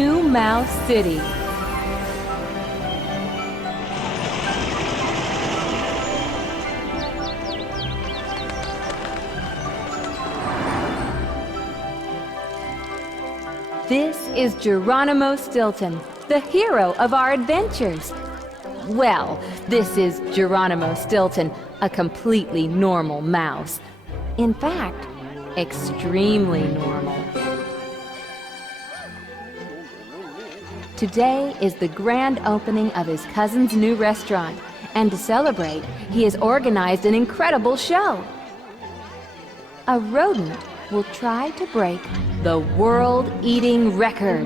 new Mouse City. This is Geronimo Stilton, the hero of our adventures. Well, this is Geronimo Stilton, a completely normal mouse. In fact, extremely normal. Today is the grand opening of his cousin's new restaurant, and to celebrate, he has organized an incredible show. A rodent will try to break the world-eating record.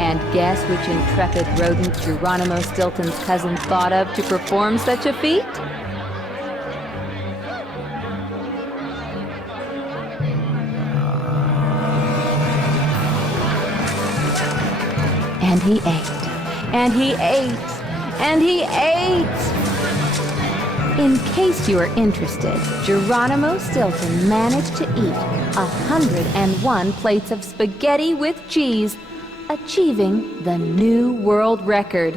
And guess which intrepid rodent Geronimo Stilton's cousin thought of to perform such a feat? And he ate. And he ate, and he ate! In case you are interested, Geronimo Stilton managed to eat 101 plates of spaghetti with cheese, achieving the new world record.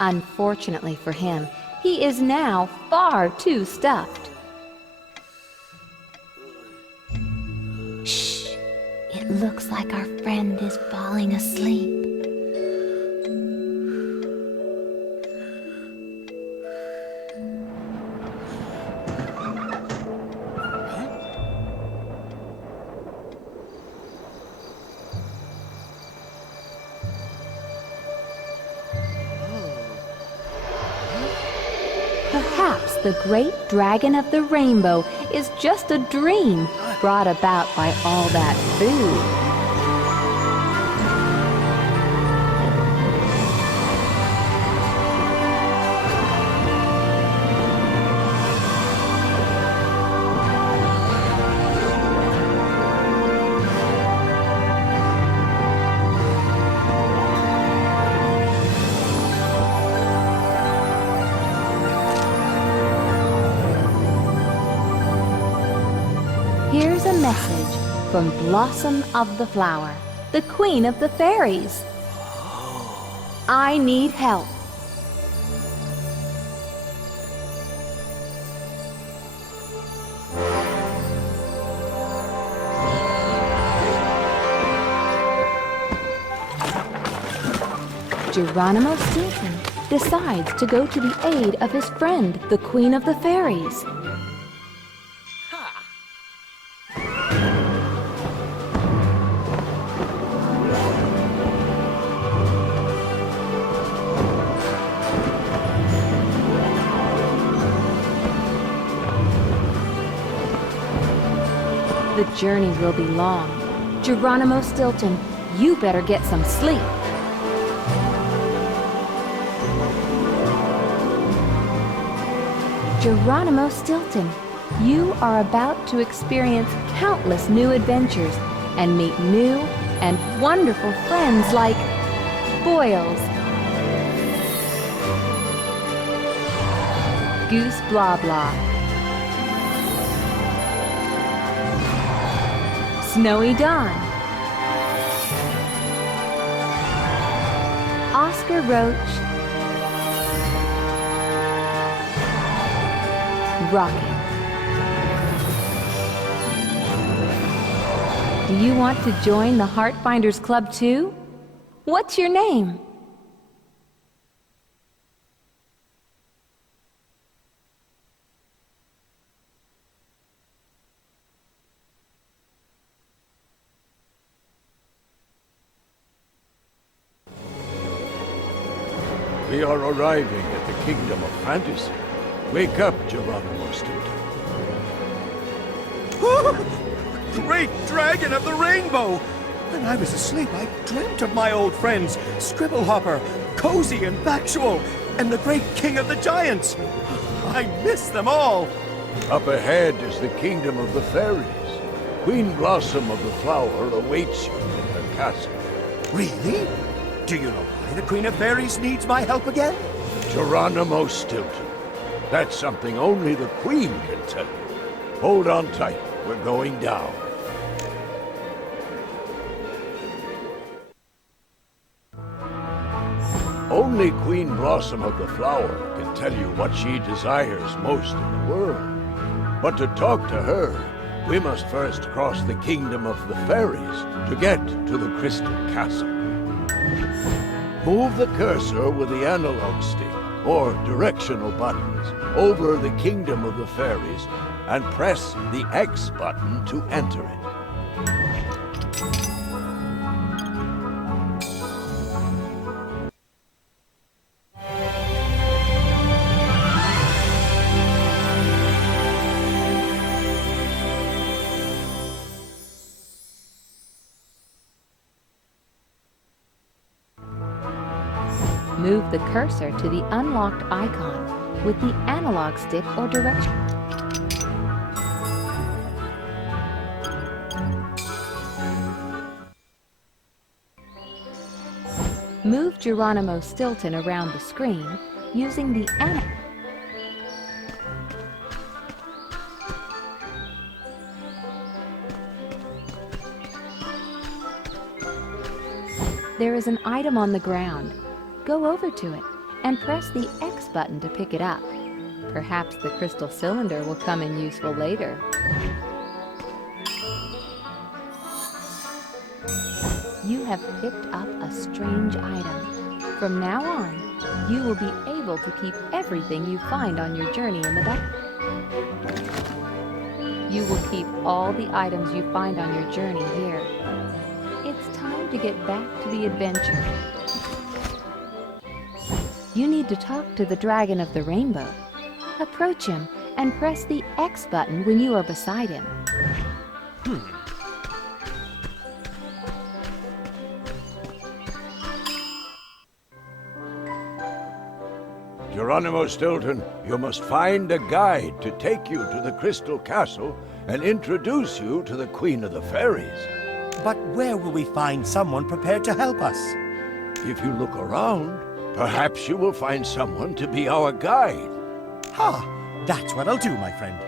Unfortunately for him, he is now far too stuffed. Shh! It looks like our friend is falling asleep. Perhaps the great dragon of the rainbow is just a dream brought about by all that food. Here's a message from Blossom of the Flower, the Queen of the Fairies. I need help. Geronimo Stilton decides to go to the aid of his friend, the Queen of the Fairies. The journey will be long. Geronimo Stilton, you better get some sleep. Geronimo Stilton, you are about to experience countless new adventures and meet new and wonderful friends like Boils, Goose Blah Blah, Snowy Dawn, Oscar Roach, Rocket. Do you want to join the Heartfinders Club too? What's your name? We are arriving at the Kingdom of Fantasy. Wake up, Geronimo Stilton. Great dragon of the rainbow! When I was asleep, I dreamt of my old friends, Scribblehopper, Cozy and Factual, and the great king of the giants. I miss them all. Up ahead is the Kingdom of the Fairies. Queen Blossom of the Flower awaits you in her castle. Really? Do you know why the Queen of Fairies needs my help again? Geronimo Stilton, That's something only the Queen can tell you. Hold on tight. We're going down. Only Queen Blossom of the Flower can tell you what she desires most in the world. But to talk to her, we must first cross the kingdom of the fairies to get to the Crystal Castle. Move the cursor with the analog stick, or directional buttons, over the kingdom of the fairies, and press the X button to enter it. Move the cursor to the unlocked icon with the analog stick or direction. Move Geronimo Stilton around the screen using the There is an item on the ground. Go over to it and press the X button to pick it up. Perhaps the crystal cylinder will come in useful later. You have picked up a strange item. From now on, you will be able to keep everything you find on your journey in the back. You will keep all the items you find on your journey here. It's time to get back to the adventure. You need to talk to the Dragon of the Rainbow. Approach him and press the X button when you are beside him. Geronimo Stilton, you must find a guide to take you to the Crystal Castle and introduce you to the Queen of the Fairies. But where will we find someone prepared to help us? If you look around, perhaps you will find someone to be our guide. Ha! That's what I'll do, my friend.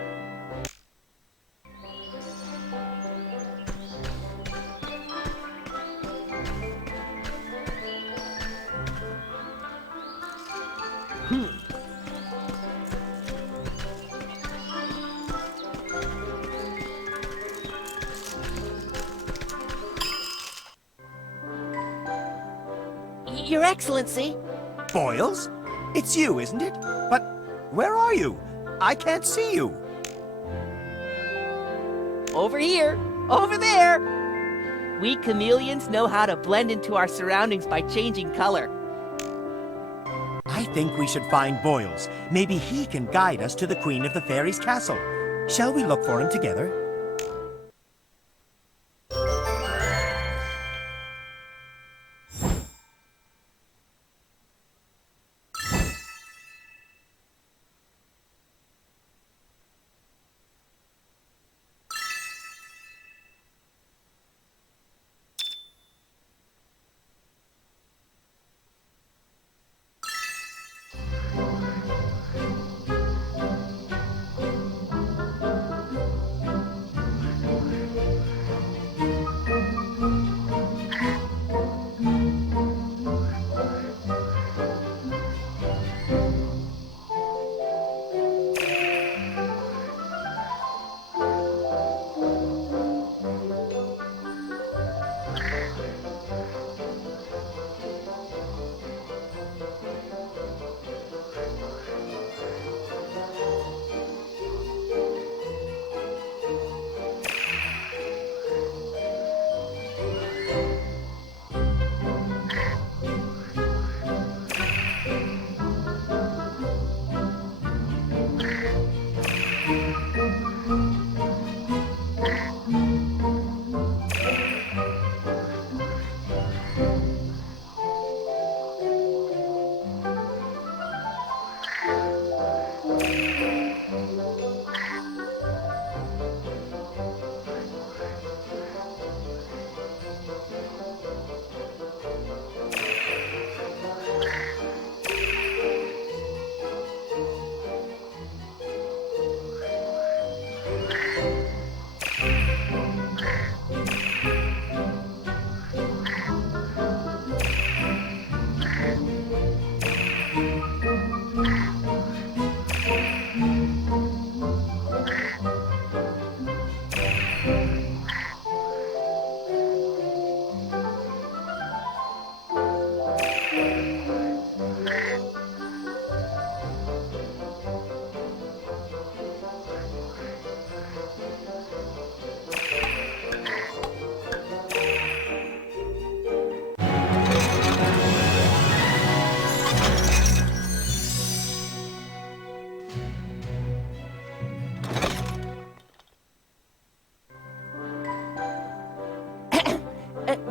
Your Excellency! Boils? It's you, isn't it? But where are you? I can't see you. Over here! Over there! We chameleons know how to blend into our surroundings by changing color. I think we should find Boils. Maybe he can guide us to the Queen of the Fairies' castle. Shall we look for him together?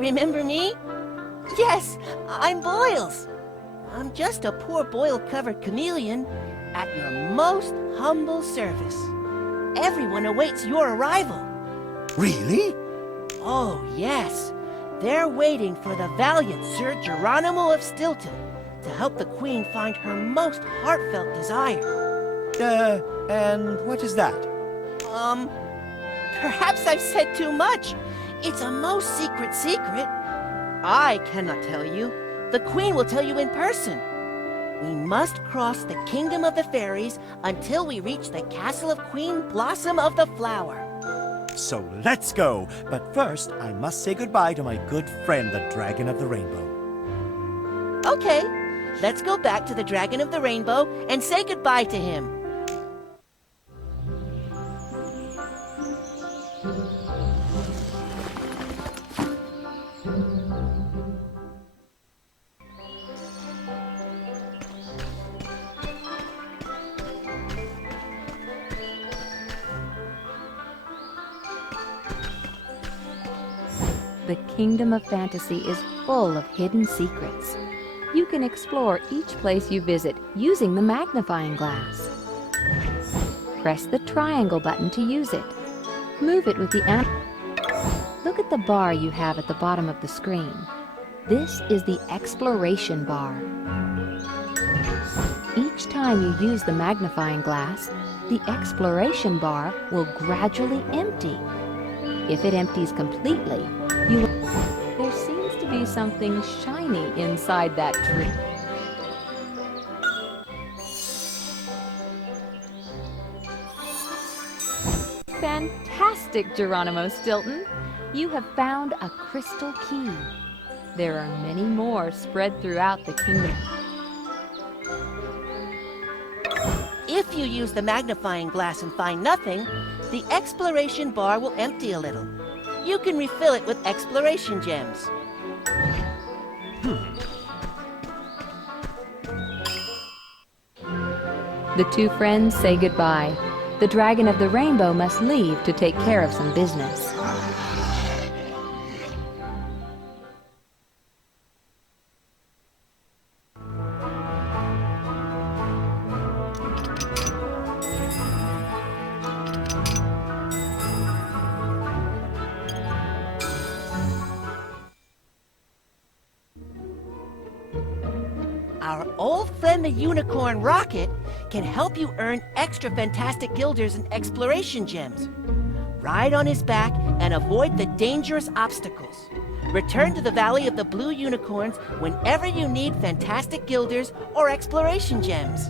Remember me? Yes, I'm Boils. I'm just a poor boil-covered chameleon at your most humble service. Everyone awaits your arrival. Really? Oh, yes. They're waiting for the valiant Sir Geronimo of Stilton to help the Queen find her most heartfelt desire. And what is that? Perhaps I've said too much. It's a most secret secret. I cannot tell you. The Queen will tell you in person. We must cross the Kingdom of the Fairies until we reach the castle of Queen Blossom of the Flower. So let's go. But first, I must say goodbye to my good friend, the Dragon of the Rainbow. Okay, let's go back to the Dragon of the Rainbow and say goodbye to him. The Kingdom of Fantasy is full of hidden secrets. You can explore each place you visit using the magnifying glass. Press the triangle button to use it. Move it with the Look at the bar you have at the bottom of the screen. This is the exploration bar. Each time you use the magnifying glass, the exploration bar will gradually empty. If it empties completely, there seems to be something shiny inside that tree. Fantastic, Geronimo Stilton! You have found a crystal key. There are many more spread throughout the kingdom. If you use the magnifying glass and find nothing, the exploration bar will empty a little. You can refill it with exploration gems. The two friends say goodbye. The Dragon of the Rainbow must leave to take care of some business. Our old friend the Unicorn Rocket can help you earn extra fantastic guilders and exploration gems. Ride on his back and avoid the dangerous obstacles. Return to the Valley of the Blue Unicorns whenever you need fantastic guilders or exploration gems.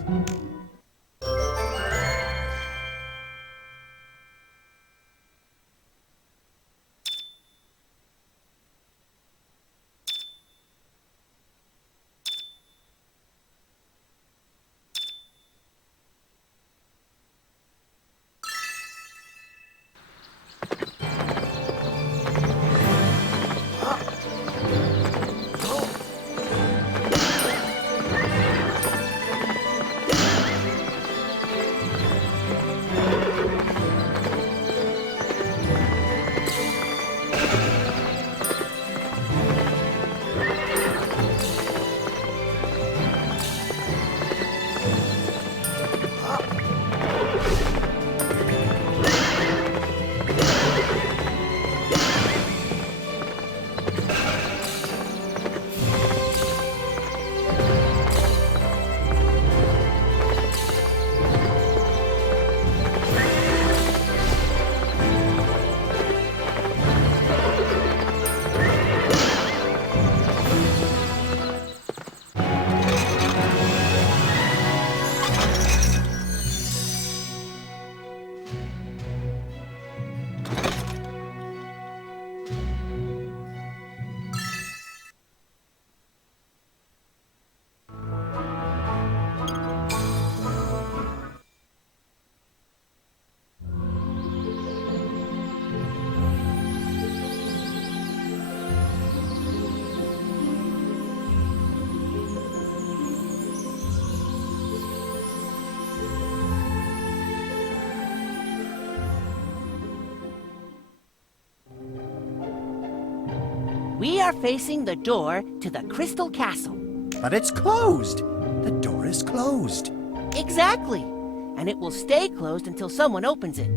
We are facing the door to the Crystal Castle. But it's closed. The door is closed. Exactly. And it will stay closed until someone opens it.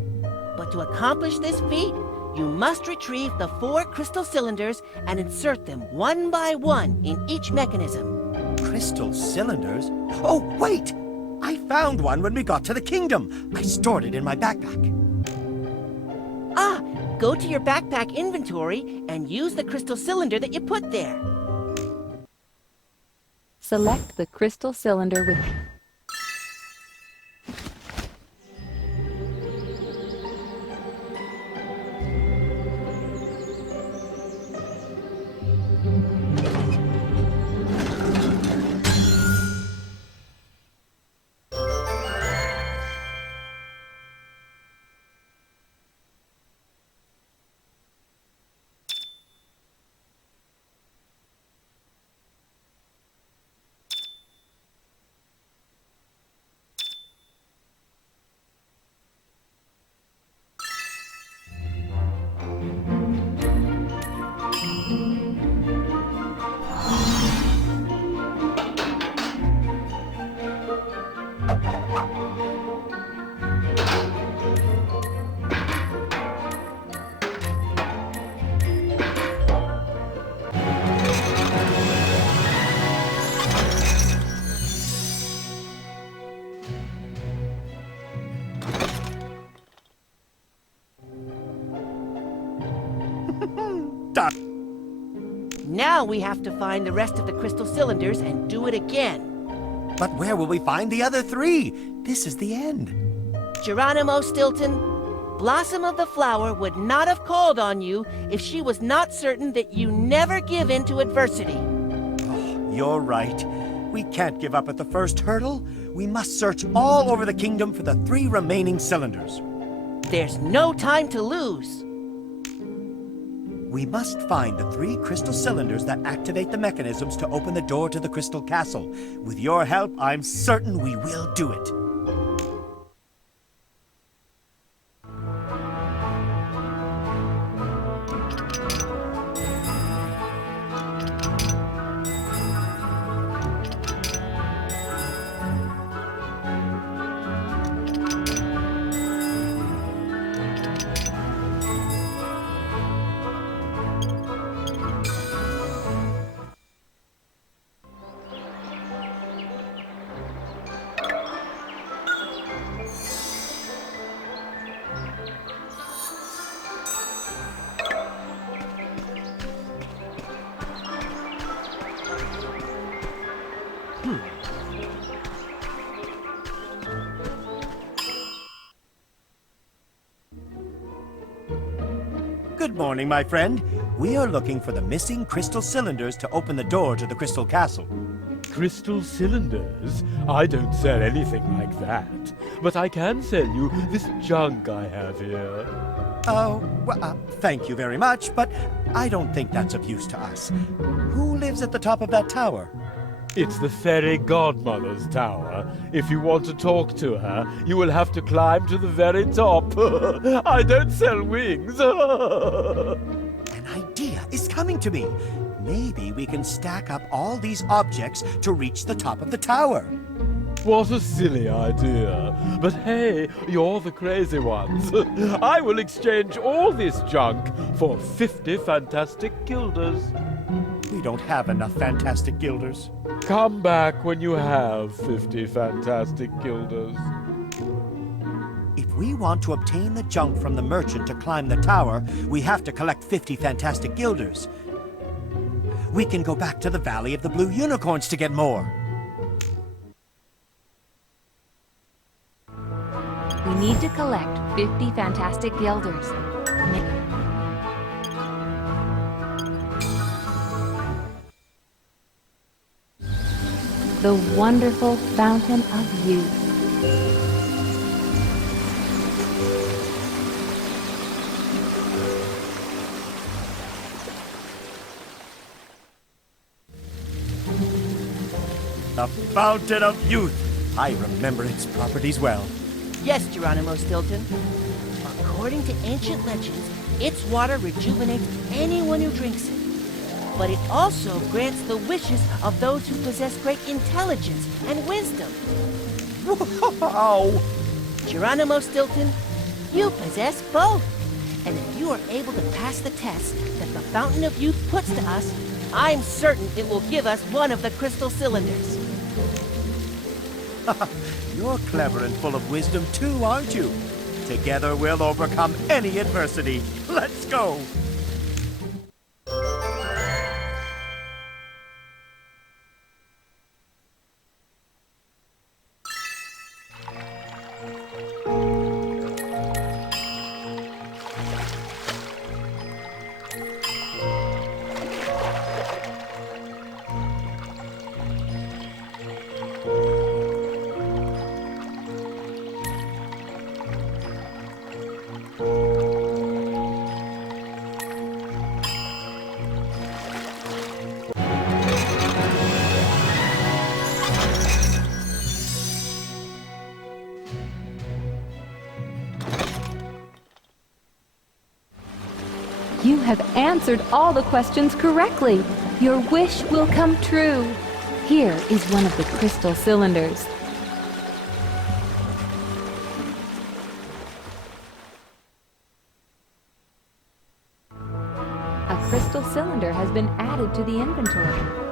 But to accomplish this feat, you must retrieve the 4 crystal cylinders and insert them one by one in each mechanism. Crystal cylinders? Oh, wait! I found one when we got to the kingdom. I stored it in my backpack. Ah, go to your backpack inventory and use the crystal cylinder that you put there. Select the crystal cylinder with... Now we have to find the rest of the crystal cylinders and do it again. But where will we find the other 3? This is the end. Geronimo Stilton, Blossom of the Flower would not have called on you if she was not certain that you never give in to adversity. Oh, you're right. We can't give up at the first hurdle. We must search all over the kingdom for the 3 remaining cylinders. There's no time to lose. We must find the 3 crystal cylinders that activate the mechanisms to open the door to the Crystal Castle. With your help, I'm certain we will do it. Good morning, my friend. We are looking for the missing crystal cylinders to open the door to the Crystal Castle. Crystal cylinders? I don't sell anything like that. But I can sell you this junk I have here. Oh, well, thank you very much, but I don't think that's of use to us. Who lives at the top of that tower? It's the fairy godmother's tower. If you want to talk to her, you will have to climb to the very top. I don't sell wings. An idea is coming to me. Maybe we can stack up all these objects to reach the top of the tower. What a silly idea. But hey, you're the crazy ones. I will exchange all this junk for 50 fantastic guilders. We don't have enough fantastic guilders. Come back when you have 50 fantastic guilders. If we want to obtain the junk from the merchant to climb the tower, we have to collect 50 fantastic guilders. We can go back to the Valley of the Blue Unicorns to get more. We need to collect 50 fantastic guilders. The wonderful fountain of youth. The Fountain of Youth. I remember its properties well. Yes, Geronimo Stilton. According to ancient legends, its water rejuvenates anyone who drinks it. but it also grants the wishes of those who possess great intelligence and wisdom. Wow! Geronimo Stilton, you possess both. And if you are able to pass the test that the Fountain of Youth puts to us, I'm certain it will give us one of the crystal cylinders. You're clever and full of wisdom too, aren't you? Together we'll overcome any adversity. Let's go! You have answered all the questions correctly. Your wish will come true. Here is one of the crystal cylinders. A crystal cylinder has been added to the inventory.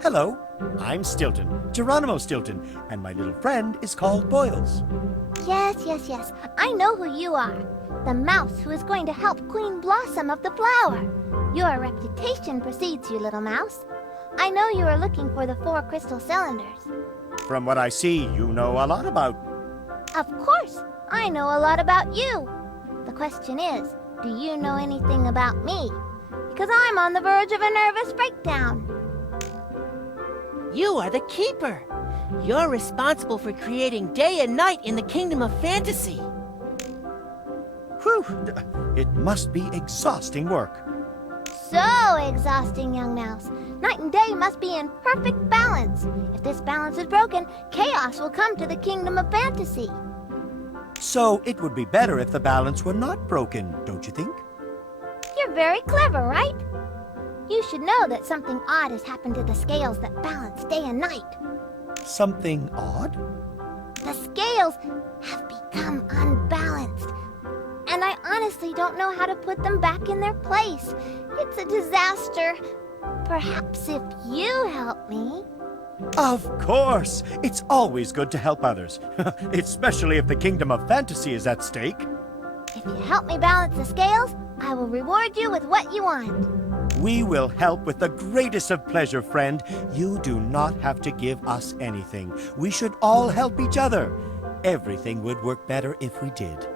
Hello, I'm Stilton, Geronimo Stilton, and my little friend is called Boils. Yes. I know who you are. The mouse who is going to help Queen Blossom of the Flower. Your reputation precedes you, little mouse. I know you are looking for the 4 crystal cylinders. From what I see, you know a lot about... Of course, I know a lot about you. The question is, do you know anything about me? Because I'm on the verge of a nervous breakdown. You are the Keeper. You're responsible for creating day and night in the Kingdom of Fantasy. Whew! It must be exhausting work. So exhausting, young mouse. Night and day must be in perfect balance. If this balance is broken, chaos will come to the Kingdom of Fantasy. So it would be better if the balance were not broken, don't you think? You're very clever, right? You should know that something odd has happened to the scales that balance day and night. Something odd? The scales have become unbalanced. And I honestly don't know how to put them back in their place. It's a disaster. Perhaps if you help me. Of course! It's always good to help others, especially if the Kingdom of Fantasy is at stake. If you help me balance the scales, I will reward you with what you want. We will help with the greatest of pleasure, friend. You do not have to give us anything. We should all help each other. Everything would work better if we did.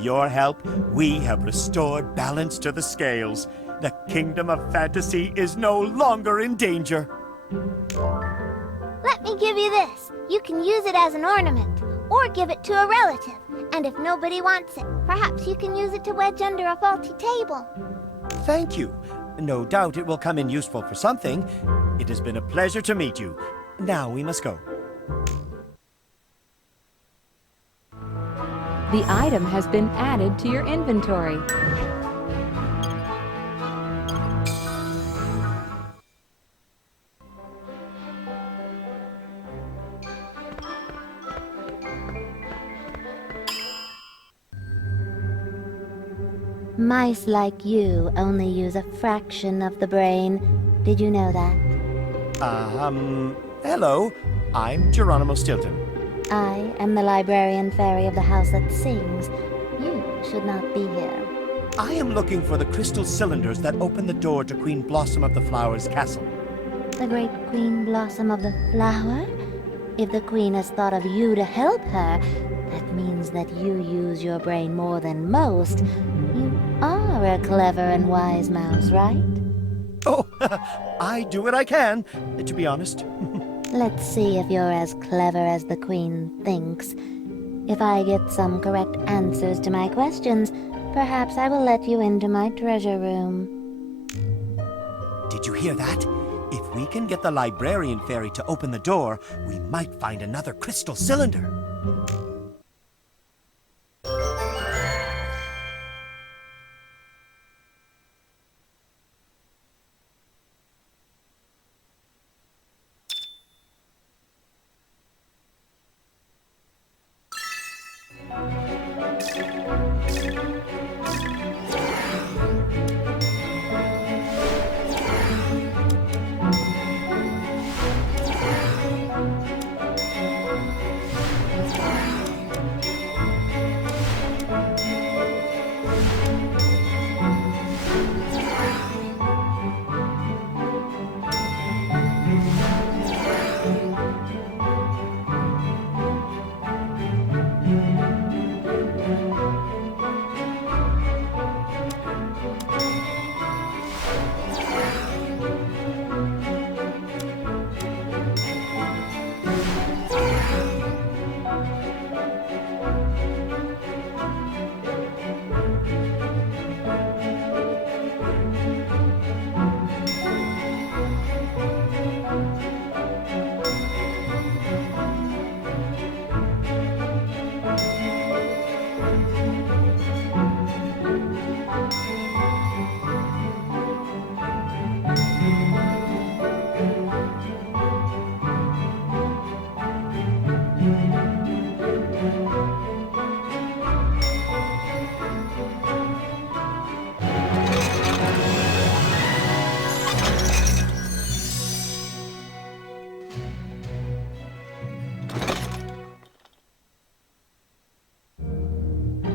your help, we have restored balance to the scales. The kingdom of fantasy is no longer in danger. Let me give you this. You can use it as an ornament, or give it to a relative. And if nobody wants it, perhaps you can use it to wedge under a faulty table. Thank you. No doubt it will come in useful for something. It has been a pleasure to meet you. Now we must go. The item has been added to your inventory. Mice like you only use a fraction of the brain. Did you know that? Hello. I'm Geronimo Stilton. I am the librarian fairy of the house that sings. You should not be here. I am looking for the crystal cylinders that open the door to Queen Blossom of the Flower's castle. The great Queen Blossom of the Flower? If the Queen has thought of you to help her, that means that you use your brain more than most. You are a clever and wise mouse, right? Oh, I do what I can, to be honest. Let's see if you're as clever as the Queen thinks. If I get some correct answers to my questions, perhaps I will let you into my treasure room. Did you hear that? If we can get the librarian fairy to open the door, we might find another crystal cylinder.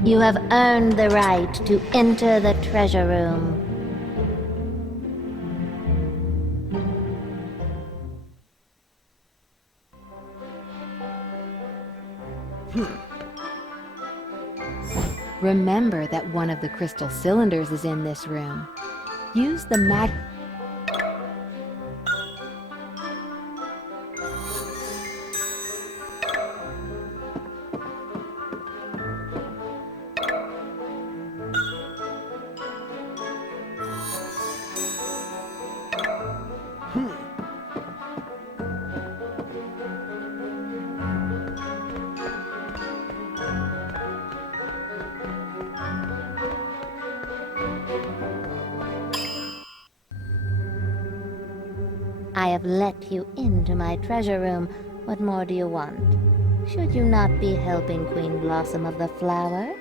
You have earned the right to enter the treasure room. Remember that one of the crystal cylinders is in this room. Use the I have let you into my treasure room. What more do you want? Should you not be helping Queen Blossom of the Flower?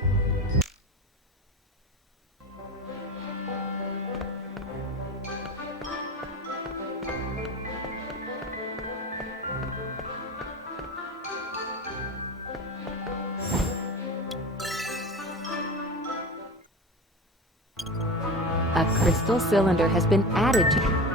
A crystal cylinder has been added to...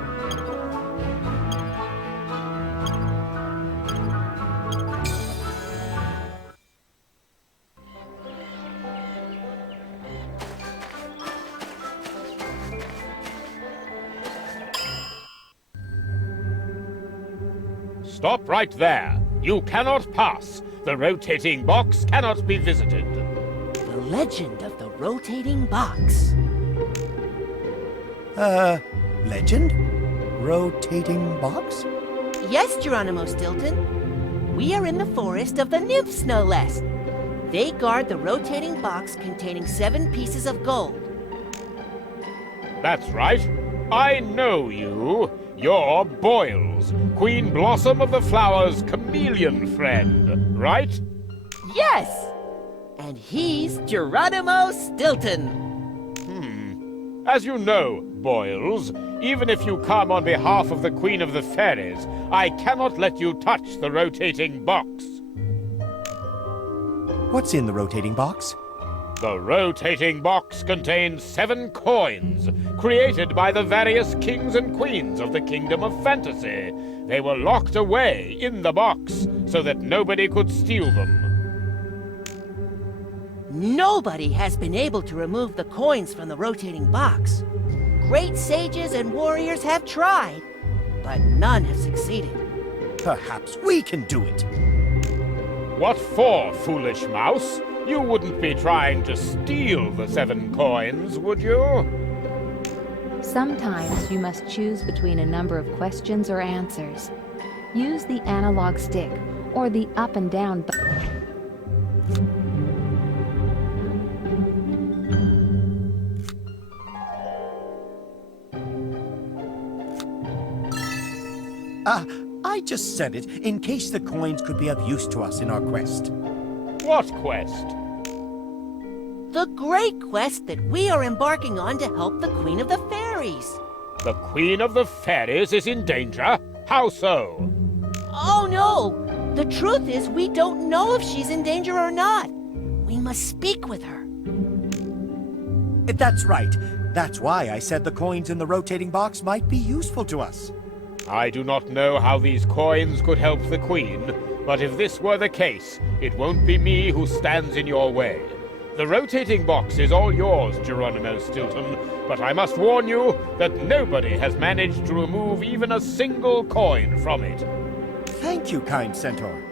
Stop right there. You cannot pass. The rotating box cannot be visited. The legend of the rotating box. Legend? Rotating box? Yes, Geronimo Stilton. We are in the forest of the nymphs, no less. They guard the rotating box containing 7 pieces of gold. That's right. I know you. You're Boils, Queen Blossom of the Flowers' chameleon friend, right? Yes! And he's Geronimo Stilton. As you know, Boils, even if you come on behalf of the Queen of the Fairies, I cannot let you touch the rotating box. What's in the rotating box? The rotating box contains 7 coins, created by the various kings and queens of the Kingdom of Fantasy. They were locked away in the box so that nobody could steal them. Nobody has been able to remove the coins from the rotating box. Great sages and warriors have tried, but none have succeeded. Perhaps we can do it. What for, foolish mouse? You wouldn't be trying to steal the 7 coins, would you? Sometimes you must choose between a number of questions or answers. Use the analog stick or the up and down button. I just said it in case the coins could be of use to us in our quest. What quest? The great quest that we are embarking on to help the Queen of the Fairies. The Queen of the Fairies is in danger? How so? Oh no! The truth is we don't know if she's in danger or not. We must speak with her. That's right. That's why I said the coins in the rotating box might be useful to us. I do not know how these coins could help the Queen, but if this were the case, it won't be me who stands in your way. The rotating box is all yours, Geronimo Stilton, but I must warn you that nobody has managed to remove even a single coin from it. Thank you, kind Centaur.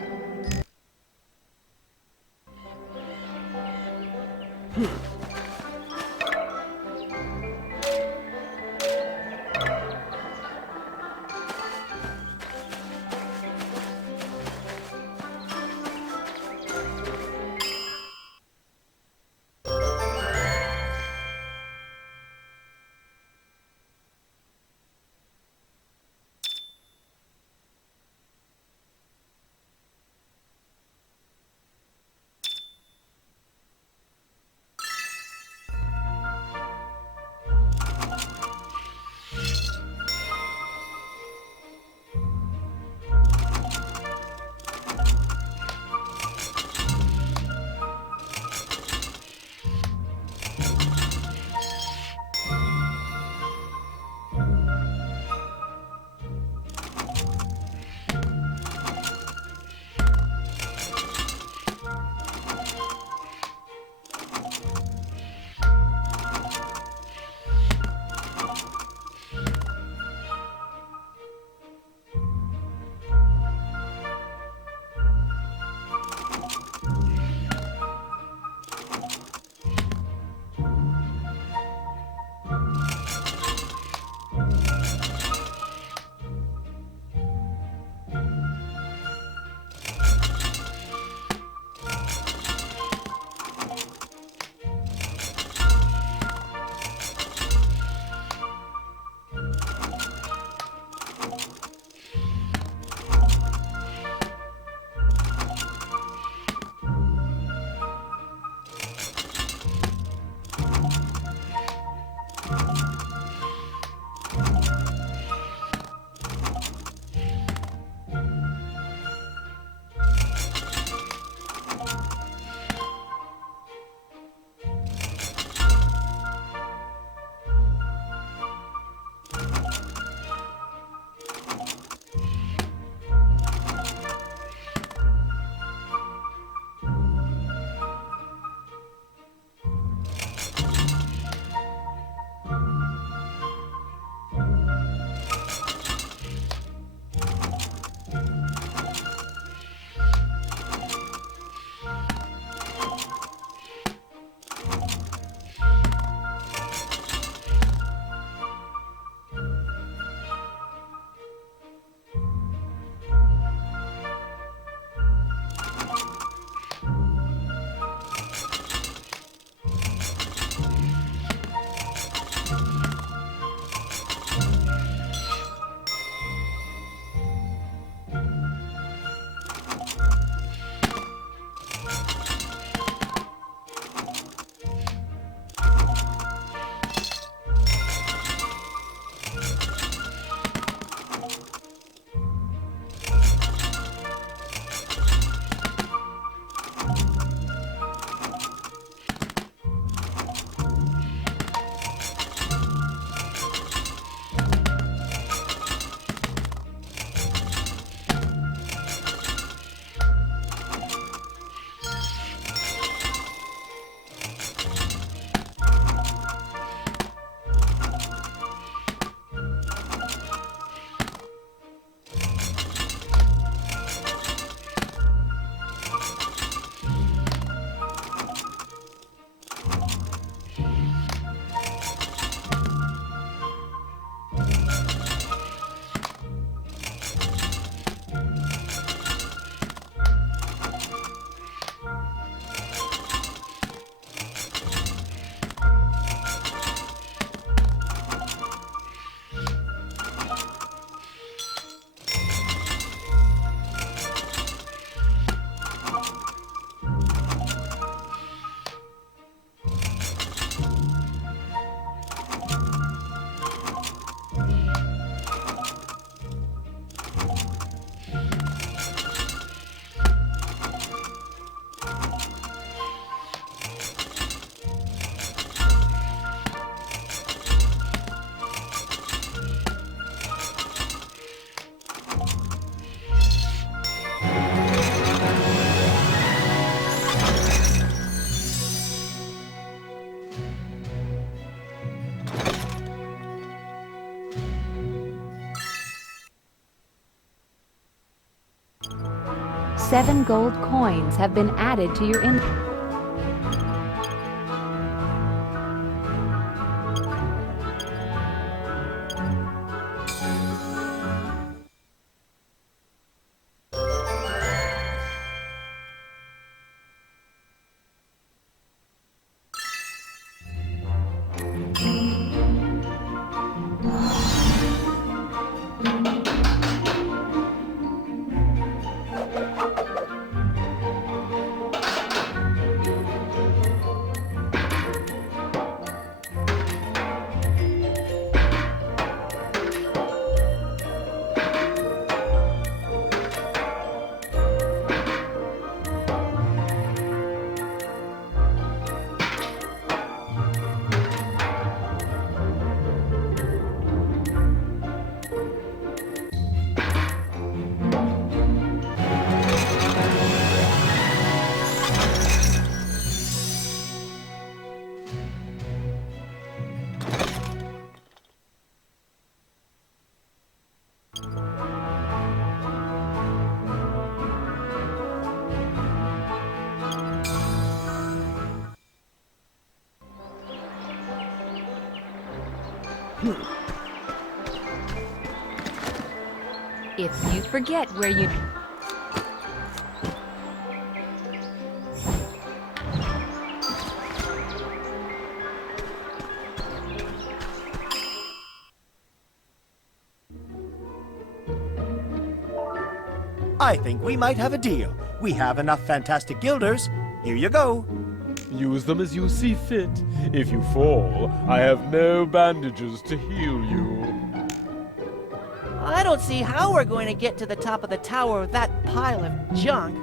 Seven gold coins have been added to your inventory. If you forget where you... I think we might have a deal. We have enough fantastic guilders. Here you go. Use them as you see fit. If you fall, I have no bandages to heal you. I don't see how we're going to get to the top of the tower with that pile of junk.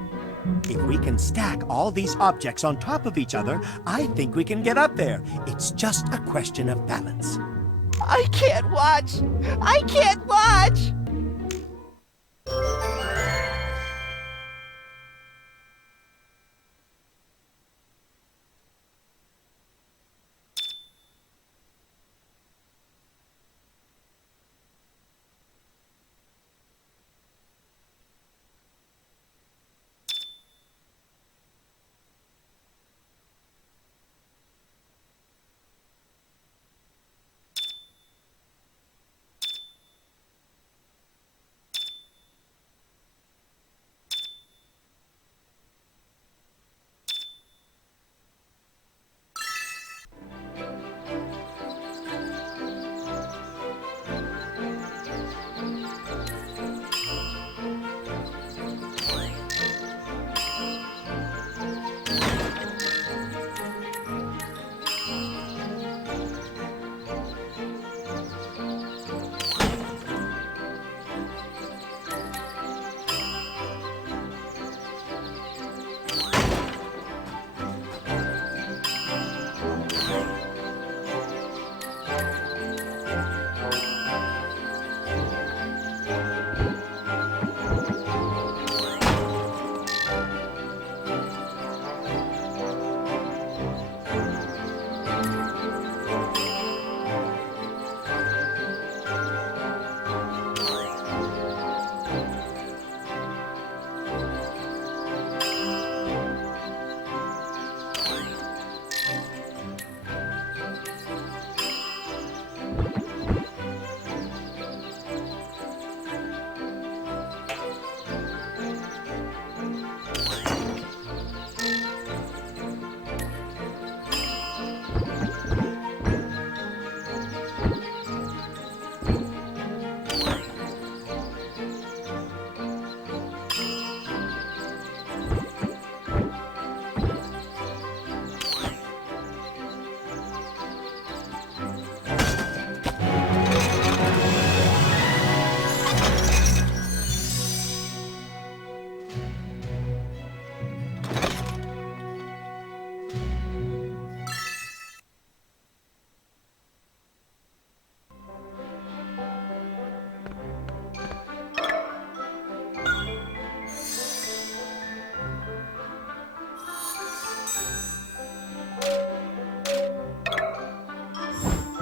If we can stack all these objects on top of each other, I think we can get up there. It's just a question of balance. I can't watch! I can't watch!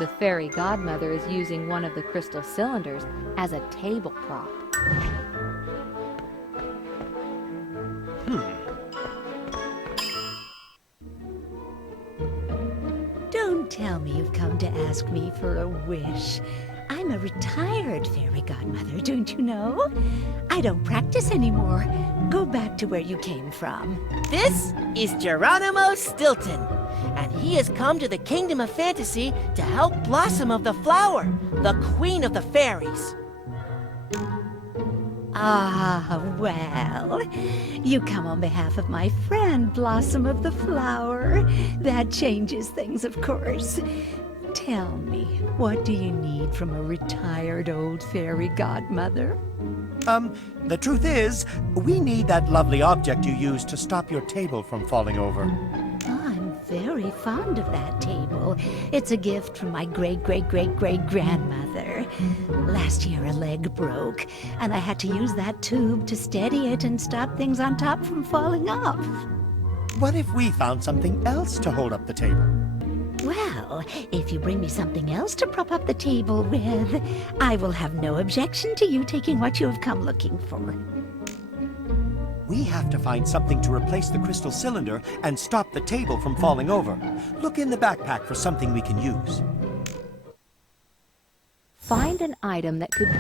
The fairy godmother is using one of the crystal cylinders as a table prop. Don't tell me you've come to ask me for a wish. I'm a retired fairy godmother, don't you know? I don't practice anymore. Go back to where you came from. This is Geronimo Stilton, and he has come to the Kingdom of Fantasy to help Blossom of the Flower, the Queen of the Fairies. Ah, well, you come on behalf of my friend, Blossom of the Flower. That changes things, of course. Tell me, what do you need from a retired old fairy godmother? The truth is, we need that lovely object you used to stop your table from falling over. I'm very fond of that table. It's a gift from my great-great-great-great-grandmother. Last year a leg broke, and I had to use that tube to steady it and stop things on top from falling off. What if we found something else to hold up the table? Well, if you bring me something else to prop up the table with, I will have no objection to you taking what you have come looking for. We have to find something to replace the crystal cylinder and stop the table from falling over. Look in the backpack for something we can use. Find an item that could...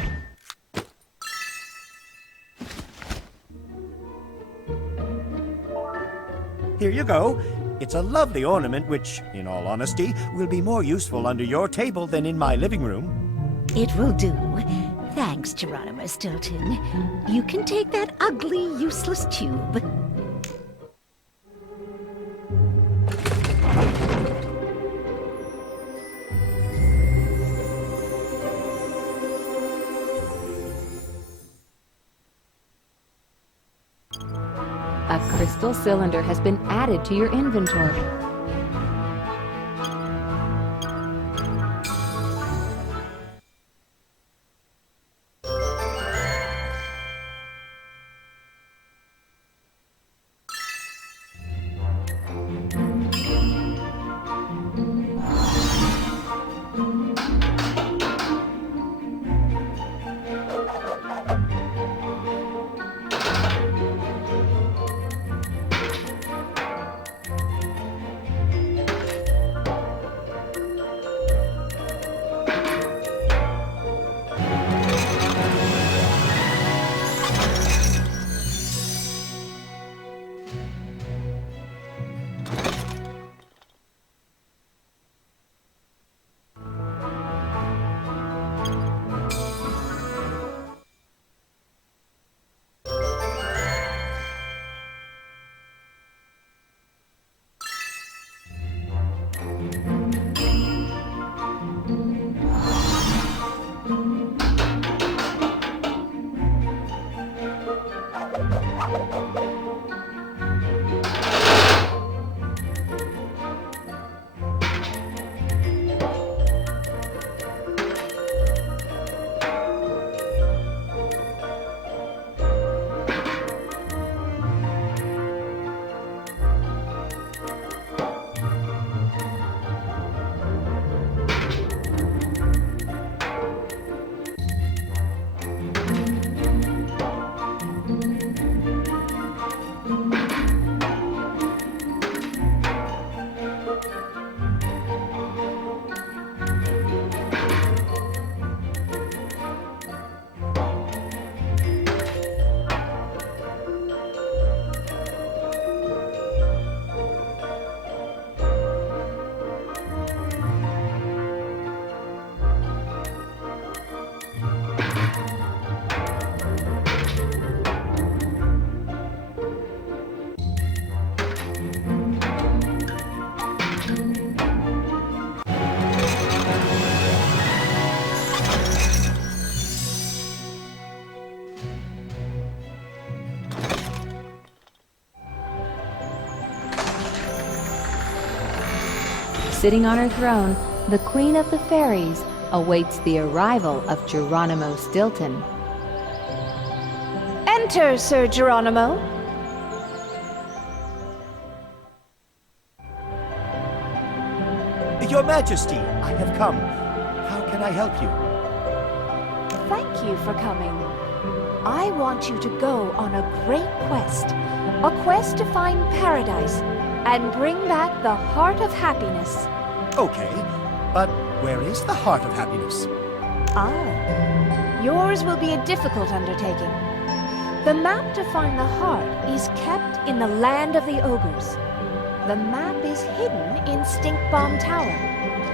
Here you go. It's a lovely ornament which, in all honesty, will be more useful under your table than in my living room. It will do. Thanks, Geronimo Stilton. You can take that ugly, useless tube. A crystal cylinder has been added to your inventory. Sitting on her throne, the Queen of the Fairies awaits the arrival of Geronimo Stilton. Enter, Sir Geronimo. Your Majesty, I have come. How can I help you? Thank you for coming. I want you to go on a great quest. A quest to find paradise and bring back the Heart of Happiness. Okay, but where is the Heart of Happiness? Yours will be a difficult undertaking. The map to find the heart is kept in the land of the Ogres. The map is hidden in Stinkbomb Tower,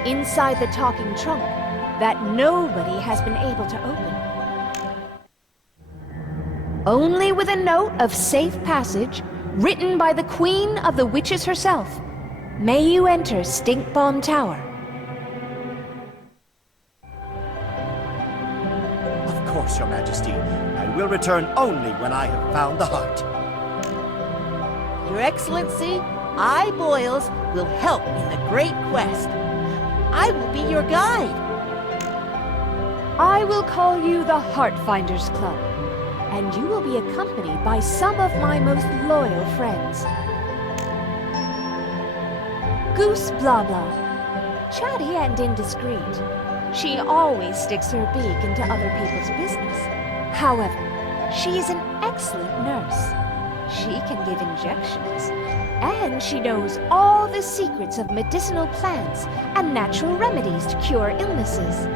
inside the talking trunk that nobody has been able to open. Only with a note of safe passage, written by the Queen of the Witches herself, may you enter Stinkbomb Tower. Of course, Your Majesty. I will return only when I have found the heart. Your Excellency, I, Boils, will help in the great quest. I will be your guide. I will call you the Heartfinders Club, and you will be accompanied by some of my most loyal friends. Goose Blah Blah, chatty and indiscreet. She always sticks her beak into other people's business. However, she is an excellent nurse. She can give injections, and she knows all the secrets of medicinal plants and natural remedies to cure illnesses.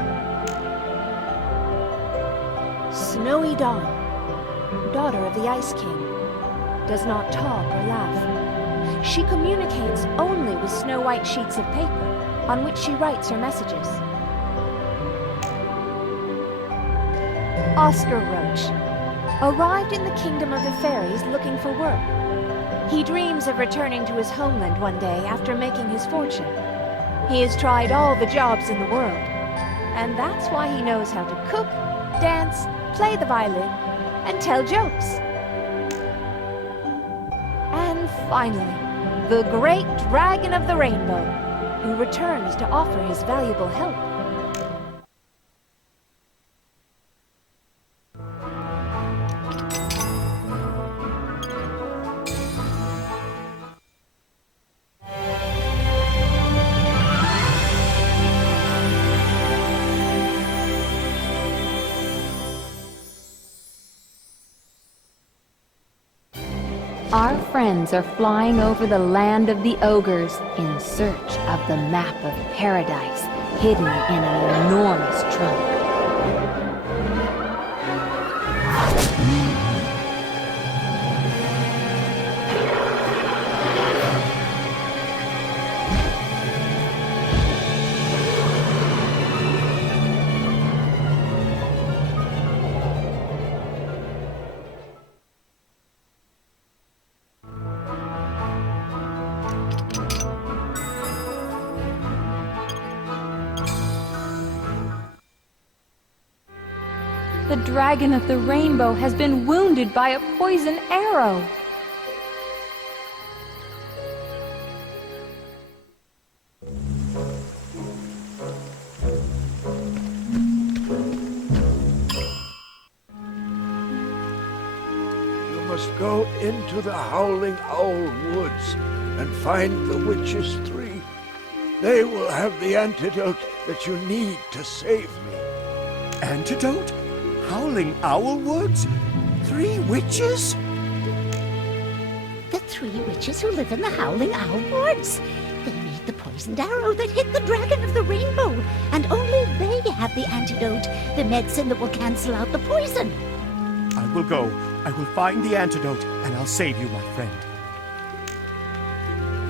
Snowy Dawn, daughter of the Ice King, does not talk or laugh. She communicates only with snow-white sheets of paper on which she writes her messages. Oscar Roach arrived in the kingdom of the fairies looking for work. He dreams of returning to his homeland one day after making his fortune. He has tried all the jobs in the world, and that's why he knows how to cook, dance, play the violin, and tell jokes. And finally, the great Dragon of the Rainbow, who returns to offer his valuable help. Our friends are flying over the land of the Ogres in search of the map of paradise hidden in an enormous trunk. The Dragon of the Rainbow has been wounded by a poison arrow. You must go into the Howling Owl Woods and find the Witches 3. They will have the antidote that you need to save me. Antidote? Howling Owl Woods? 3 witches? The 3 witches who live in the Howling Owl Woods. They made the poisoned arrow that hit the Dragon of the Rainbow, and only they have the antidote, the medicine that will cancel out the poison. I will go. I will find the antidote, and I'll save you, my friend.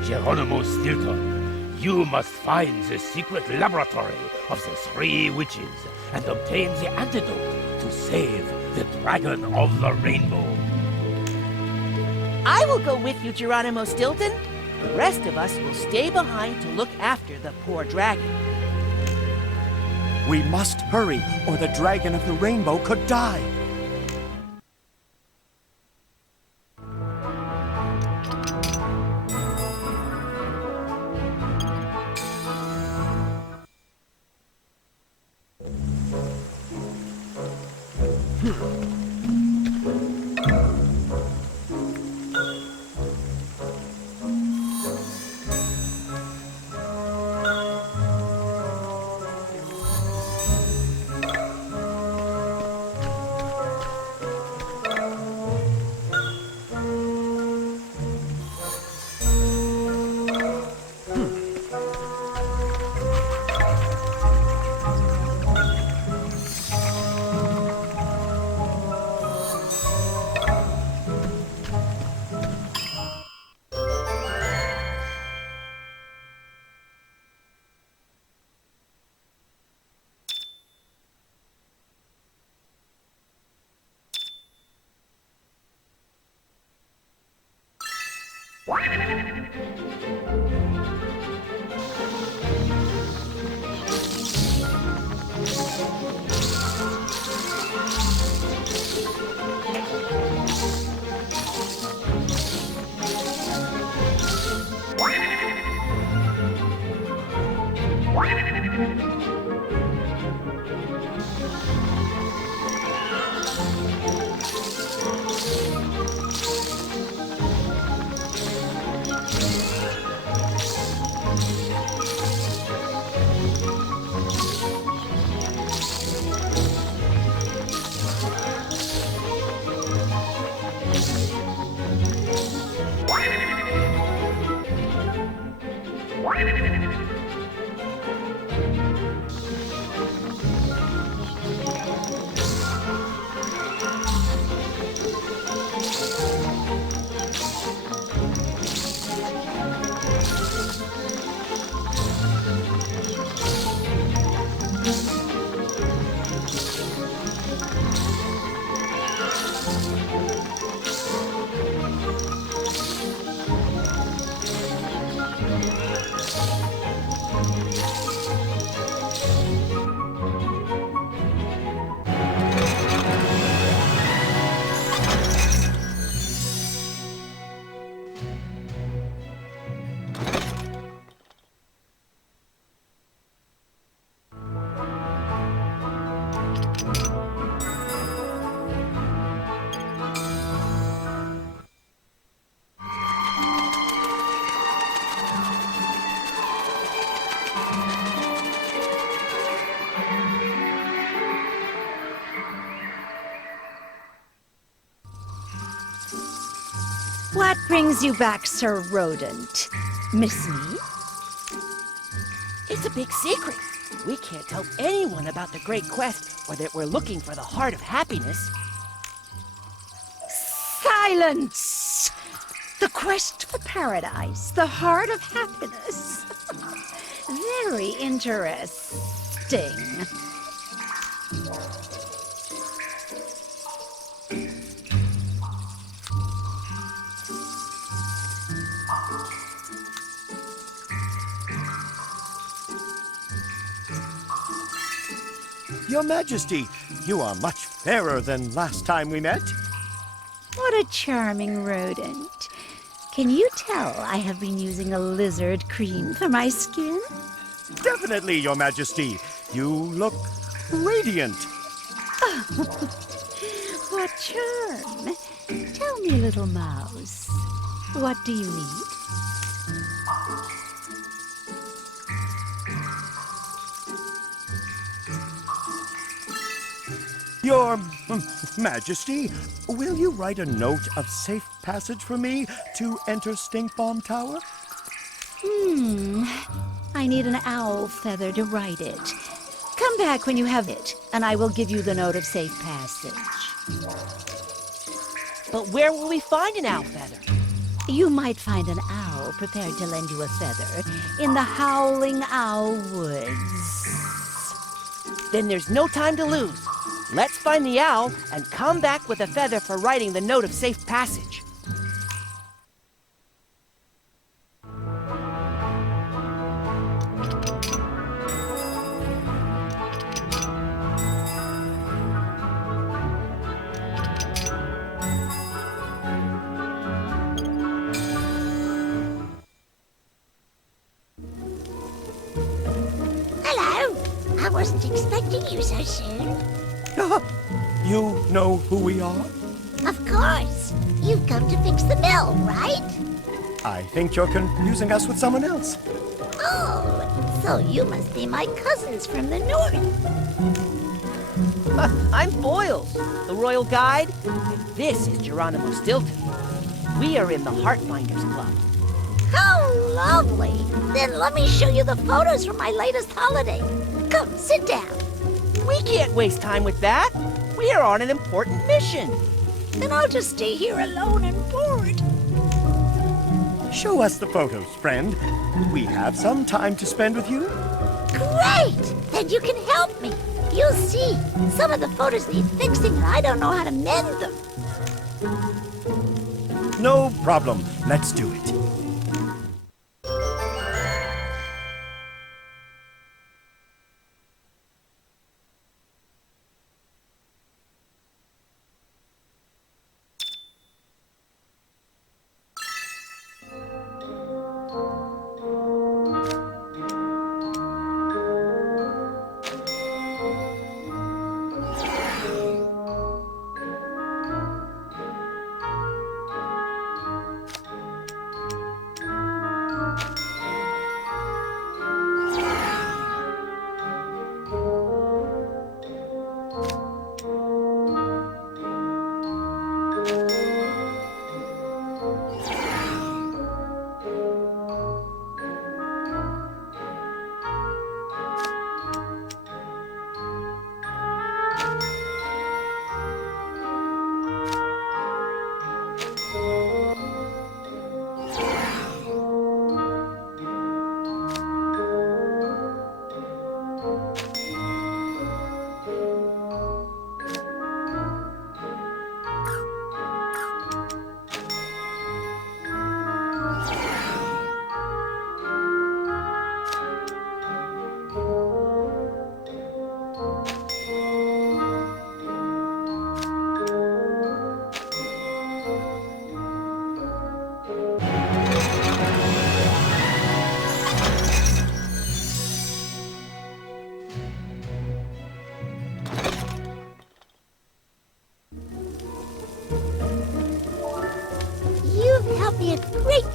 Geronimo Stilton, you must find the secret laboratory of the 3 witches and obtain the antidote to save the Dragon of the Rainbow. I will go with you, Geronimo Stilton. The rest of us will stay behind to look after the poor dragon. We must hurry, or the Dragon of the Rainbow could die. What brings you back, Sir Rodent? Miss me? It's a big secret. We can't tell anyone about the great quest or that we're looking for the heart of happiness. Silence! The quest for paradise, the heart of happiness. Very interesting. Your Majesty, you are much fairer than last time we met. What a charming rodent. Can you tell I have been using a lizard cream for my skin? Definitely, Your Majesty. You look radiant. What charm. Tell me, little mouse, what do you need? Your Majesty, will you write a note of safe passage for me to enter Stink Bomb Tower? I need an owl feather to write it. Come back when you have it, and I will give you the note of safe passage. But where will we find an owl feather? You might find an owl prepared to lend you a feather in the Howling Owl Woods. Then there's no time to lose. Let's find the owl and come back with a feather for writing the note of safe passage. Hello. I wasn't expecting you so soon. You know who we are? Of course. You've come to fix the mill, right? I think you're confusing us with someone else. Oh, so you must be my cousins from the north. I'm Foils, the royal guide. And this is Geronimo Stilton. We are in the Heartfinders Club. How lovely. Then let me show you the photos from my latest holiday. Come, sit down. We can't waste time with that. We are on an important mission. Then I'll just stay here alone and bored. Show us the photos, friend. We have some time to spend with you. Great! Then you can help me. You'll see. Some of the photos need fixing and I don't know how to mend them. No problem. Let's do it.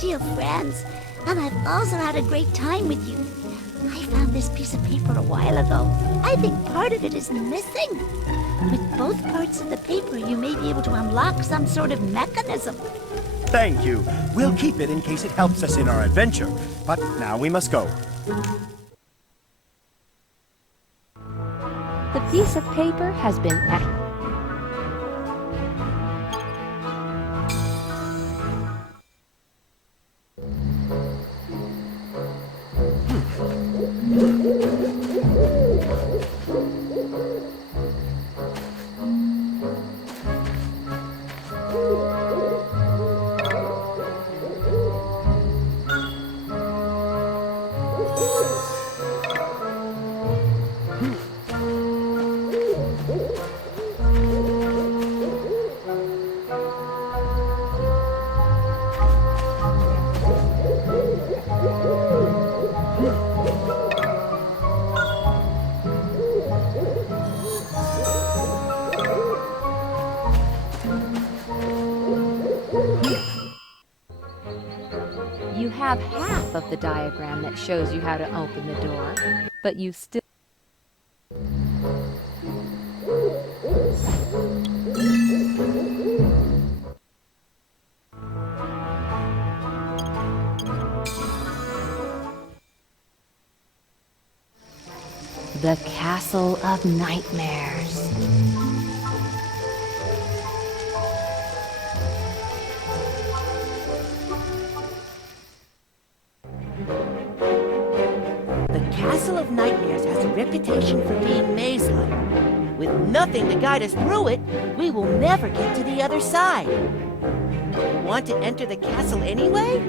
dear friends, and I've also had a great time with you. I found this piece of paper a while ago. I think part of it is missing. With both parts of the paper, you may be able to unlock some sort of mechanism. Thank you. We'll keep it in case it helps us in our adventure. But now we must go. The piece of paper has been You have half of the diagram that shows you how to open the door, but you still... The Castle of Nightmares. The Castle of Nightmares has a reputation for being maze-like. With nothing to guide us through it, we will never get to the other side. Want to enter the castle anyway?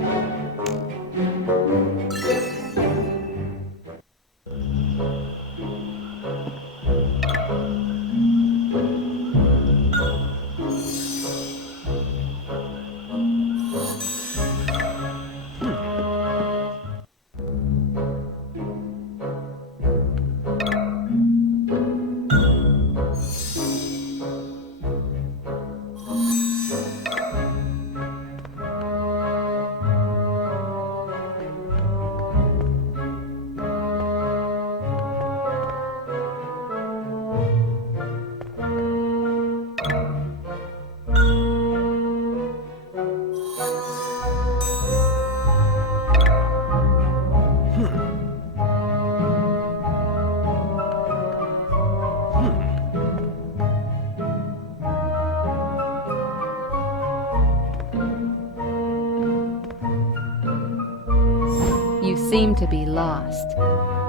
You seem to be lost.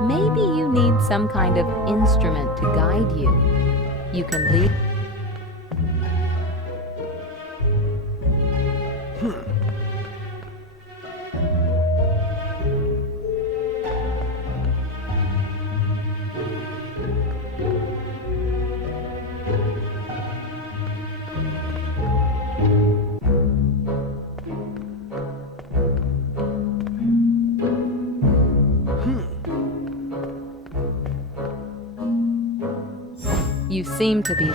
Maybe you need some kind of instrument to guide you. You can leave... You seem to be...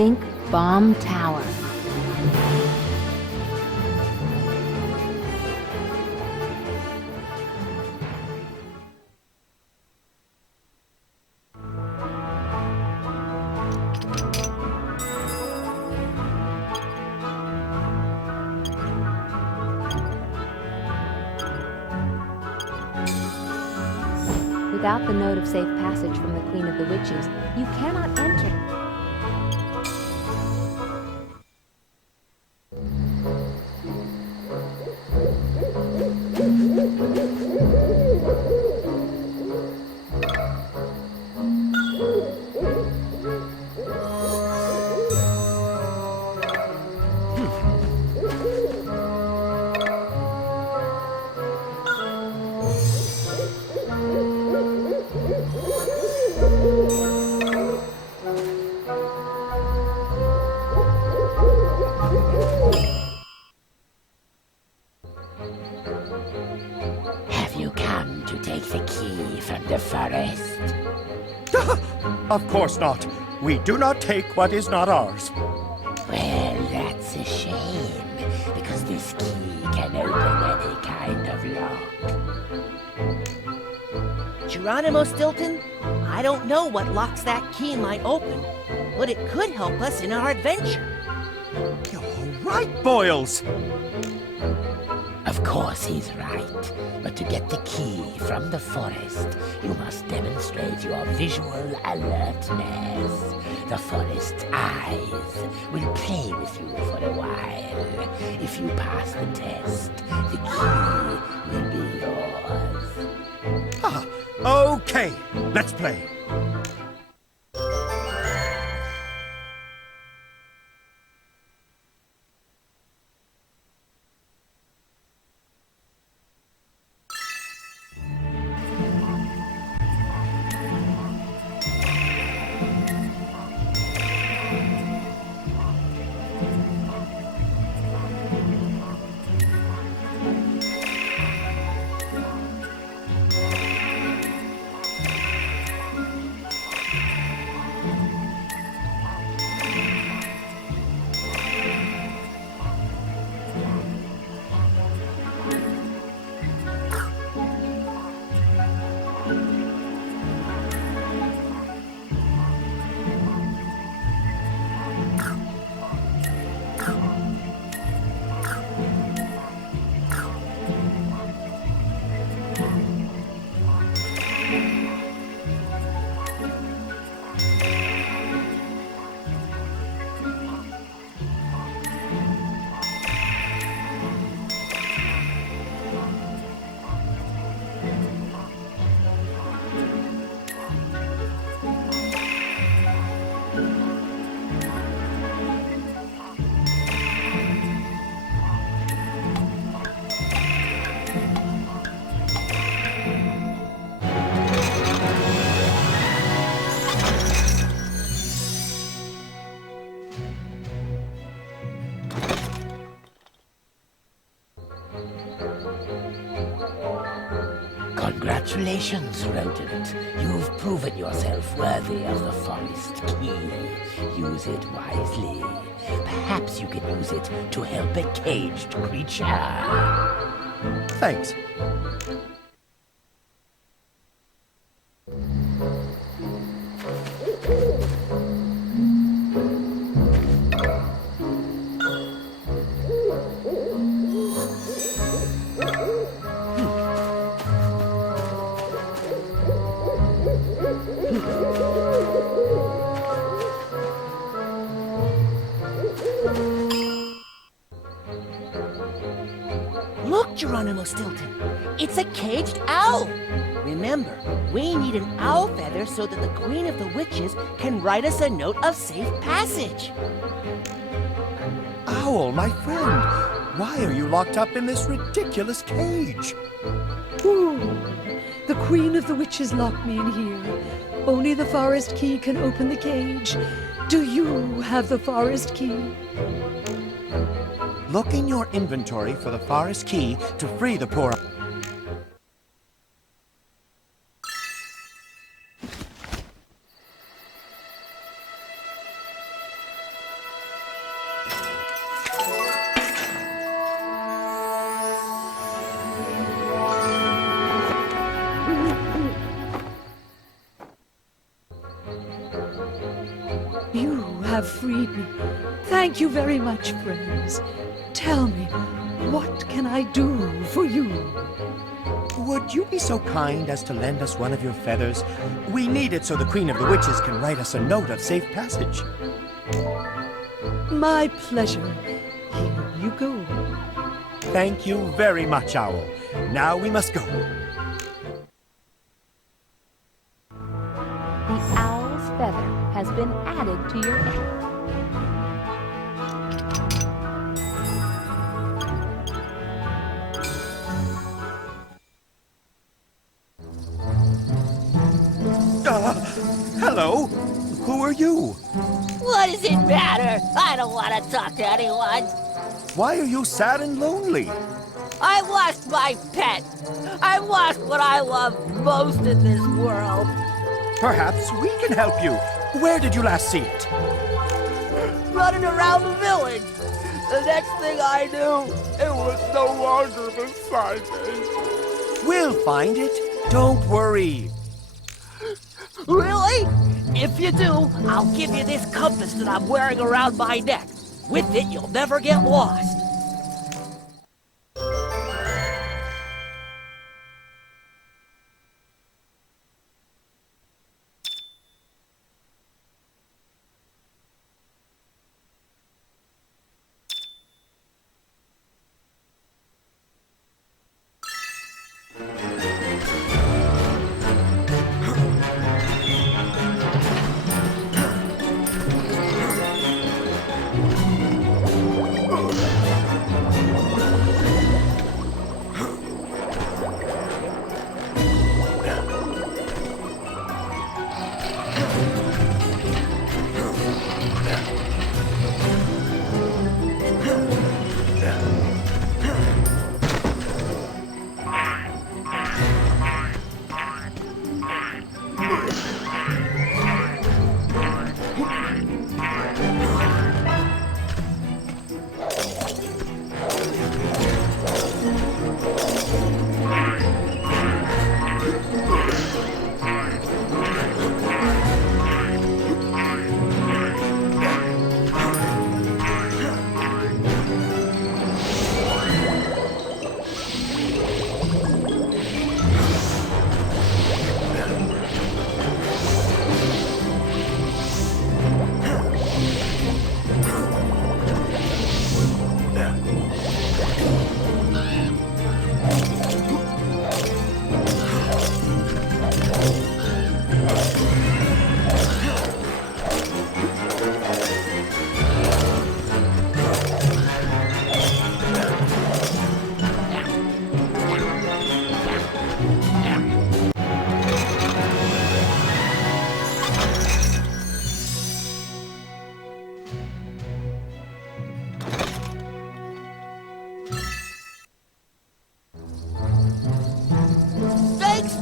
Stink Bomb Tower. Without the note of safe passage from the Queen of the Witches, you cannot enter. Have you come to take the key from the forest? Of course not. We do not take what is not ours. Well, that's a shame, because this key can open any kind of lock. Geronimo Stilton, I don't know what locks that key might open, but it could help us in our adventure. You're right, Boils. Of course he's right, but to get the key from the forest, you must demonstrate your visual alertness. The forest's eyes will play with you for a while. If you pass the test, the key will be yours. Ah, okay. Let's play. Congratulations, Rodent. You've proven yourself worthy of the forest key. Use it wisely. Perhaps you can use it to help a caged creature. Thanks. Look, Geronimo Stilton, it's a caged owl. Remember, we need an owl feather so that the Queen of the Witches can write us a note of safe passage. Owl, my friend, why are you locked up in this ridiculous cage? Ooh, the Queen of the Witches locked me in here. Only the forest key can open the cage. Do you have the forest key? Look in your inventory for the forest key to free the poor... have freed me. Thank you very much, friends. Tell me, what can I do for you? Would you be so kind as to lend us one of your feathers? We need it so the Queen of the Witches can write us a note of safe passage. My pleasure. Here you go. Thank you very much, Owl. Now we must go. The owl's feather has been added to your... Hello. Who are you? What does it matter? I don't want to talk to anyone. Why are you sad and lonely? I lost my pet. I lost what I love most in this world. Perhaps we can help you. Where did you last see it? Running around the village. The next thing I knew, it was no longer beside me. We'll find it. Don't worry. Really? If you do, I'll give you this compass that I'm wearing around my neck. With it, you'll never get lost.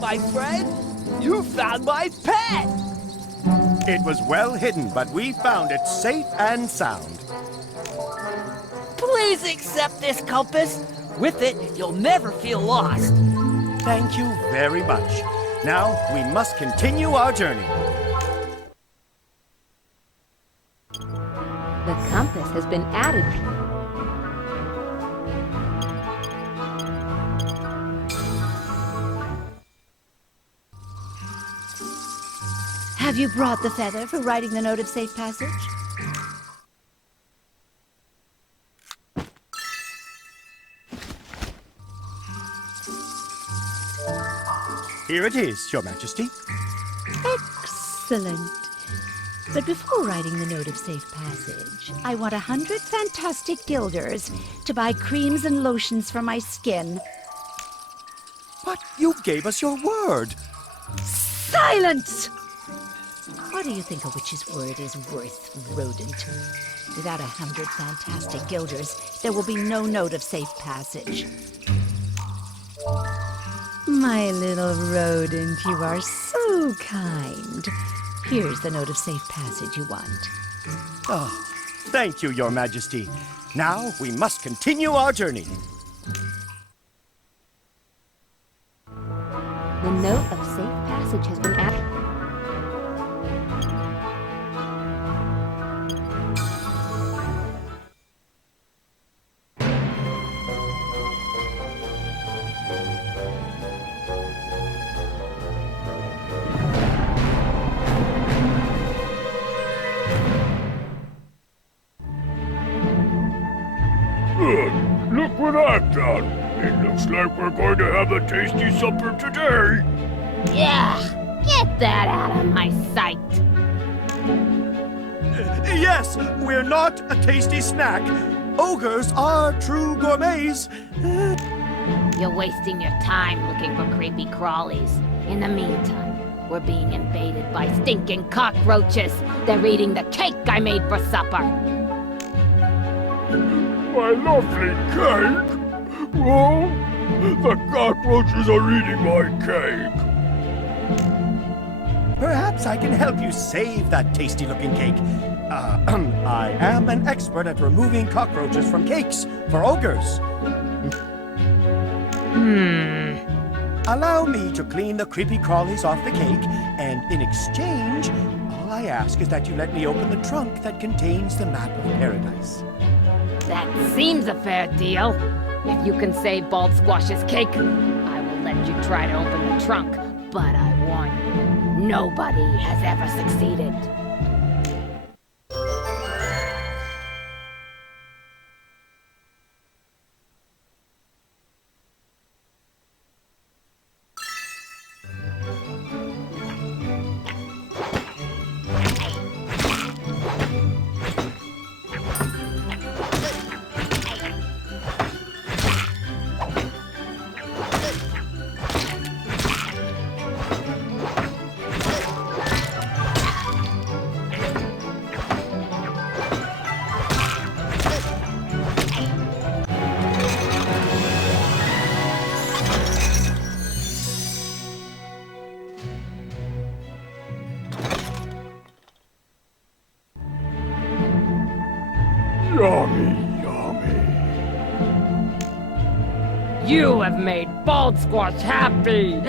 My friend, you found my pet! It was well hidden, but we found it safe and sound. Please accept this compass. With it, you'll never feel lost. Thank you very much. Now, we must continue our journey. The compass has been added. Have you brought the feather for writing the note of safe passage? Here it is, Your Majesty. Excellent. But before writing the note of safe passage, I want 100 fantastic guilders to buy creams and lotions for my skin. But you gave us your word. Silence! What do you think a witch's word is worth, rodent? Without 100 fantastic guilders, there will be no note of safe passage. My little rodent, you are so kind. Here's the note of safe passage you want. Oh, thank you, Your Majesty. Now we must continue our journey. The note of safe passage has been added. John, it looks like we're going to have a tasty supper today. Yeah, get that out of my sight. Yes, we're not a tasty snack. Ogres are true gourmets. You're wasting your time looking for creepy crawlies. In the meantime, we're being invaded by stinking cockroaches. They're eating the cake I made for supper. My lovely cake? Oh, the cockroaches are eating my cake. Perhaps I can help you save that tasty-looking cake. I am an expert at removing cockroaches from cakes for ogres. Allow me to clean the creepy crawlies off the cake, and in exchange, all I ask is that you let me open the trunk that contains the map of paradise. That seems a fair deal. If you can save Bald Squash's cake, I will let you try to open the trunk. But I warn you, nobody has ever succeeded. Yummy, yummy. You have made Bald Squash happy!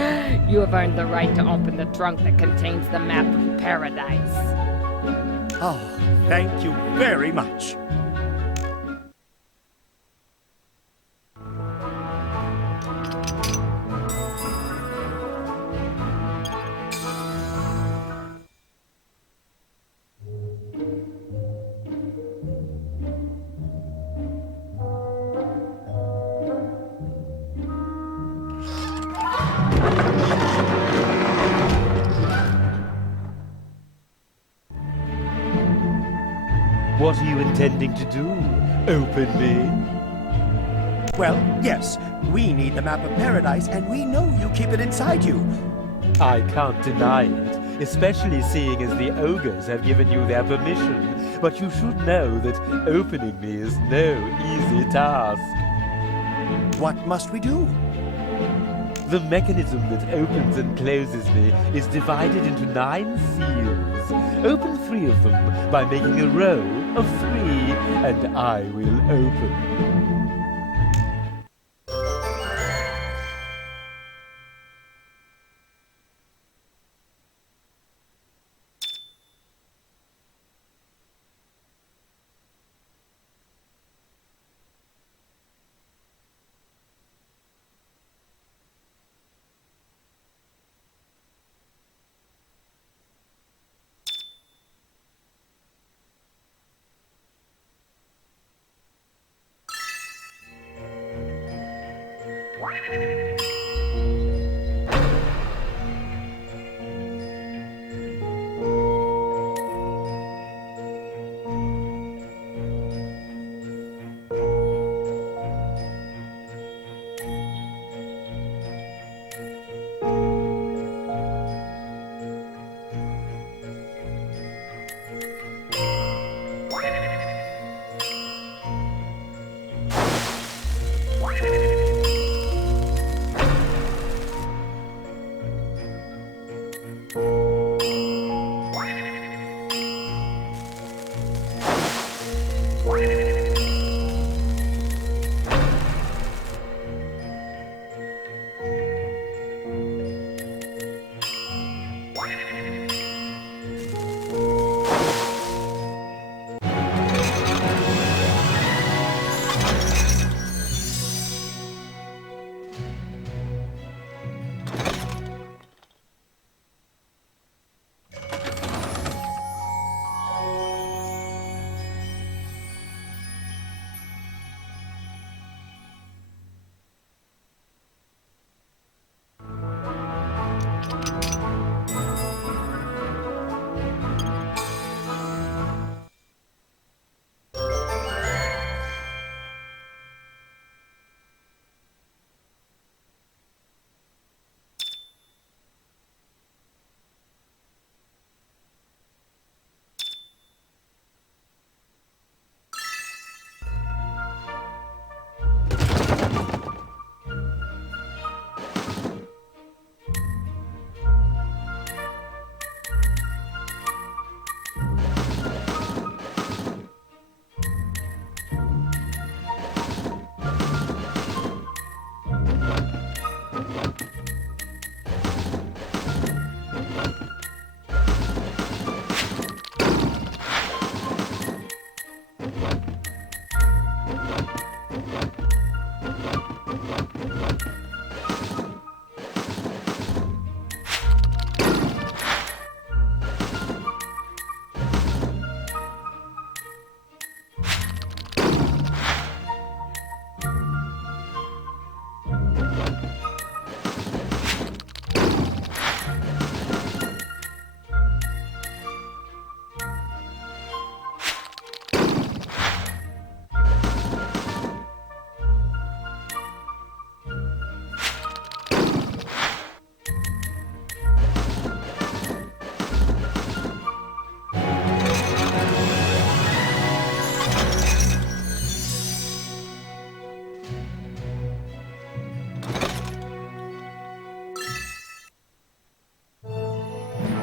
You have earned the right to open the trunk that contains the map of paradise. Oh, thank you very much. What are you intending to do? Open me? Well, yes, we need the map of paradise, and we know you keep it inside you. I can't deny it, especially seeing as the ogres have given you their permission. But you should know that opening me is no easy task. What must we do? The mechanism that opens and closes me is divided into 9 seals. Open 3 of them by making a row of 3, and I will open.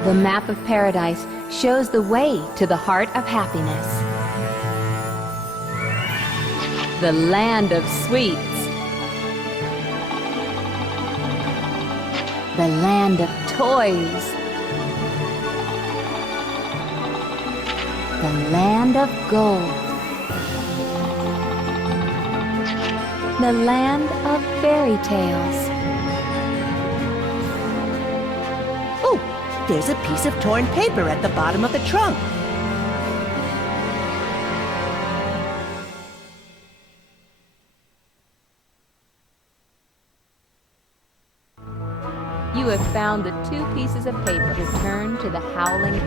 The map of paradise shows the way to the heart of happiness. The land of sweets. The land of toys. The land of gold. The land of fairy tales. Oh, there's a piece of torn paper at the bottom of the trunk. You have found the 2 pieces of paper. Return to the howling.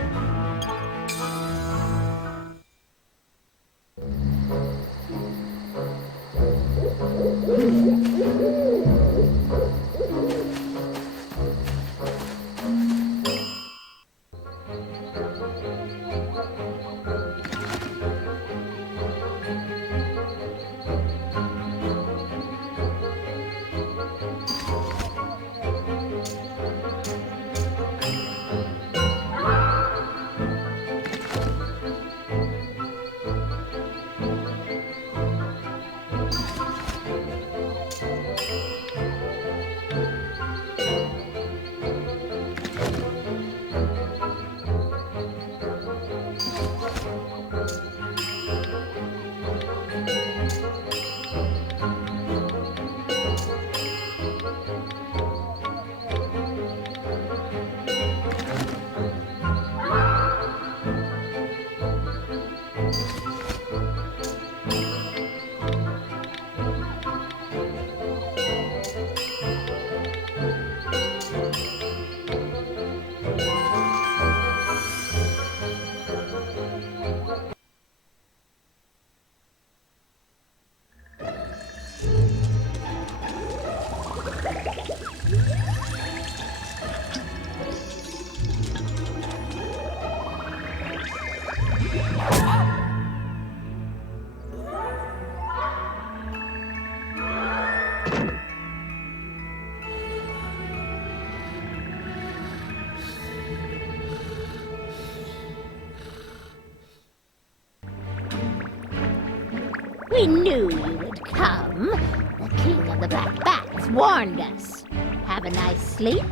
We knew you would come. The King of the Black Bats warned us. Have a nice sleep.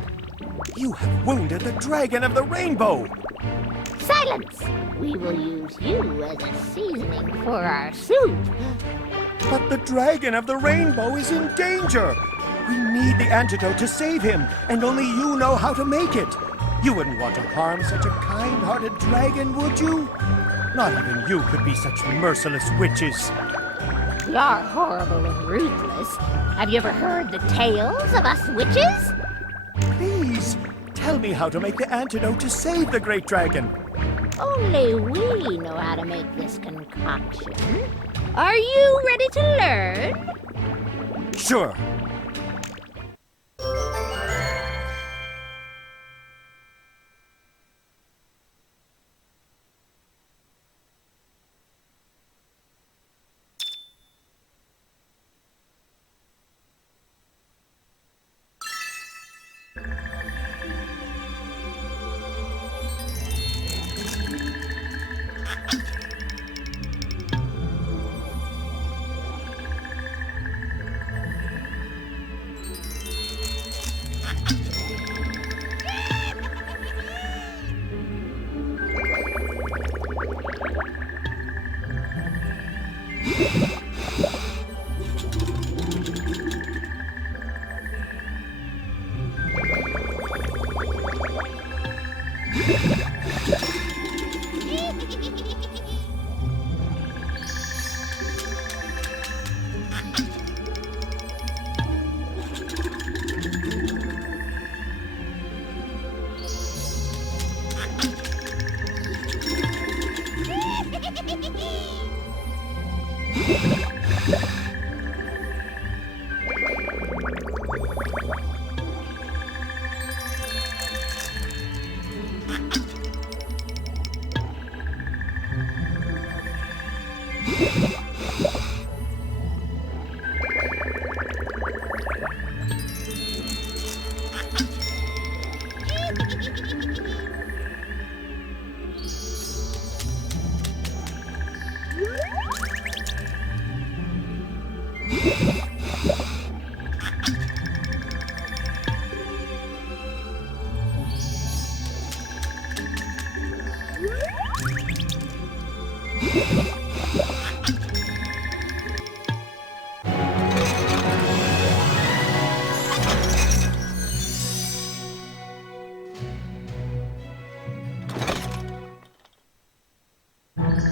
You have wounded the Dragon of the Rainbow! Silence! We will use you as a seasoning for our soup. But the Dragon of the Rainbow is in danger! We need the antidote to save him, and only you know how to make it. You wouldn't want to harm such a kind-hearted dragon, would you? Not even you could be such merciless witches. We are horrible and ruthless. Have you ever heard the tales of us witches? Please, tell me how to make the antidote to save the great dragon. Only we know how to make this concoction. Are you ready to learn? Sure.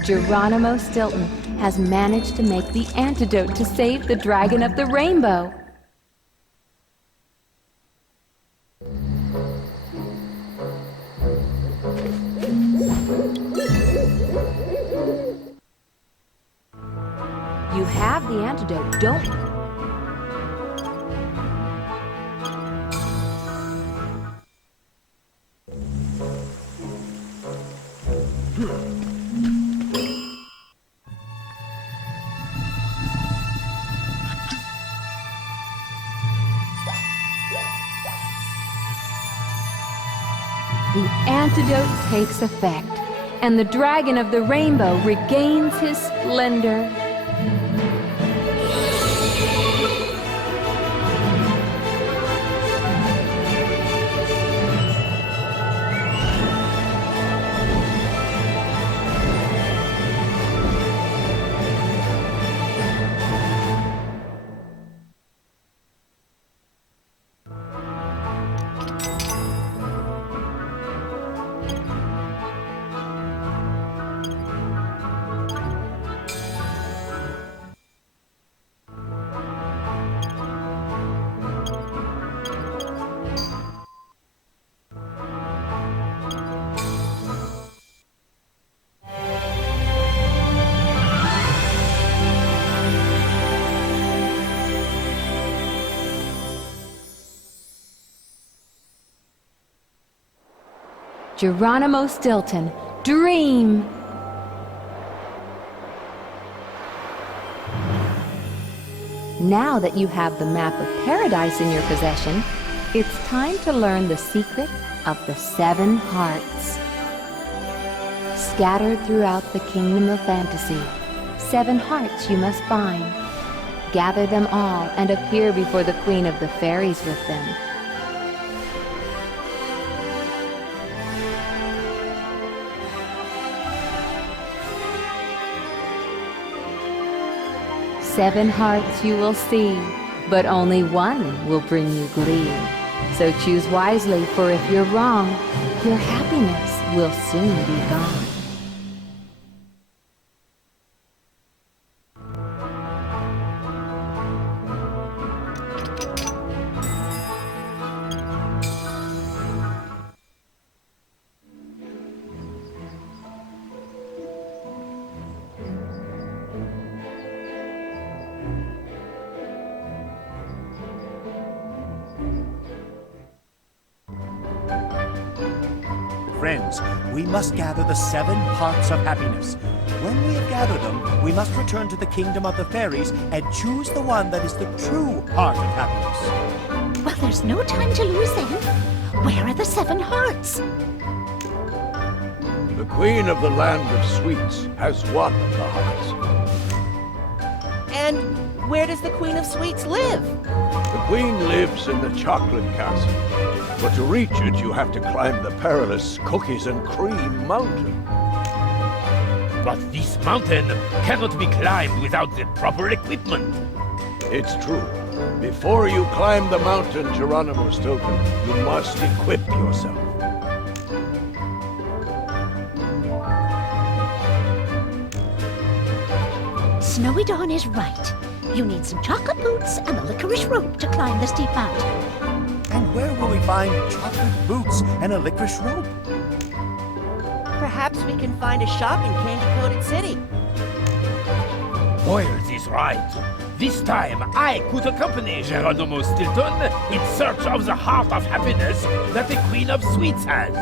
Geronimo Stilton has managed to make the antidote to save the Dragon of the Rainbow. You have the antidote, don't you? The antidote takes effect, and the Dragon of the Rainbow regains his splendor. Geronimo Stilton, dream! Now that you have the map of paradise in your possession, it's time to learn the secret of the 7 hearts. Scattered throughout the kingdom of fantasy, 7 hearts you must find. Gather them all and appear before the Queen of the Fairies with them. Seven hearts you will see, but only one will bring you glee. So choose wisely, for if you're wrong, your happiness will soon be gone. Friends, we must gather the 7 hearts of happiness. When we have gathered them, we must return to the kingdom of the fairies and choose the one that is the true heart of happiness. Well, there's no time to lose then. Where are the 7 hearts? The Queen of the Land of Sweets has one of the hearts. And where does the Queen of Sweets live? The Queen lives in the Chocolate Castle. But to reach it, you have to climb the perilous Cookies and Cream Mountain. But this mountain cannot be climbed without the proper equipment. It's true. Before you climb the mountain, Geronimo Stilton, you must equip yourself. Snowy Dawn is right. You need some chocolate boots and a licorice rope to climb the steep mountain. And where will we find chocolate boots and a licorice rope? Perhaps we can find a shop in Candy-Coated City. Boyles is right. This time I could accompany Geronimo Stilton in search of the heart of happiness that the Queen of Sweets has.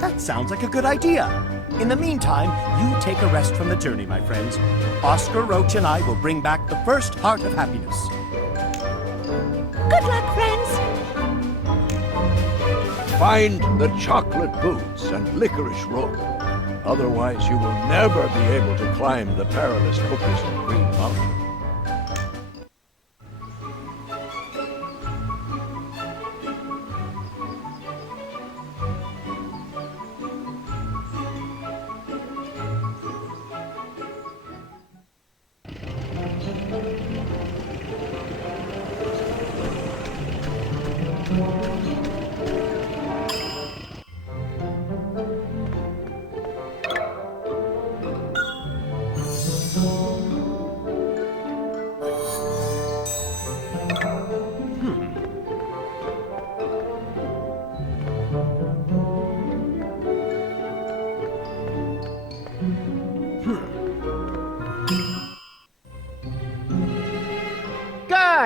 That sounds like a good idea. In the meantime, you take a rest from the journey, my friends. Oscar Roach and I will bring back the first heart of happiness. Good luck, friends! Find the chocolate boots and licorice rope. Otherwise, you will never be able to climb the perilous Cookies and Cream Mountain.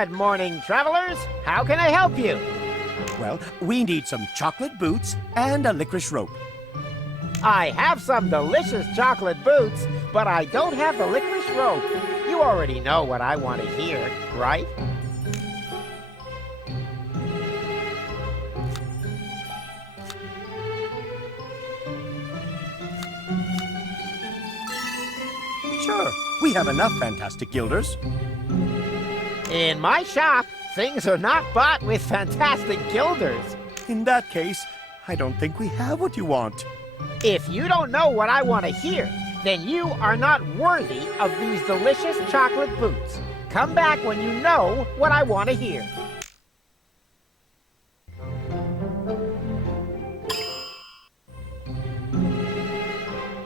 Good morning, travelers. How can I help you? Well, we need some chocolate boots and a licorice rope. I have some delicious chocolate boots, but I don't have the licorice rope. You already know what I want to hear, right? Sure, we have enough fantastic gilders. In my shop, things are not bought with fantastic gilders. In that case, I don't think we have what you want. If you don't know what I want to hear, then you are not worthy of these delicious chocolate boots. Come back when you know what I want to hear.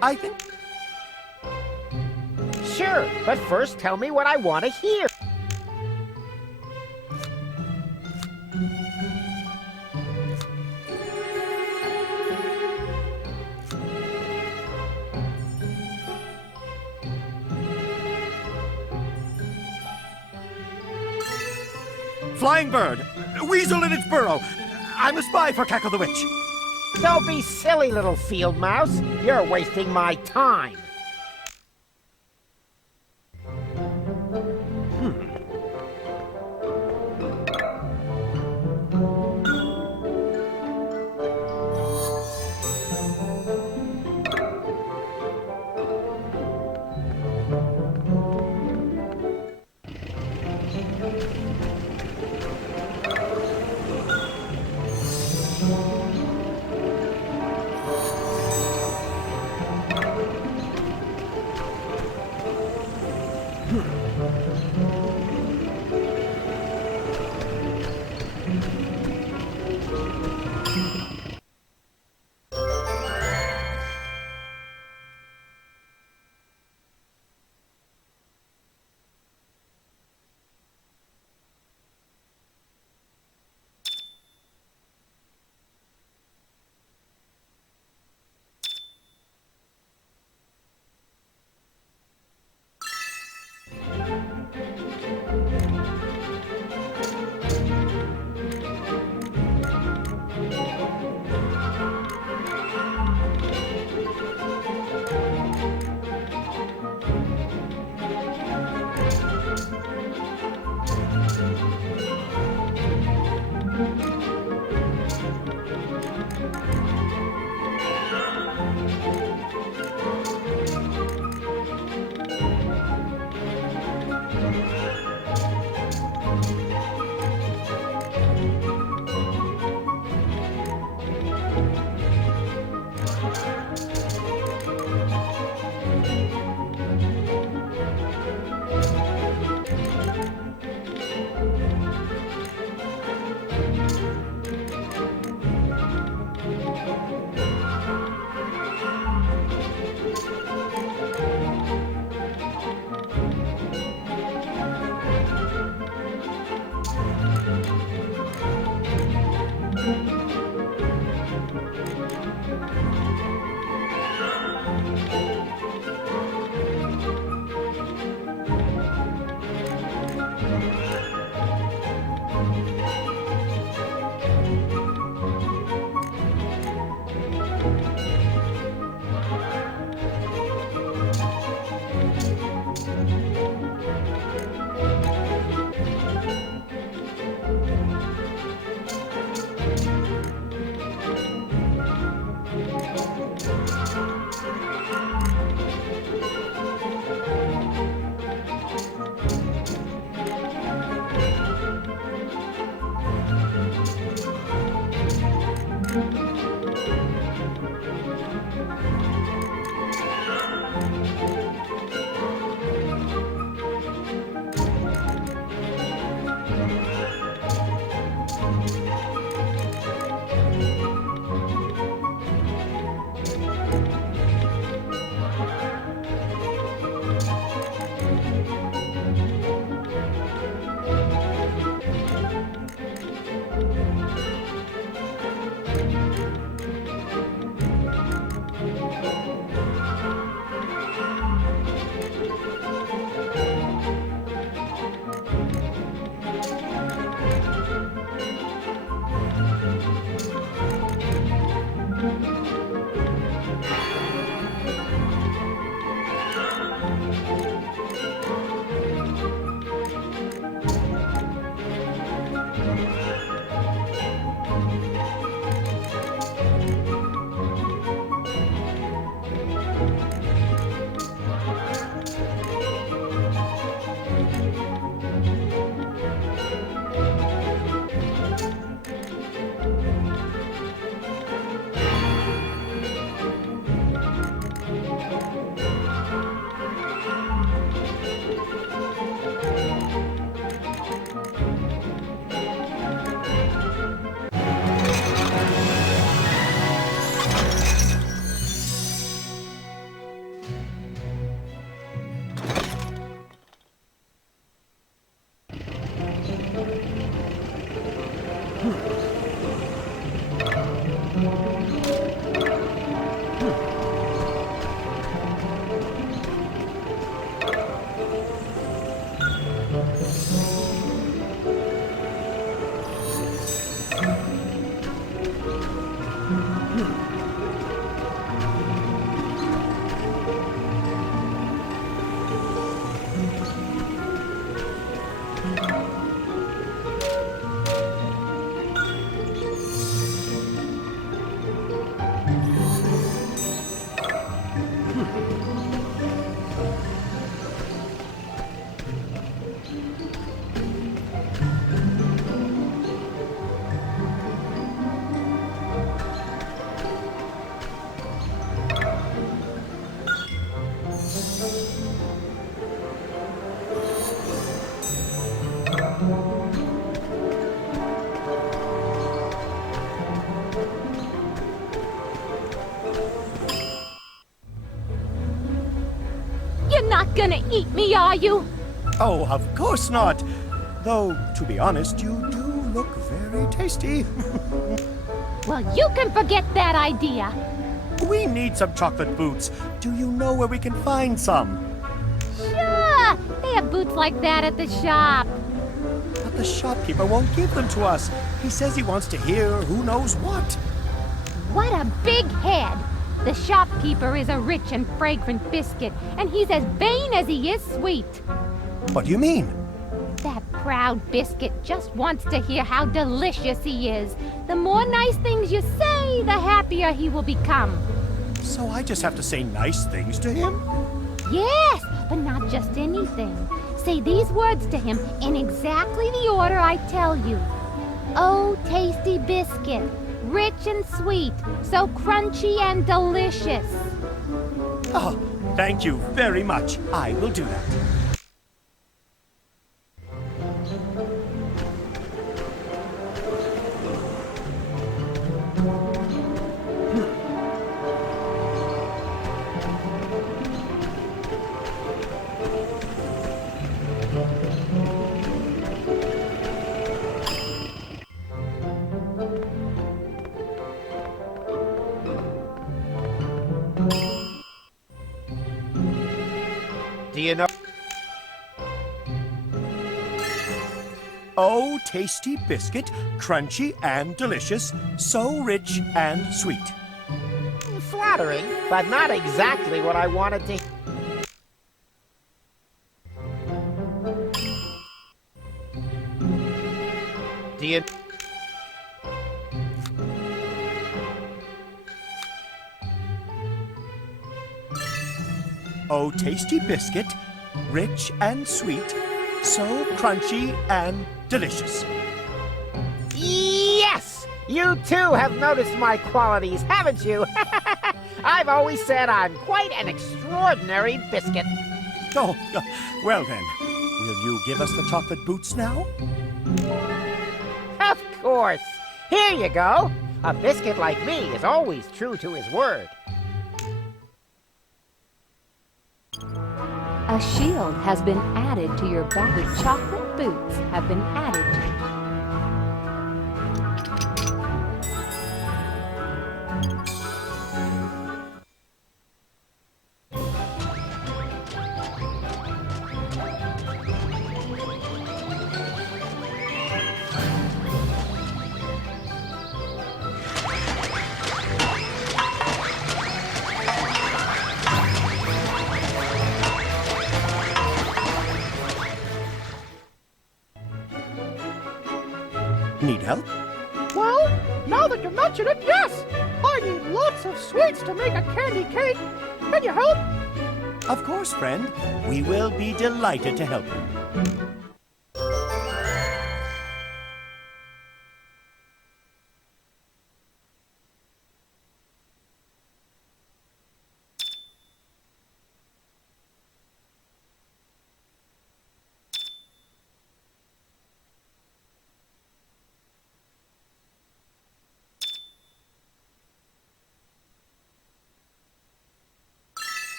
I think... Sure, but first tell me what I want to hear. Flying bird! Weasel in its burrow! I'm a spy for Cackle the Witch! Don't be silly, little field mouse. You're wasting my time. You're not gonna eat me, are you? Oh, of course not. Though, to be honest, you do look very tasty. Well, you can forget that idea. We need some chocolate boots. Do you know where we can find some? Sure, they have boots like that at the shop. But the shopkeeper won't give them to us. He says he wants to hear who knows what. What a big head! The shopkeeper is a rich and fragrant biscuit, and he's as vain as he is sweet. What do you mean? That proud biscuit just wants to hear how delicious he is. The more nice things you say, the happier he will become. So I just have to say nice things to him? Yes, but not just anything. Say these words to him in exactly the order I tell you. Oh, tasty biscuit, rich and sweet, so crunchy and delicious. Oh, thank you very much. I will do that. Do you know? Oh, tasty biscuit, crunchy and delicious, so rich and sweet. Flattering, but not exactly what I wanted to. Do you? Oh, tasty biscuit, rich and sweet, so crunchy and delicious. Yes! You too have noticed my qualities, haven't you? I've always said I'm quite an extraordinary biscuit. Oh, well then, will you give us the chocolate boots now? Of course. Here you go. A biscuit like me is always true to his word. A shield has been added to your back. The chocolate boots have been added to you. Need help? Well, now that you mention it, yes! I need lots of sweets to make a candy cake. Can you help? Of course, friend. We will be delighted to help you.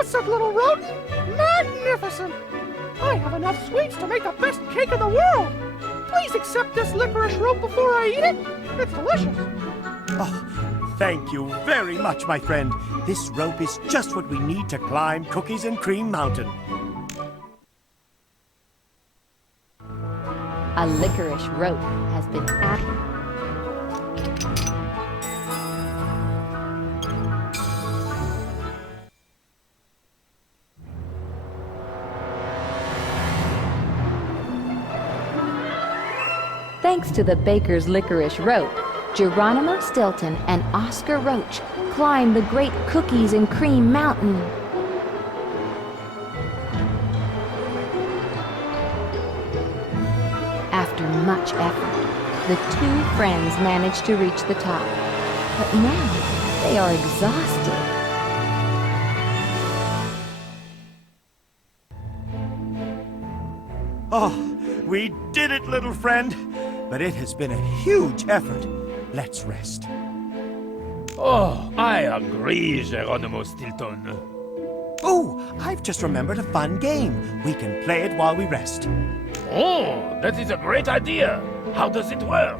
Magnificent, little rodent! Magnificent! I have enough sweets to make the best cake in the world! Please accept this licorice rope before I eat it. It's delicious. Oh, thank you very much, my friend. This rope is just what we need to climb Cookies and Cream Mountain. A licorice rope has been added. Thanks to the baker's licorice rope, Geronimo Stilton and Oscar Roach climb the great Cookies and Cream Mountain. After much effort, the two friends manage to reach the top. But now they are exhausted. Oh, we did it, little friend. But it has been a huge effort. Let's rest. Oh, I agree, Geronimo Stilton. Oh, I've just remembered a fun game. We can play it while we rest. Oh, that is a great idea. How does it work?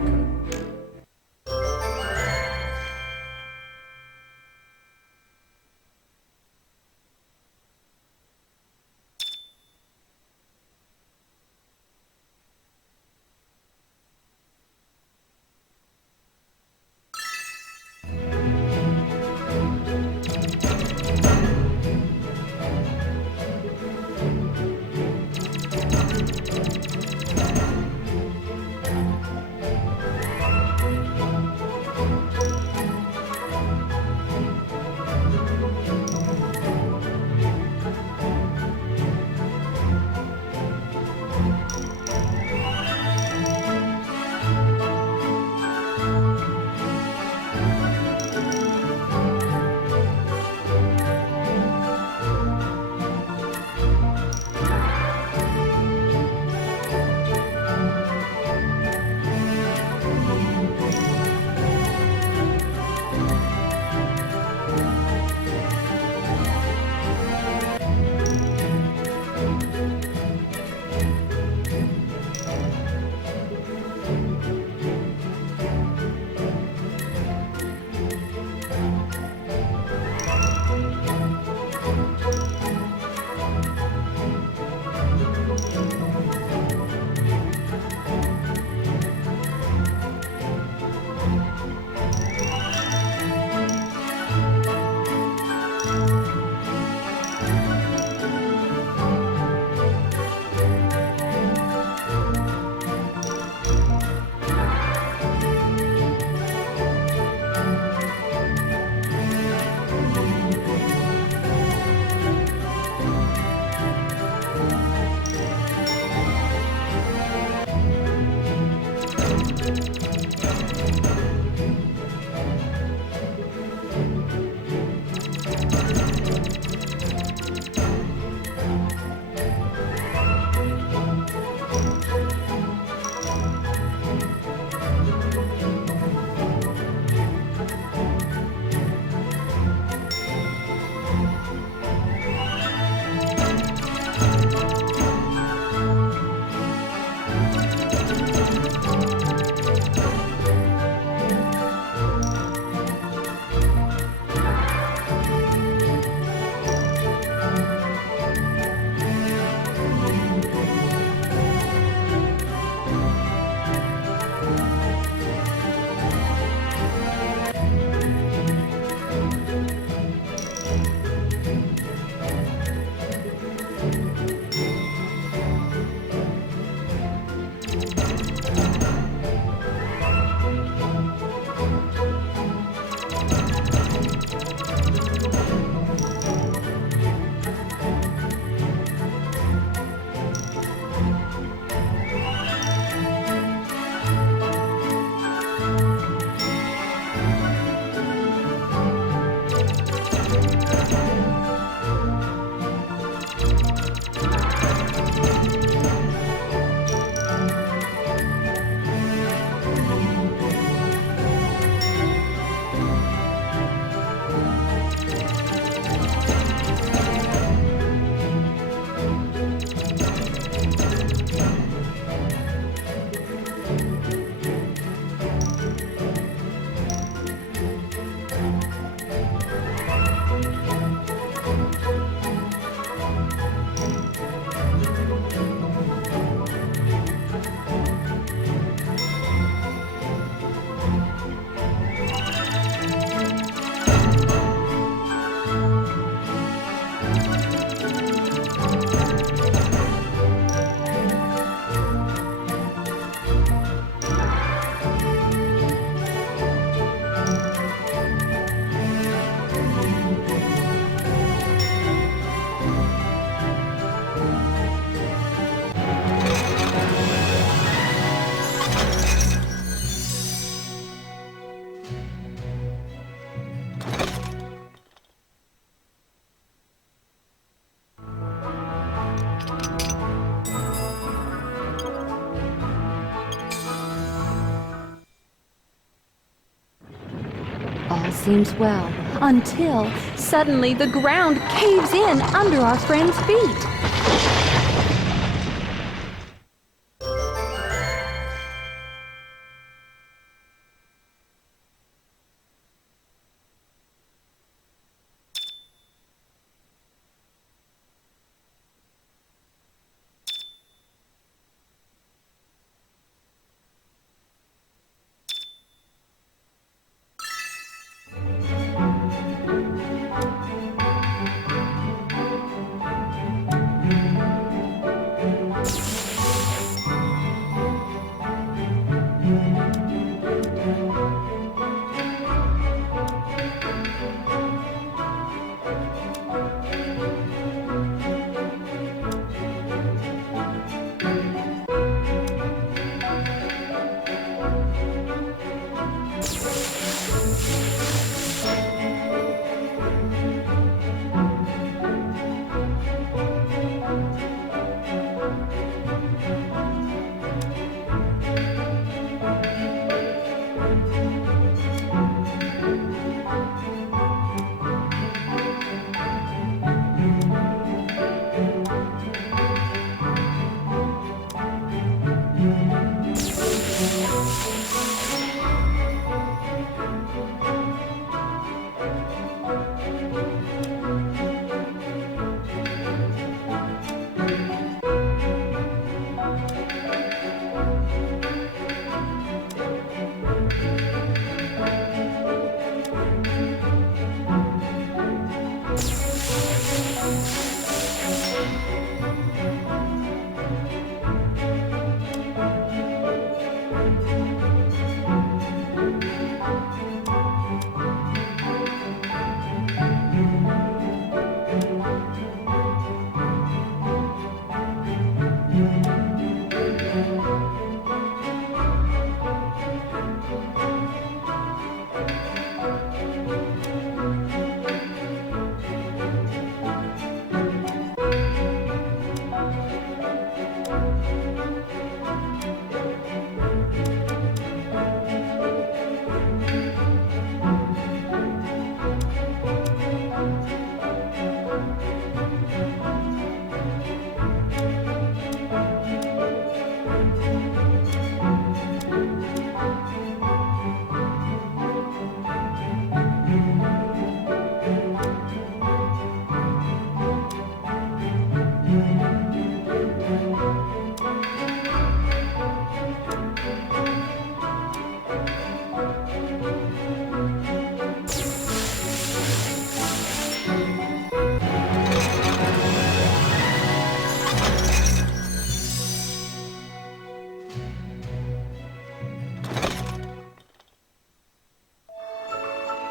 All seems well, until suddenly the ground caves in under our friend's feet.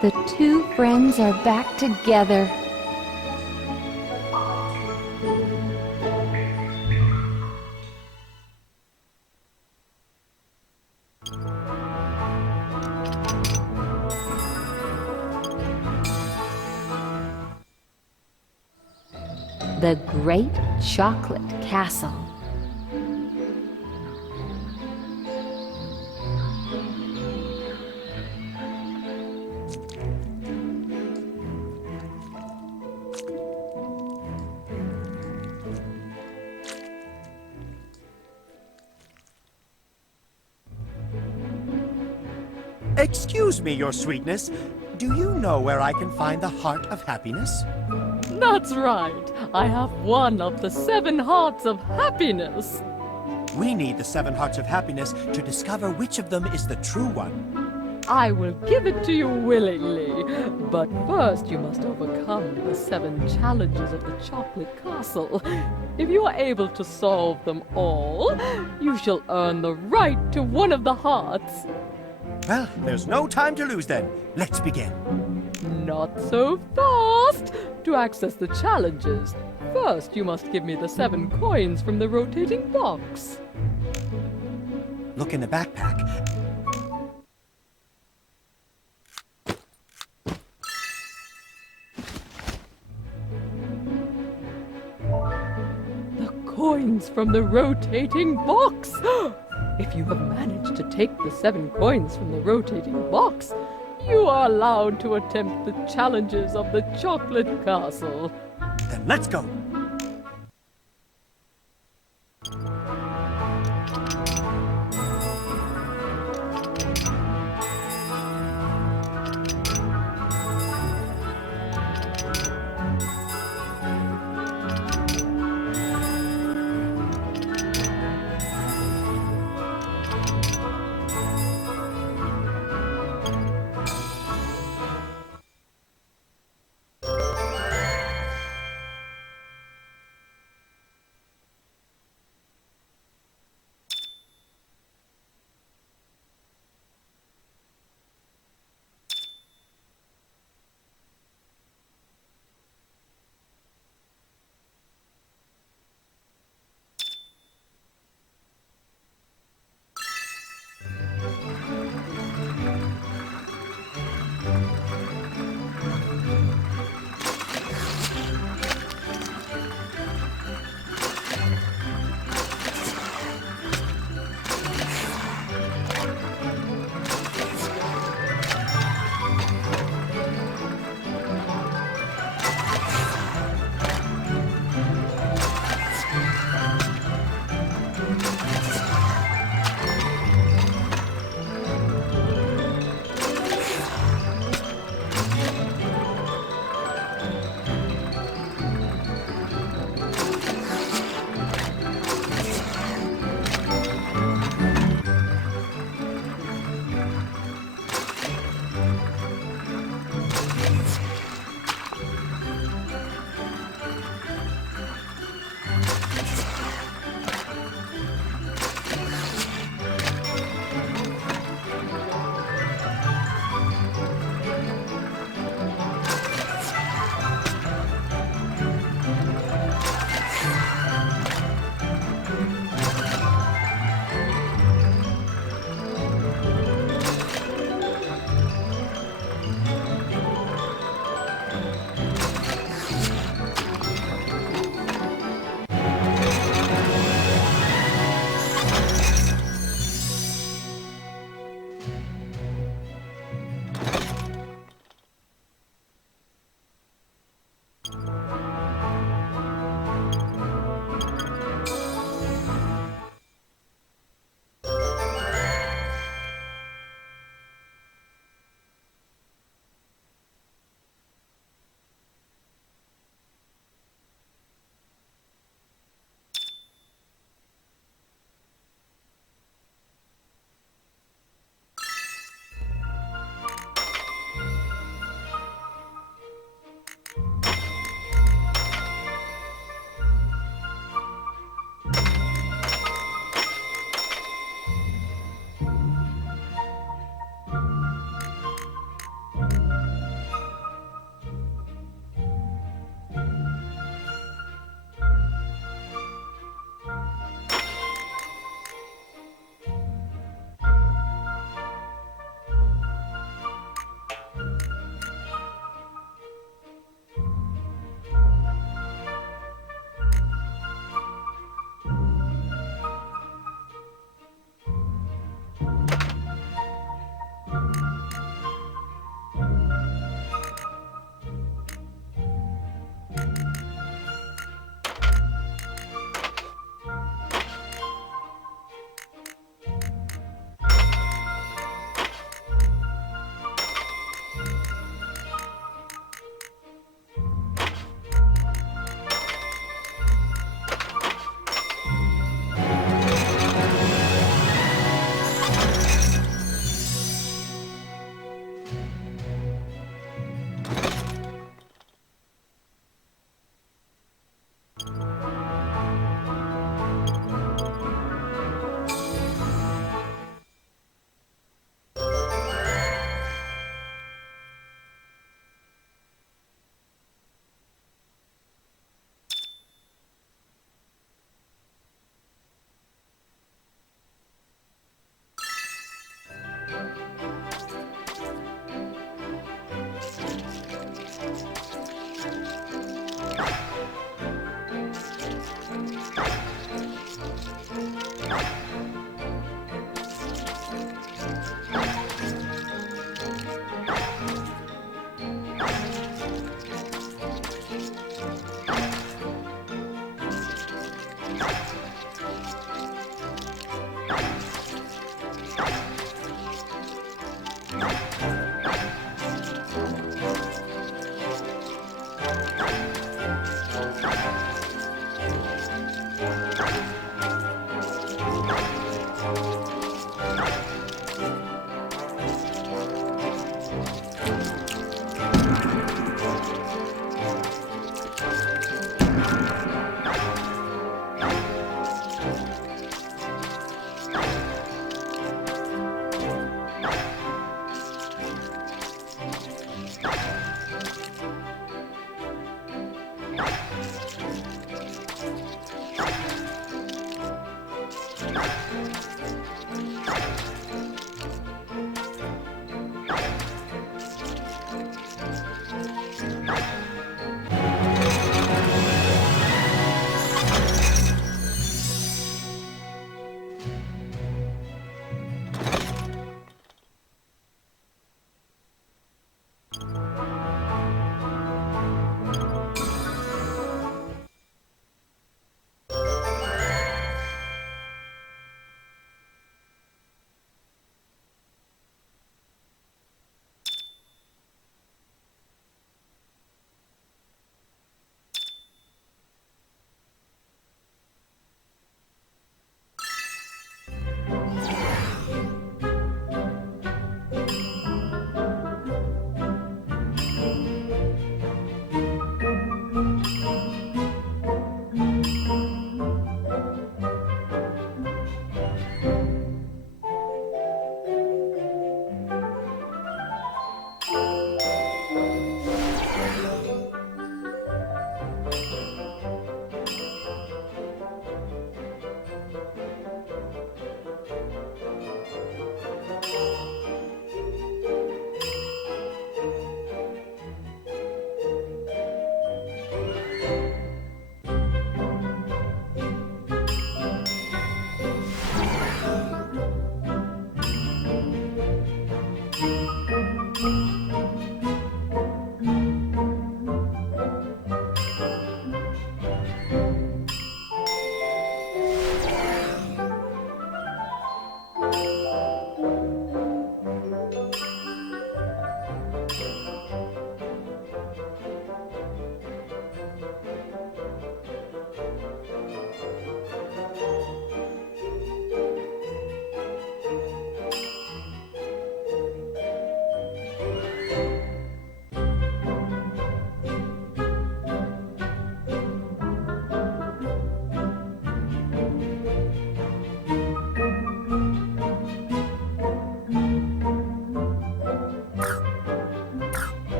The two friends are back together. The Great Chocolate Castle. Excuse me, your sweetness. Do you know where I can find the Heart of Happiness? That's right. I have one of the 7 hearts of happiness. We need the 7 hearts of happiness to discover which of them is the true one. I will give it to you willingly. But first you must overcome the 7 challenges of the Chocolate Castle. If you are able to solve them all, you shall earn the right to one of the hearts. Well, there's no time to lose then. Let's begin. Not so fast! To access the challenges, first you must give me the 7 coins from the rotating box. Look in the backpack. The coins from the rotating box! If you have managed to take the 7 coins from the rotating box, you are allowed to attempt the challenges of the Chocolate Castle. Then let's go.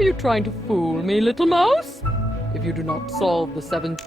Are you trying to fool me, little mouse? If you do not solve the 7...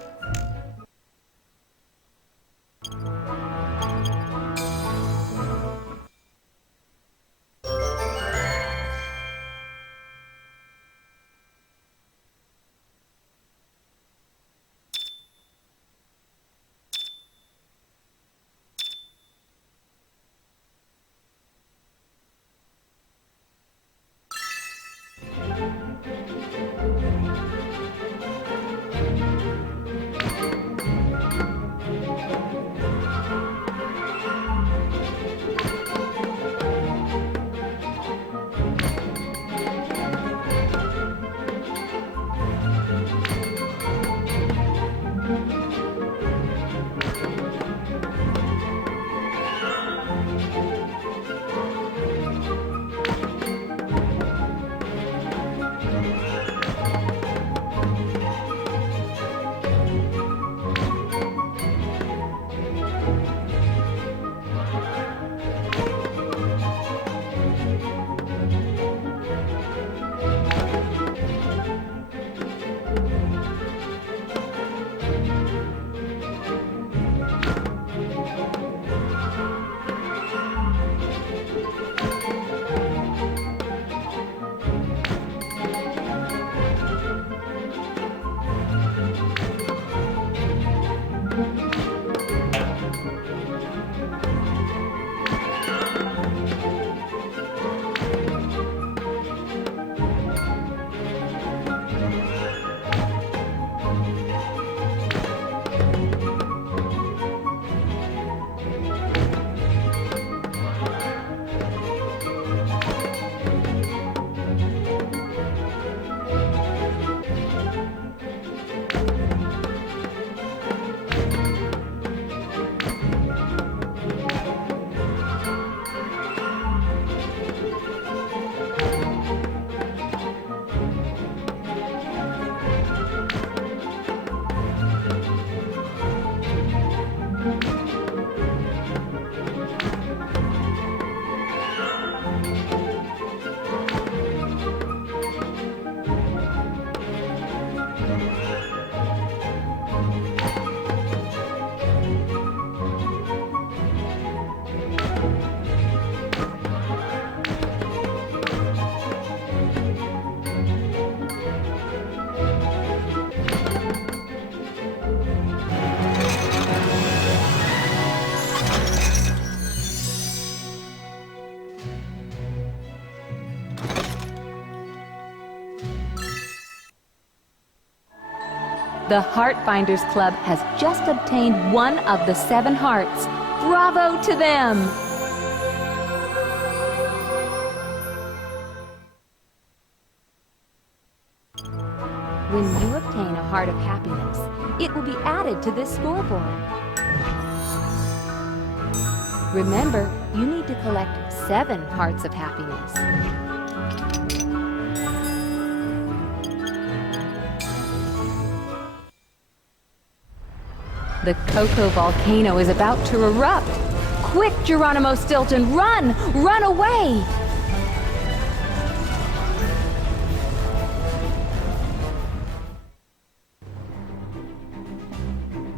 The Heartfinders Club has just obtained one of the 7 hearts. Bravo to them! When you obtain a heart of happiness, it will be added to this scoreboard. Remember, you need to collect 7 hearts of happiness. The Cocoa Volcano is about to erupt. Quick, Geronimo Stilton, run! Run away!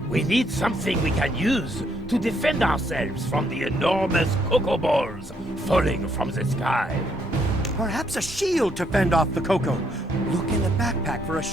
We need something we can use to defend ourselves from the enormous cocoa balls falling from the sky. Perhaps a shield to fend off the cocoa. Look in the backpack for a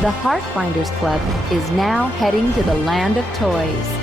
The Heartfinders Club is now heading to the Land of Toys.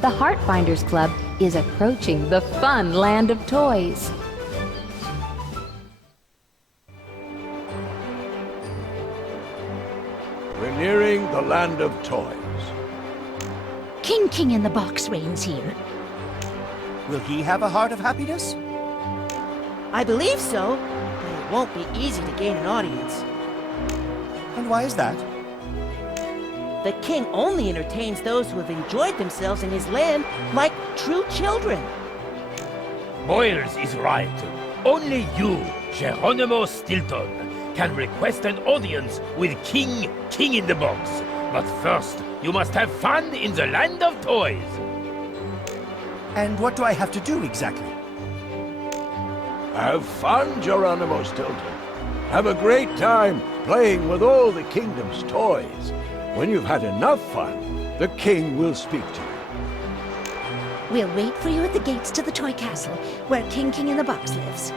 The Heartfinders Club is approaching the fun Land of Toys. We're nearing the Land of Toys. King in the Box reigns here. Will he have a heart of happiness? I believe so, but it won't be easy to gain an audience. And why is that? The king only entertains those who have enjoyed themselves in his land like true children. Boyles is right. Only you, Geronimo Stilton, can request an audience with King in the Box. But first, you must have fun in the Land of Toys. And what do I have to do exactly? Have fun, Geronimo Stilton. Have a great time playing with all the kingdom's toys. When you've had enough fun, the king will speak to you. We'll wait for you at the gates to the toy castle, where King in the Box lives.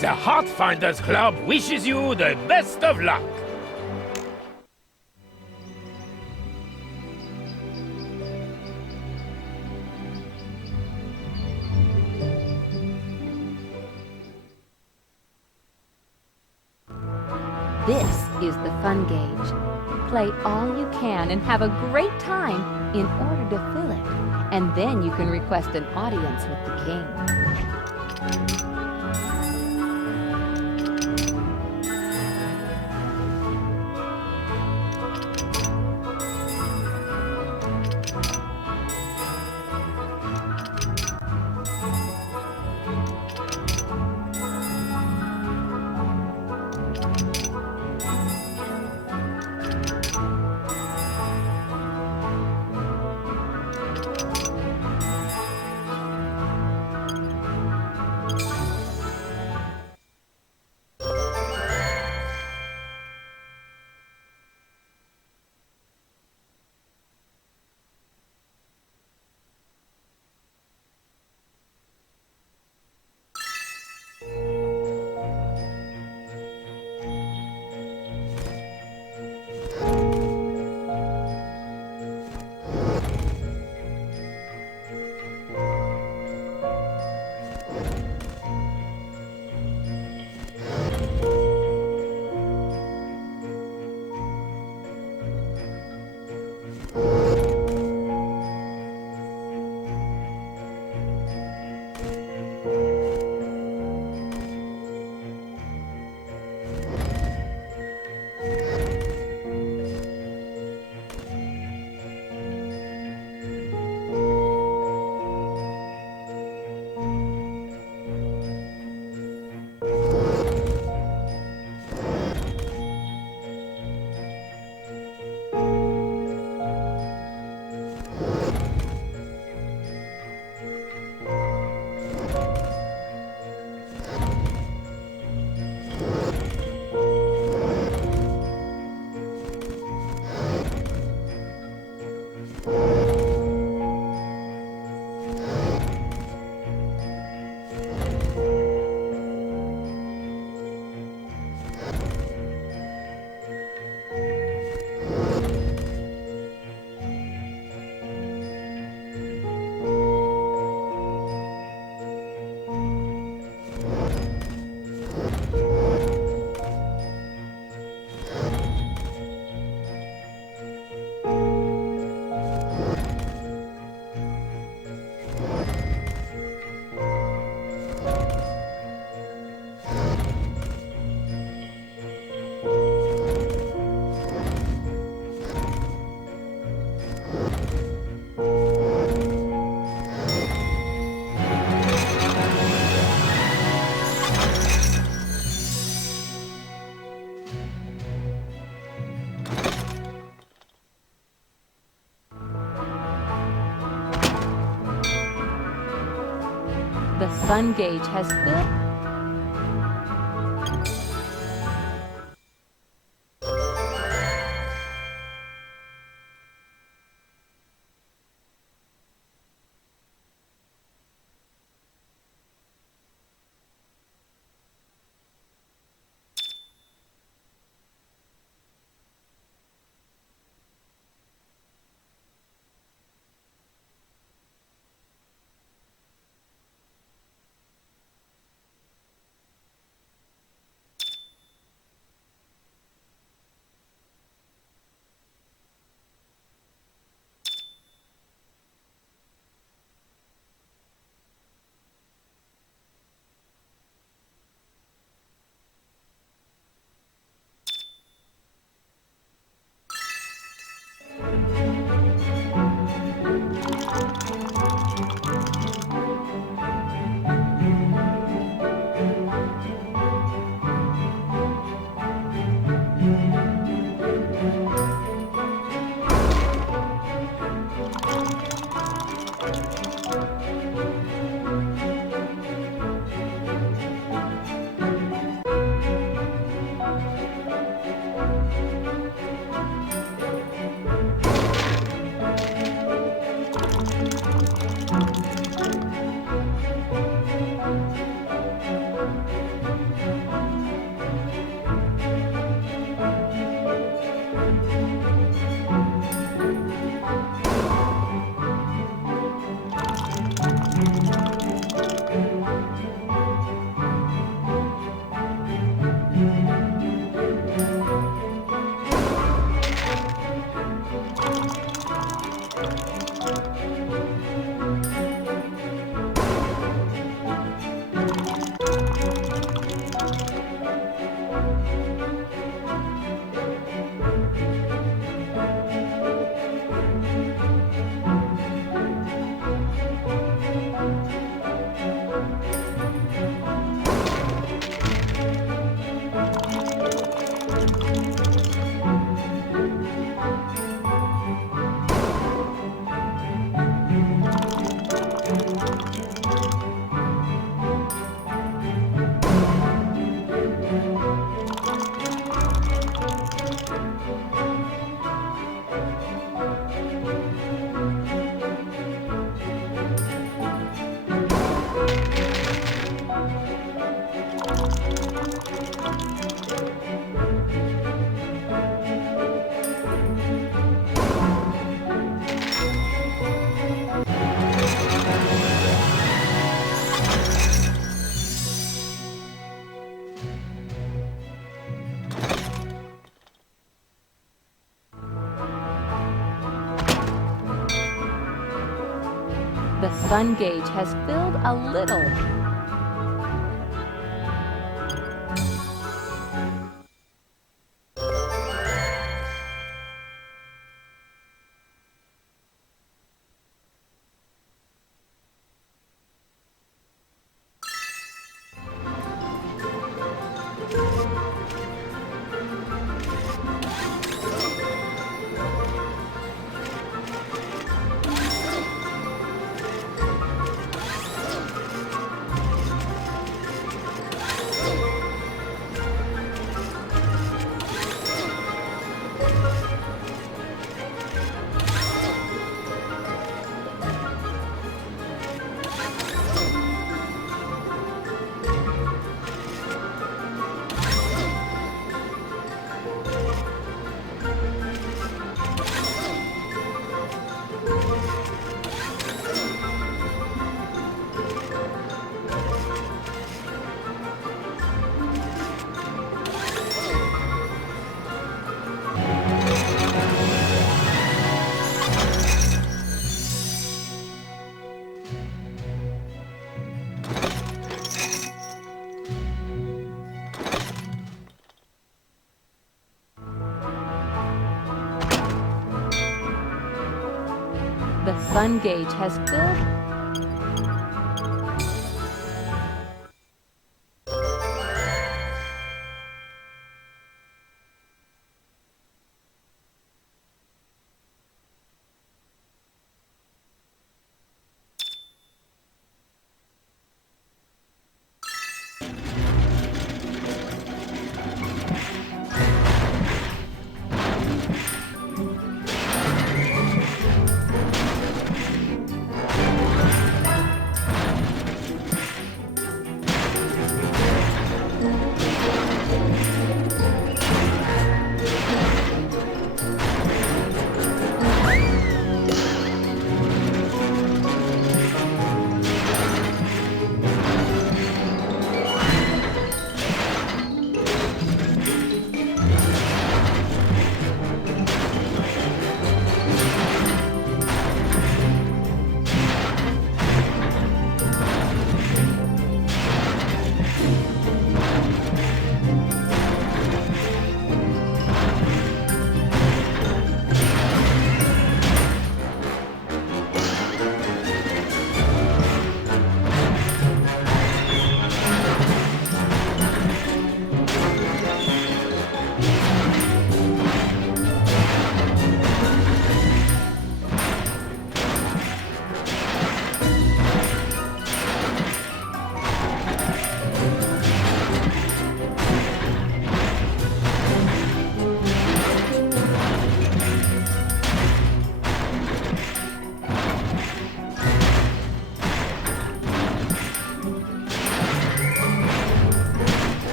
The Heartfinders Club wishes you the best of luck. This is the fun gauge. Play all you can and have a great time in order to fill it. And then you can request an audience with the king. The sun gauge has filled. The sun gauge has filled a little. The sun gauge has filled.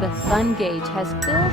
The sun gauge has filled.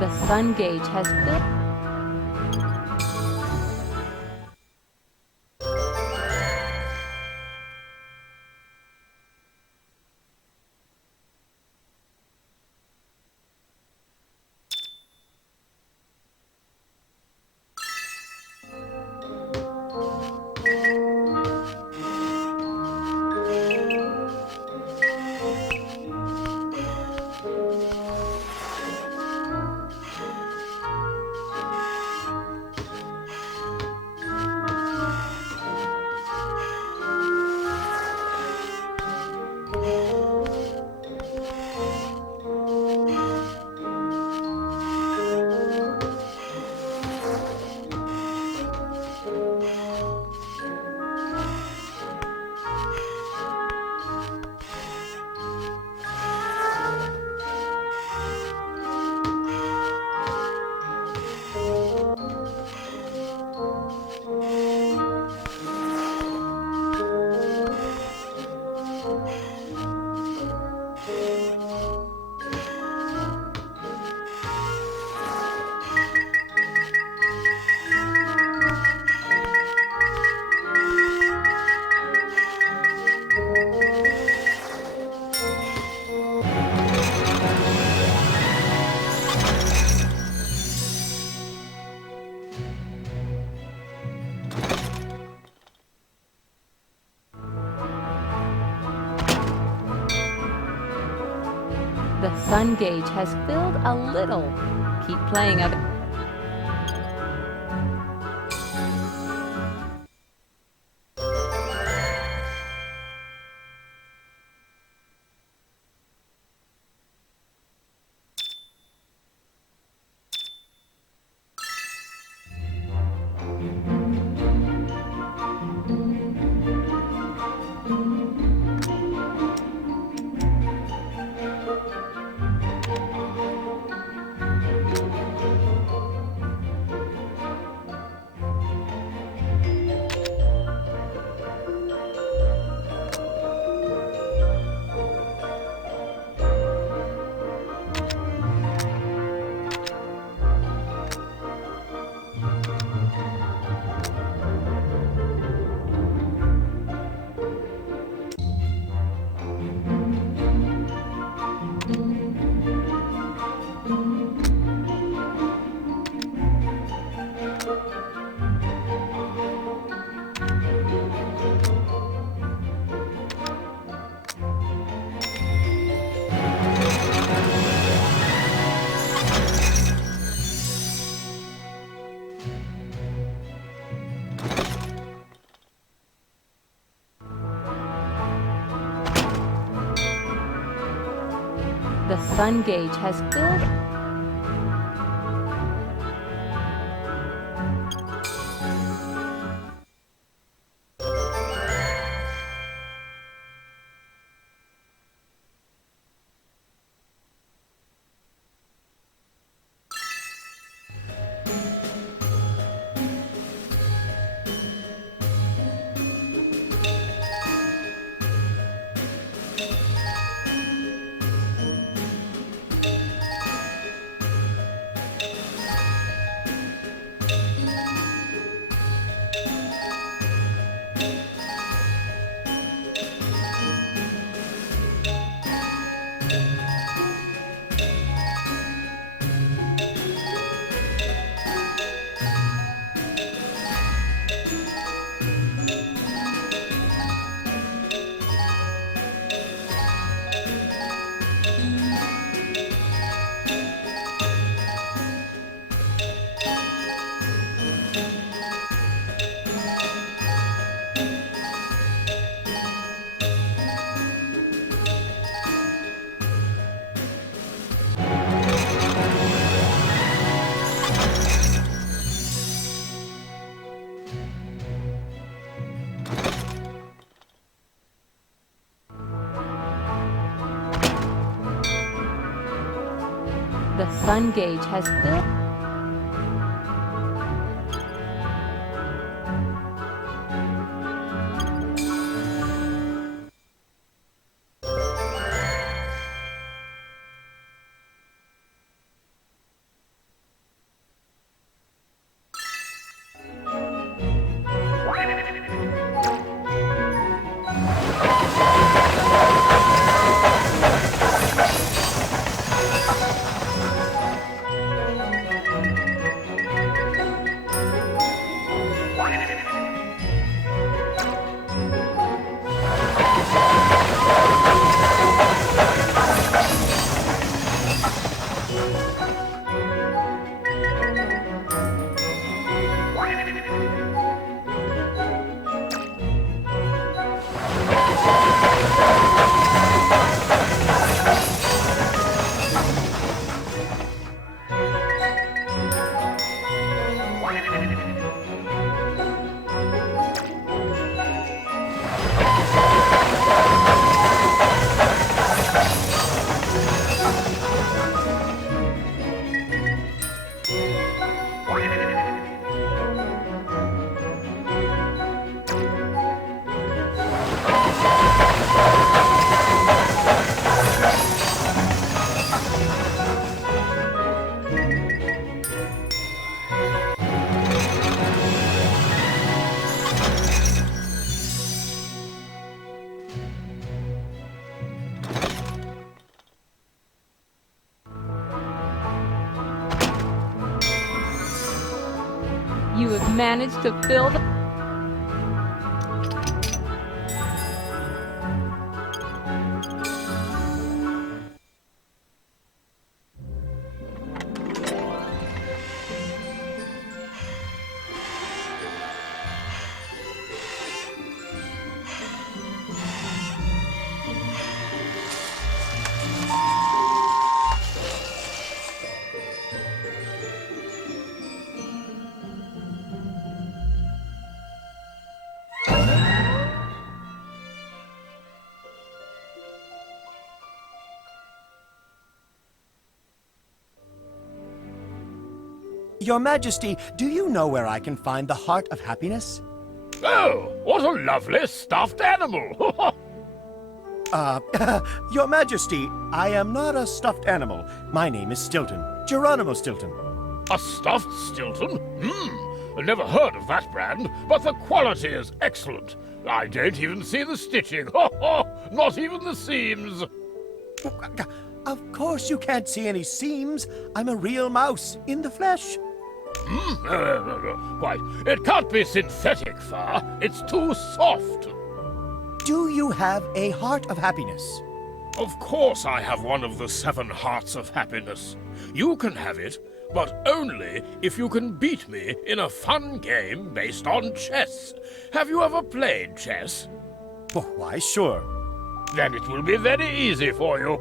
The sun gauge has filled. The sun gauge has filled a little. Keep playing of it. The fun gauge has filled. The fun gauge has filled. You have managed to fill the... Your Majesty, do you know where I can find the Heart of Happiness? Oh, what a lovely stuffed animal! Your Majesty, I am not a stuffed animal. My name is Stilton, Geronimo Stilton. A stuffed Stilton? I never heard of that brand, but the quality is excellent. I don't even see the stitching. Not even the seams. Of course you can't see any seams. I'm a real mouse, in the flesh. Quite. It can't be synthetic fur. It's too soft. Do you have a Heart of Happiness? Of course I have one of the 7 Hearts of Happiness. You can have it, but only if you can beat me in a fun game based on chess. Have you ever played chess? Oh, why, sure. Then it will be very easy for you.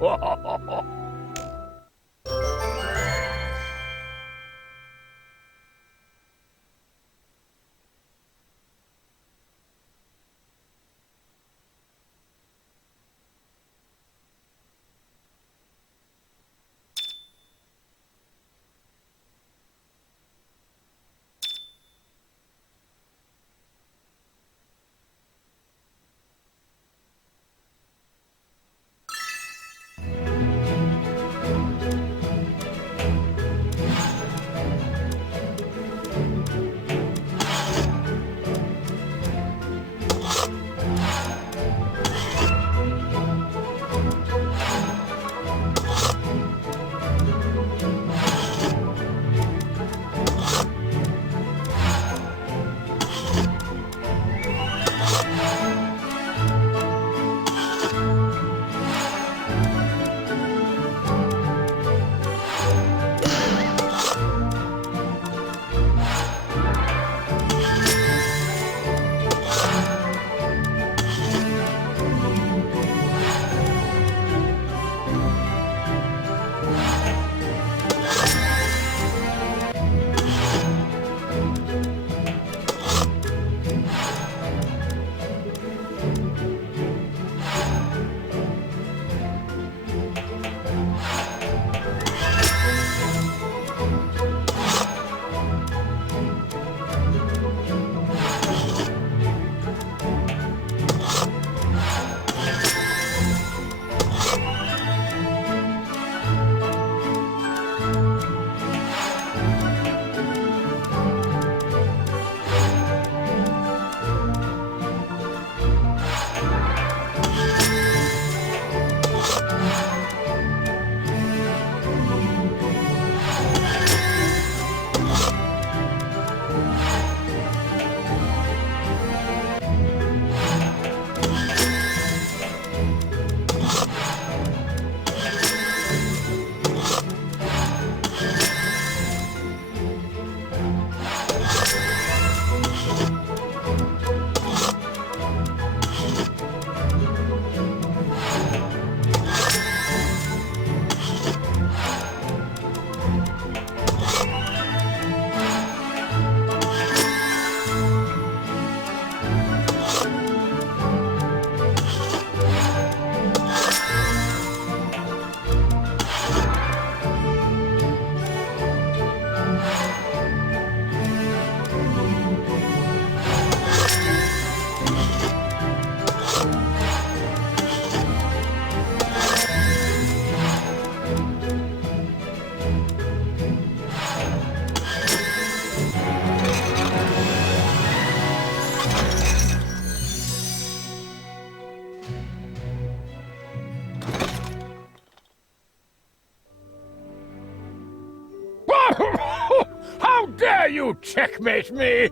dare you checkmate me?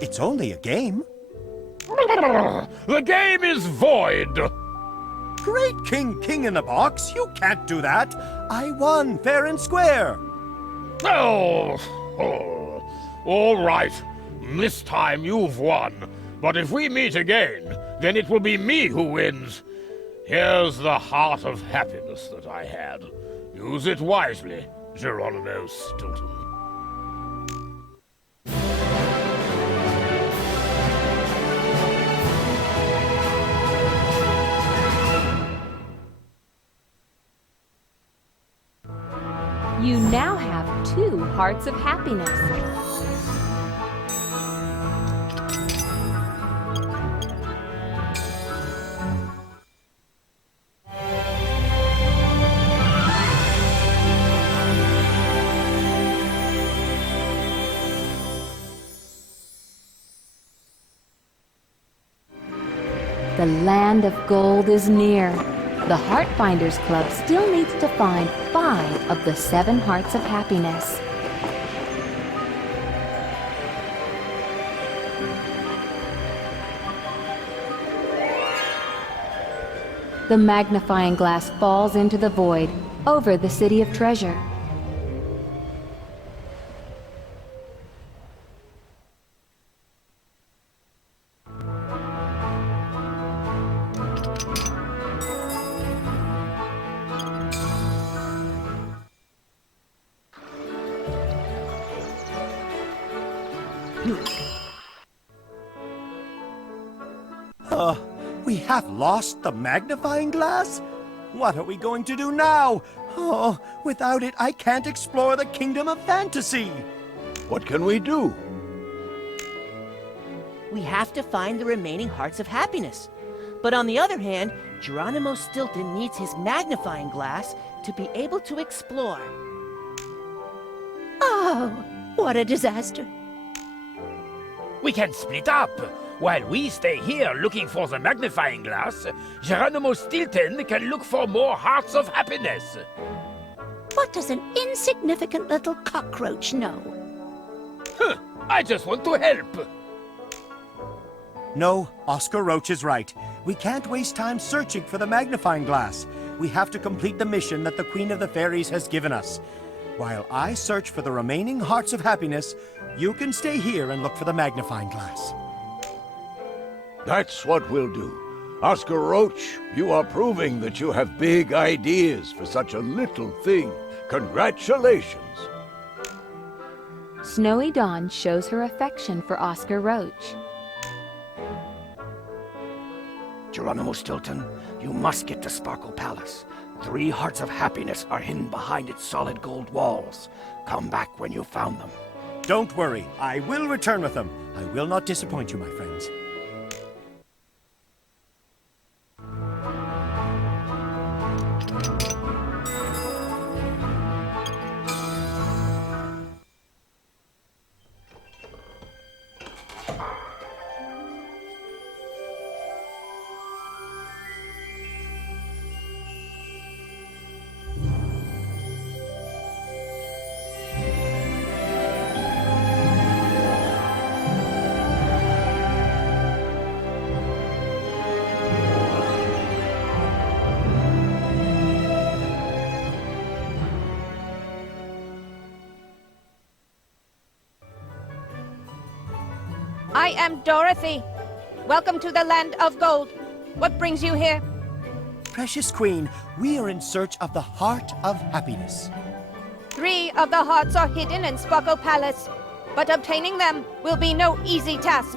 It's only a game. The game is void. Great King in the Box, you can't do that. I won fair and square. Oh, all right. This time you've won. But if we meet again, then it will be me who wins. Here's the heart of happiness that I had. Use it wisely, Geronimo Stilton. You now have 2 hearts of happiness. The land of gold is near. The Heartfinders Club still needs to find 5 of the 7 hearts of happiness. The magnifying glass falls into the void over the City of Treasure. We have lost the magnifying glass? What are we going to do now? Oh, without it, I can't explore the kingdom of fantasy. What can we do? We have to find the remaining hearts of happiness. But on the other hand, Geronimo Stilton needs his magnifying glass to be able to explore. Oh, what a disaster. We can split up. While we stay here looking for the magnifying glass, Geronimo Stilton can look for more hearts of happiness. What does an insignificant little cockroach know? Huh, I just want to help. No, Oscar Roach is right. We can't waste time searching for the magnifying glass. We have to complete the mission that the Queen of the Fairies has given us. While I search for the remaining hearts of happiness, you can stay here and look for the magnifying glass. That's what we'll do. Oscar Roach, you are proving that you have big ideas for such a little thing. Congratulations. Snowy Dawn shows her affection for Oscar Roach. Geronimo Stilton, you must get to Sparkle Palace. 3 hearts of happiness are hidden behind its solid gold walls. Come back when you've found them. Don't worry, I will return with them. I will not disappoint you, my friends. I am Dorothy. Welcome to the land of gold. What brings you here? Precious Queen, we are in search of the heart of happiness. 3 of the hearts are hidden in Sparkle Palace, but obtaining them will be no easy task.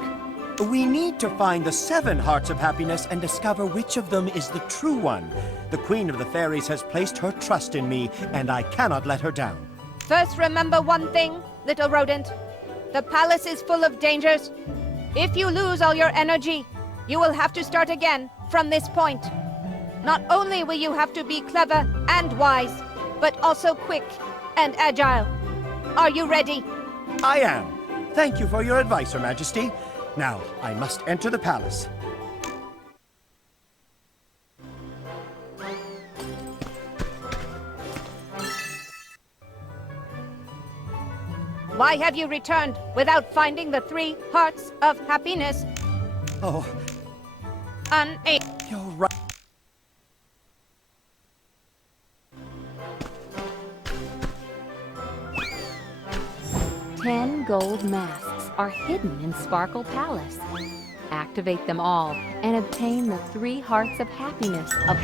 We need to find the 7 hearts of happiness and discover which of them is the true one. The Queen of the Fairies has placed her trust in me, and I cannot let her down. First, remember one thing, little rodent. The palace is full of dangers. If you lose all your energy, you will have to start again from this point. Not only will you have to be clever and wise, but also quick and agile. Are you ready? I am. Thank you for your advice, Her Majesty. Now, I must enter the palace. Why have you returned without finding the 3 hearts of happiness? Oh, Unable. you're right. 10 gold masks are hidden in Sparkle Palace. Activate them all and obtain the 3 hearts of happiness of...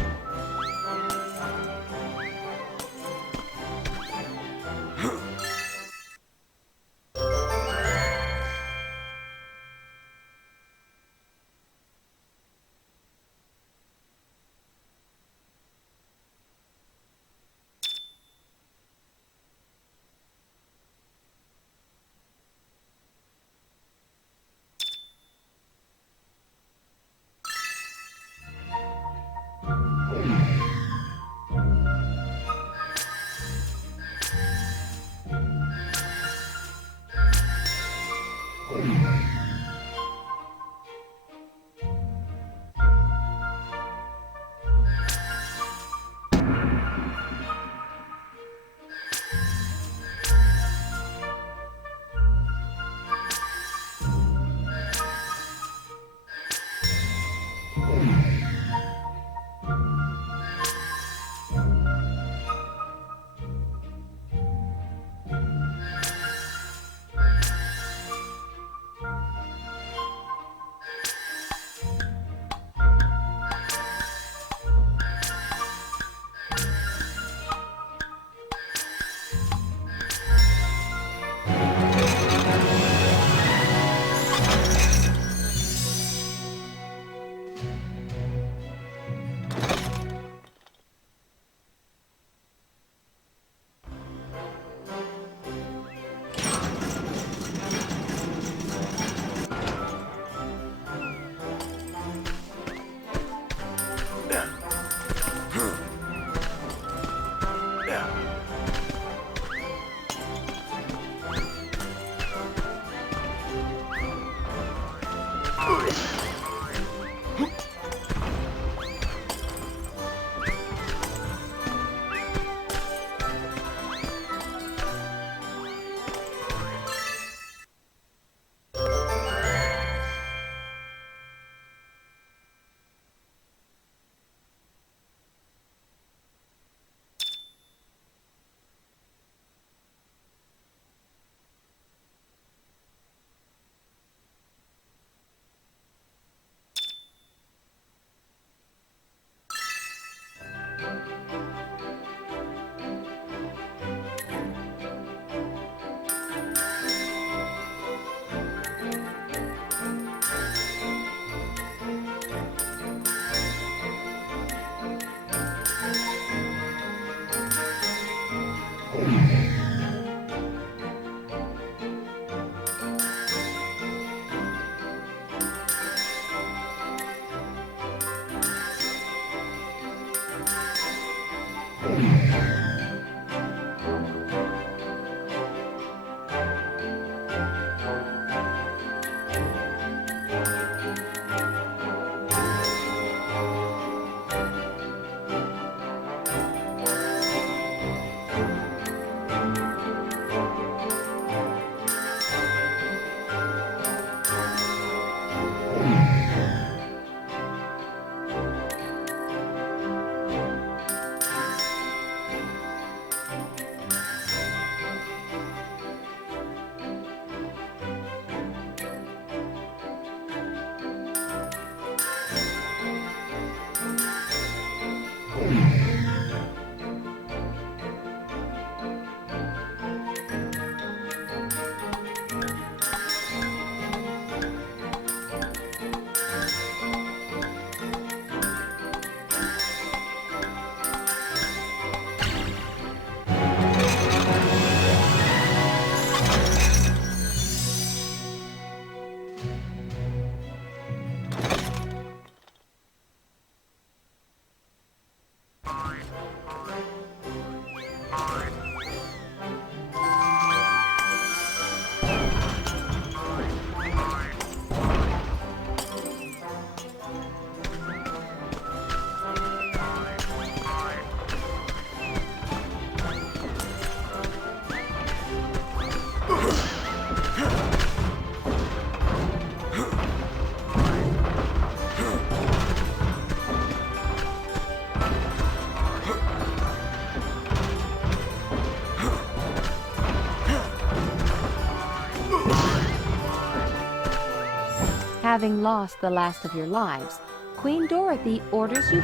Having lost the last of your lives, Queen Dorothy orders you...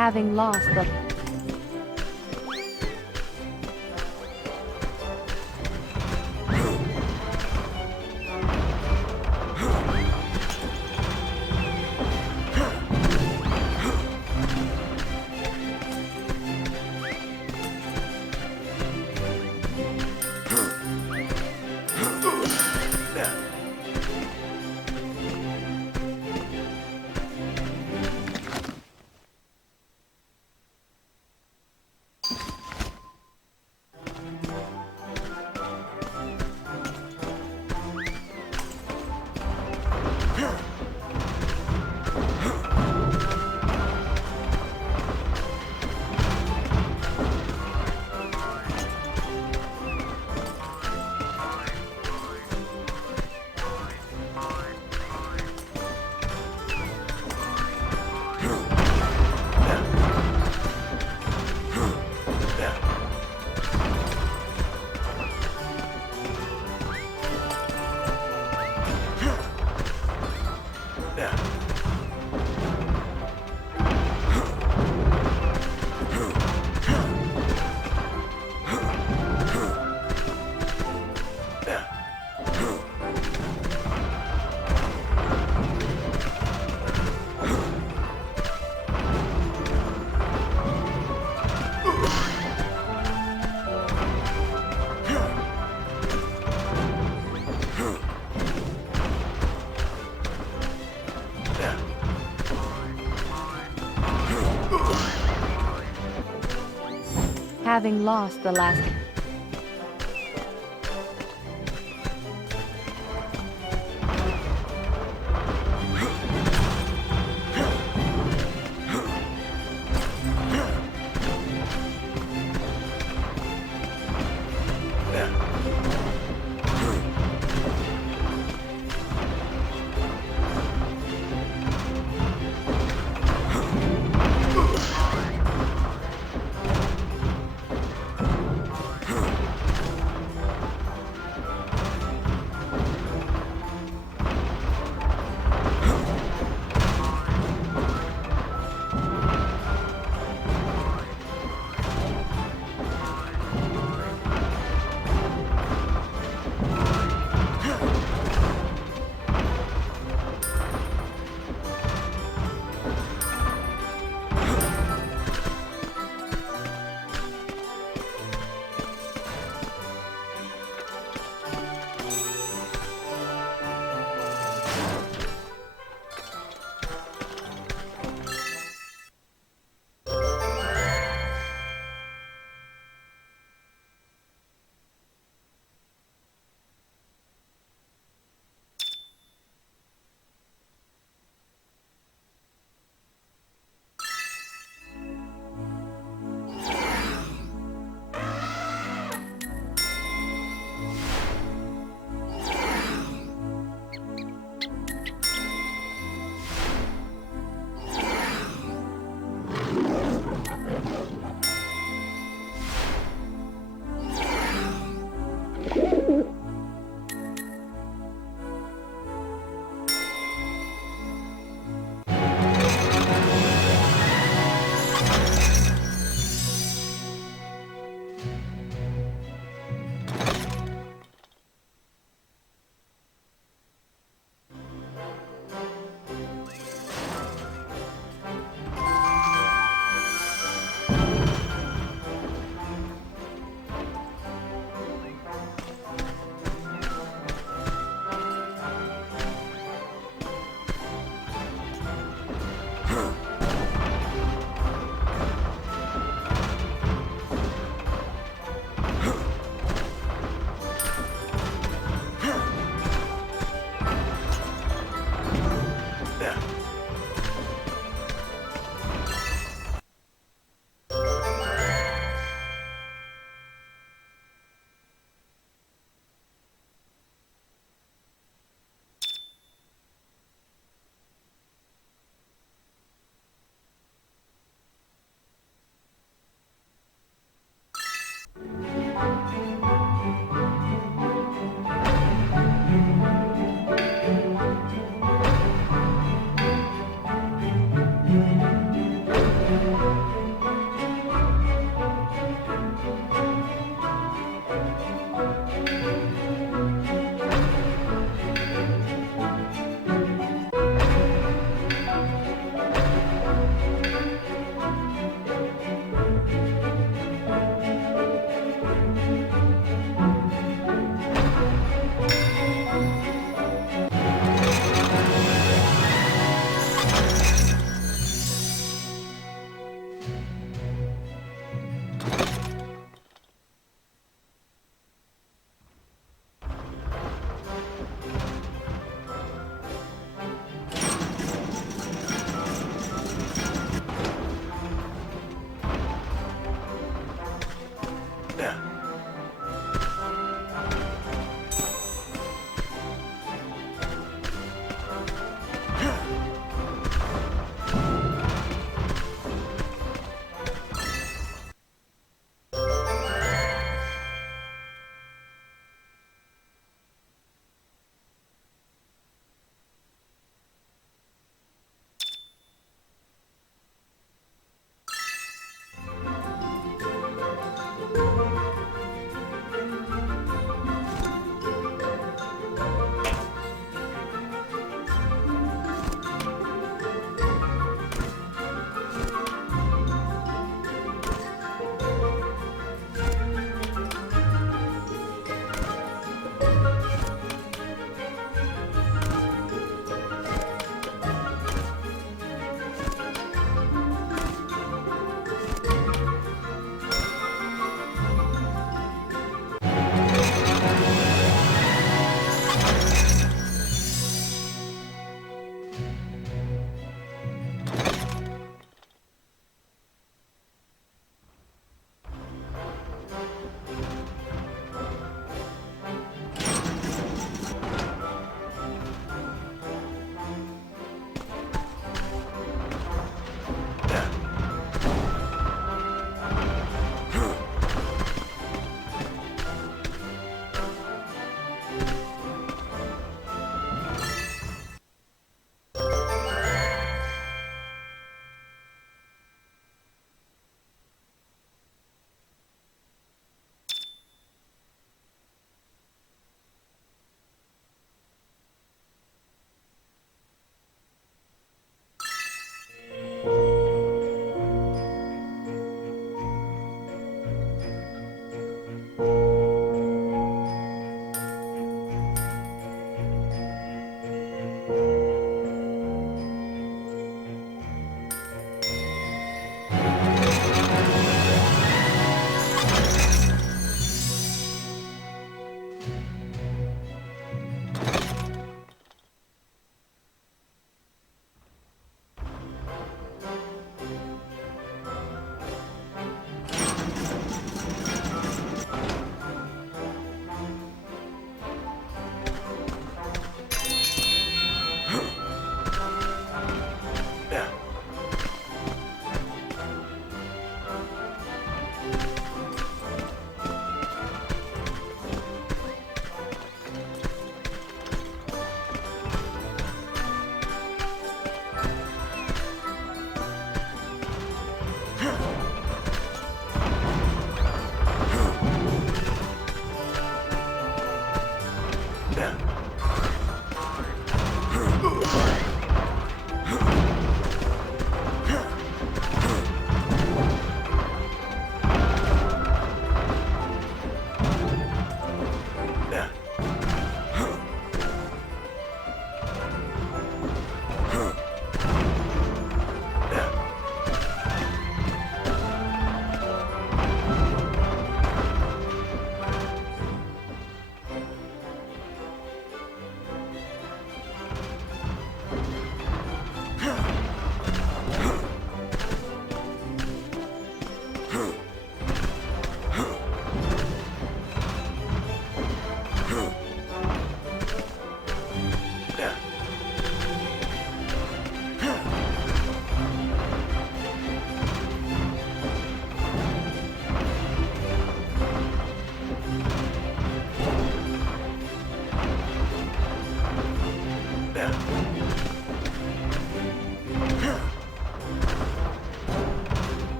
Having lost the... Having lost the last...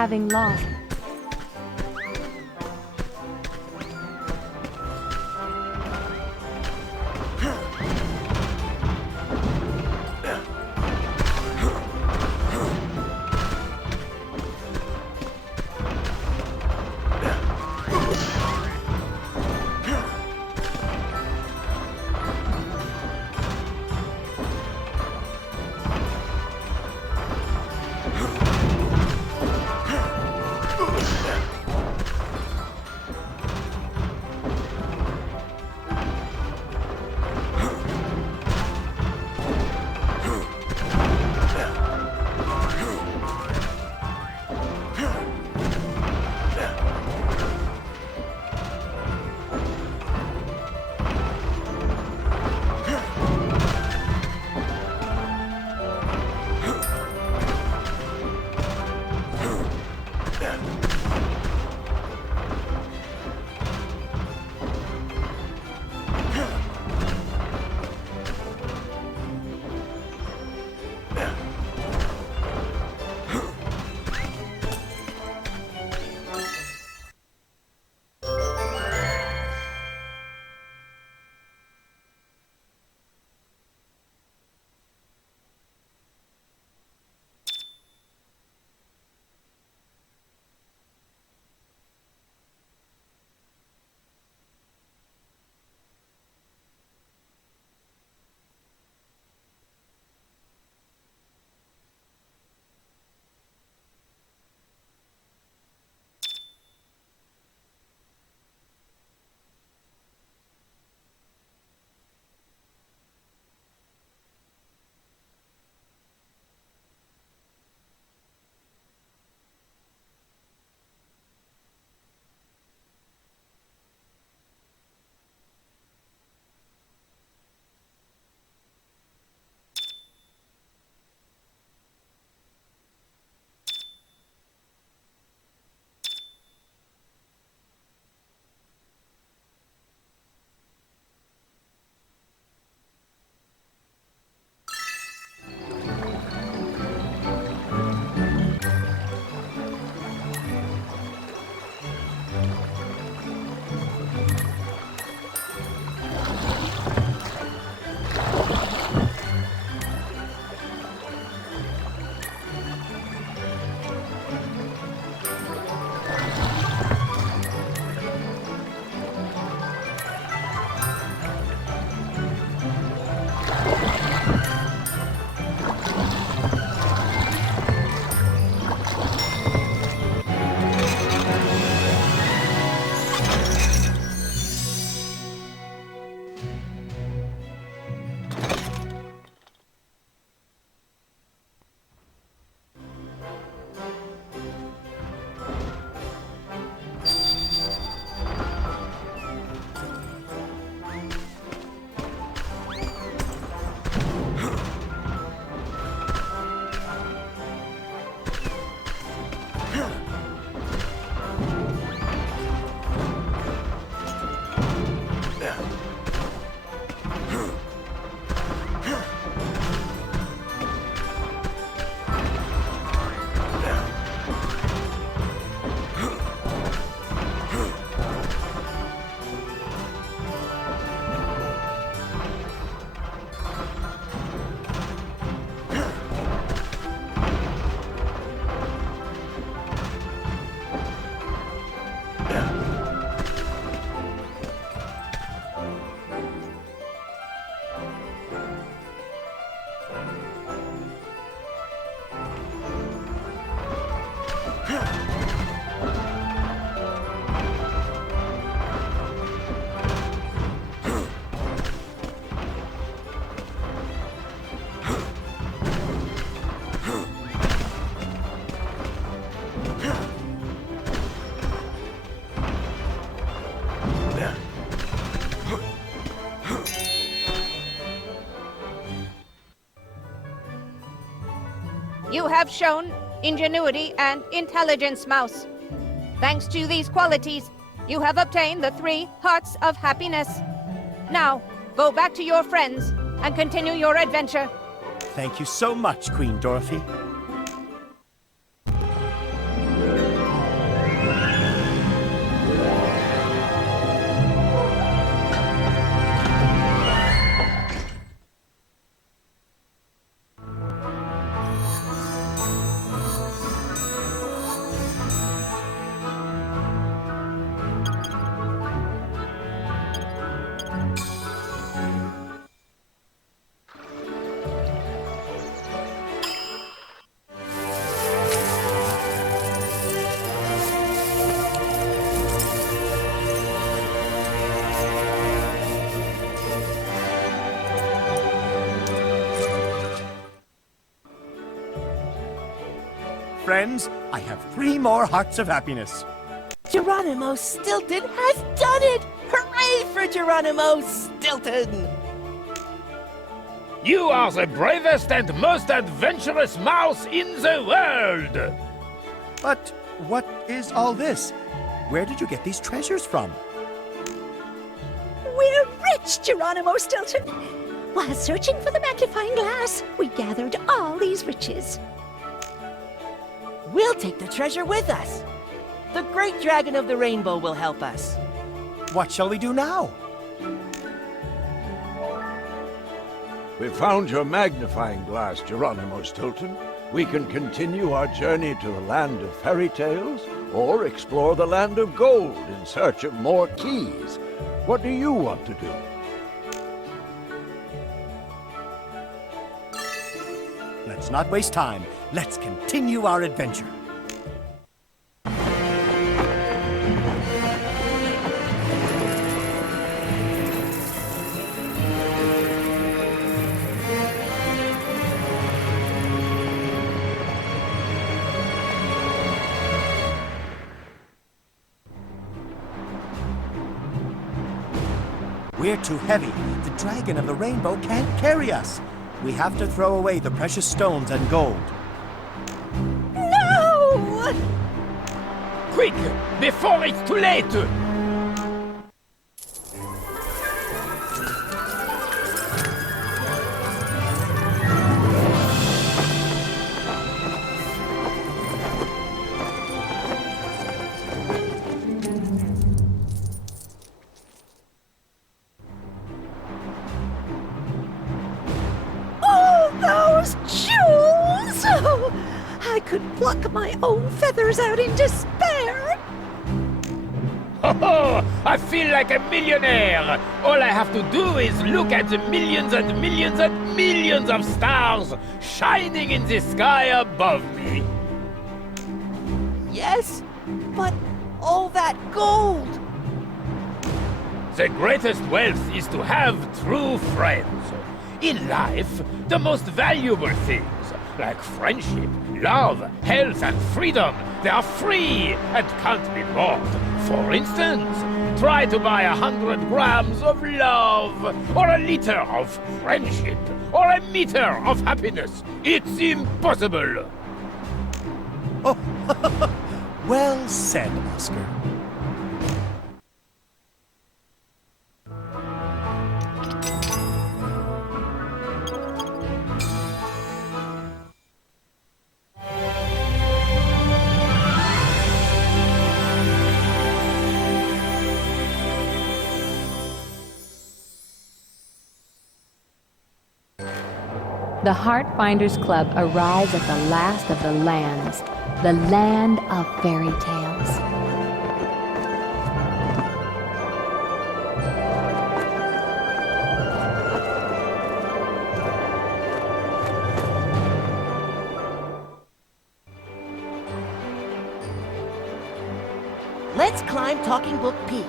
having lost. You have shown ingenuity and intelligence, Mouse. Thanks to these qualities, you have obtained the 3 Hearts of Happiness. Now, go back to your friends and continue your adventure. Thank you so much, Queen Dorothy. friends. I have 3 more hearts of happiness. Geronimo Stilton has done it! Hooray for Geronimo Stilton! You are the bravest and most adventurous mouse in the world! But what is all this? Where did you get these treasures from? We're rich, Geronimo Stilton. While searching for the magnifying glass, we gathered all these riches. We'll take the treasure with us. The great dragon of the rainbow will help us. What shall we do now? We found your magnifying glass, Geronimo Stilton. We can continue our journey to the land of fairy tales, or explore the land of gold in search of more keys. What do you want to do? Let's not waste time. Let's continue our adventure. We're too heavy. The dragon of the rainbow can't carry us. We have to throw away the precious stones and gold. No! Quick, before it's too late! Those jewels! Oh, I could pluck my own feathers out in despair. Oh, I feel like a millionaire! All I have to do is look at the millions and millions and millions of stars shining in the sky above me. Yes, but all that gold! The greatest wealth is to have true friends. In life, the most valuable things, like friendship, love, health, and freedom, they are free and can't be bought. For instance, try to buy 100 grams of love, or a liter of friendship, or a meter of happiness. It's impossible. Oh, well said, Oscar. The Heartfinders Club arrives at the last of the lands, the land of fairy tales. Let's climb Talking Book Peak.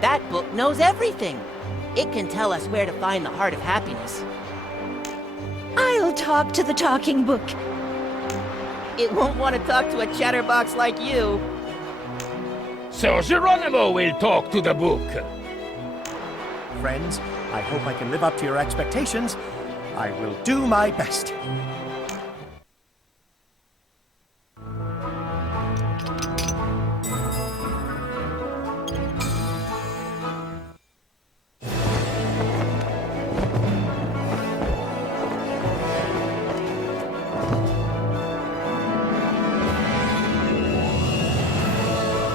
That book knows everything. It can tell us where to find the Heart of Happiness. I'll talk to the talking book. It won't want to talk to a chatterbox like you. So Geronimo will talk to the book. Friends, I hope I can live up to your expectations. I will do my best.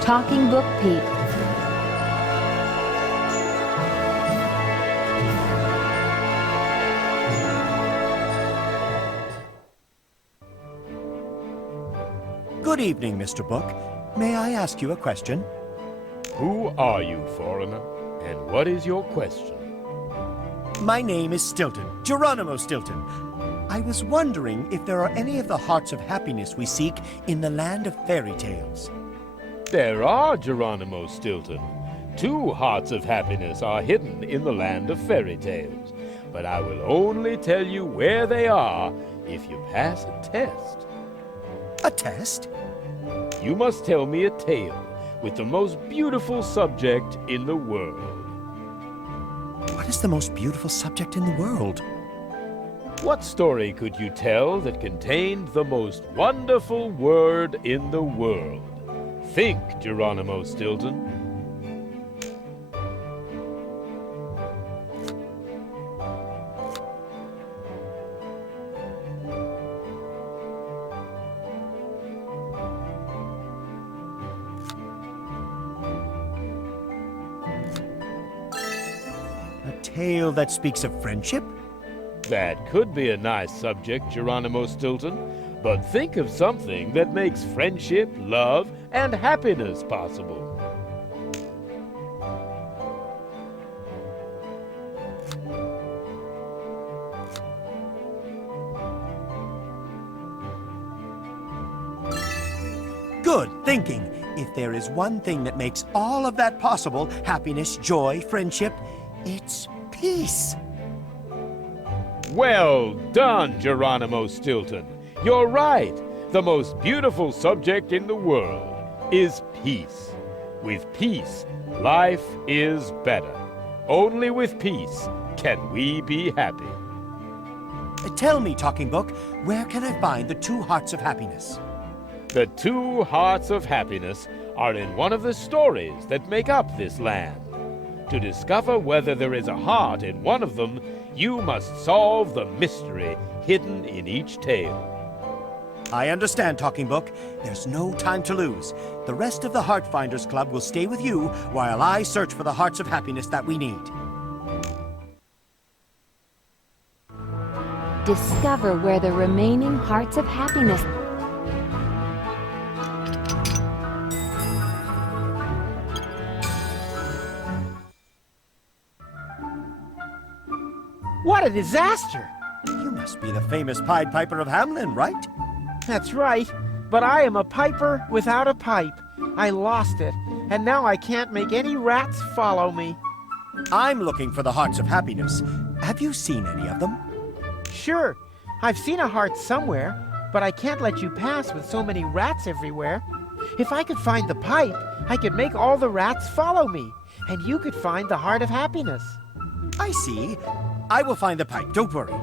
Talking Book Peak. Good evening, Mr. Book. May I ask you a question? Who are you, foreigner? And what is your question? My name is Stilton, Geronimo Stilton. I was wondering if there are any of the hearts of happiness we seek in the land of fairy tales. There are, Geronimo Stilton. 2 hearts of happiness are hidden in the land of fairy tales. But I will only tell you where they are if you pass a test. A test? You must tell me a tale with the most beautiful subject in the world. What is the most beautiful subject in the world? What story could you tell that contained the most wonderful word in the world? Think, Geronimo Stilton. A tale that speaks of friendship? That could be a nice subject, Geronimo Stilton, but think of something that makes friendship, love, and happiness possible. Good thinking. If there is one thing that makes all of that possible, happiness, joy, friendship, it's peace. Well done, Geronimo Stilton. You're right. The most beautiful subject in the world is peace. With peace, life is better. Only with peace can we be happy. Tell me, Talking Book, where can I find the 2 hearts of happiness? The 2 hearts of happiness are in one of the stories that make up this land. To discover whether there is a heart in one of them, you must solve the mystery hidden in each tale. I understand, Talking Book. There's no time to lose. The rest of the Heart Finders Club will stay with you while I search for the hearts of happiness that we need. Discover where the remaining hearts of happiness. What a disaster! You must be the famous Pied Piper of Hamelin, right? That's right, but I am a piper without a pipe. I lost it, and now I can't make any rats follow me. I'm looking for the hearts of happiness. Have you seen any of them? Sure, I've seen a heart somewhere, but I can't let you pass with so many rats everywhere. If I could find the pipe, I could make all the rats follow me, and you could find the heart of happiness. I see. I will find the pipe, don't worry.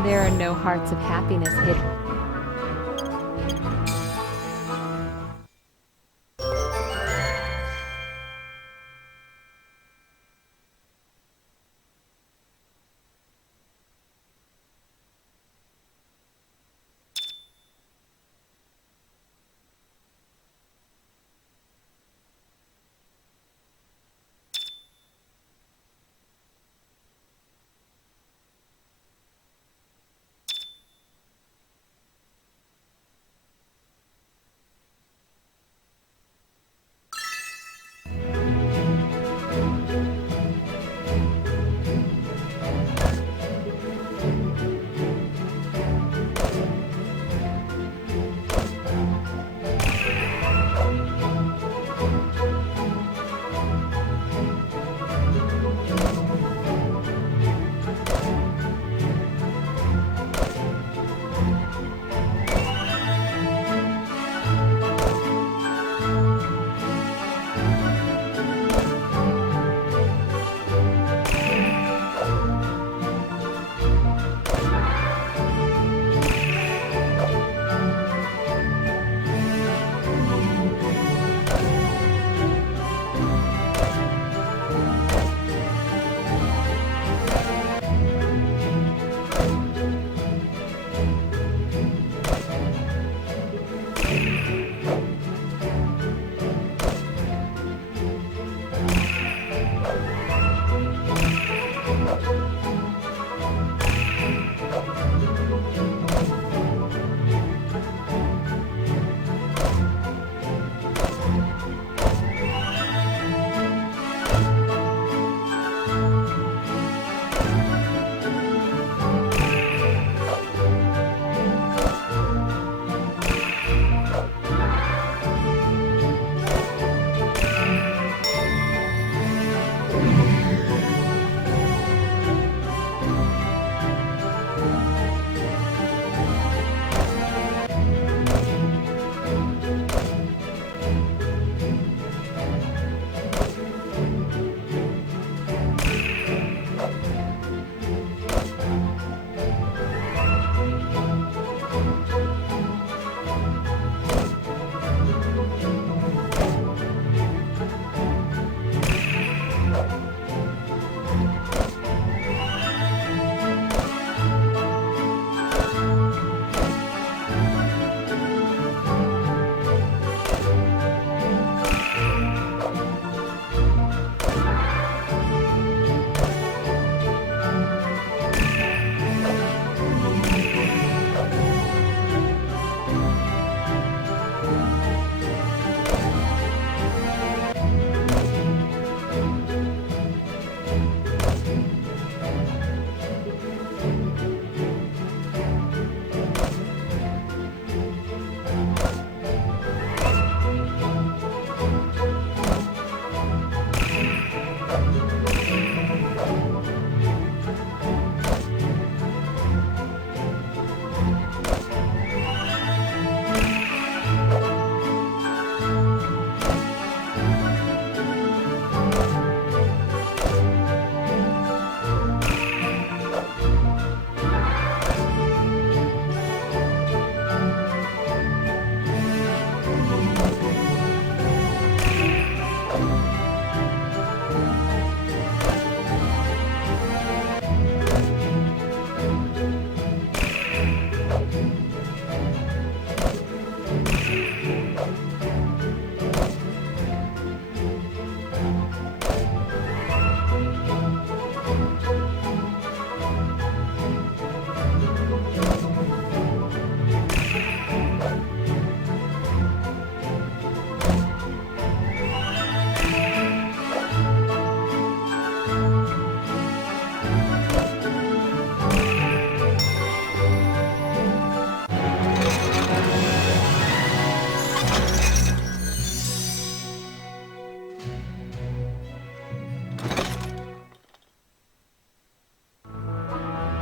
There are no hearts of happiness hidden.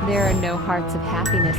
There are no hearts of happiness.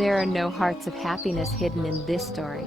There are no hearts of happiness hidden in this story.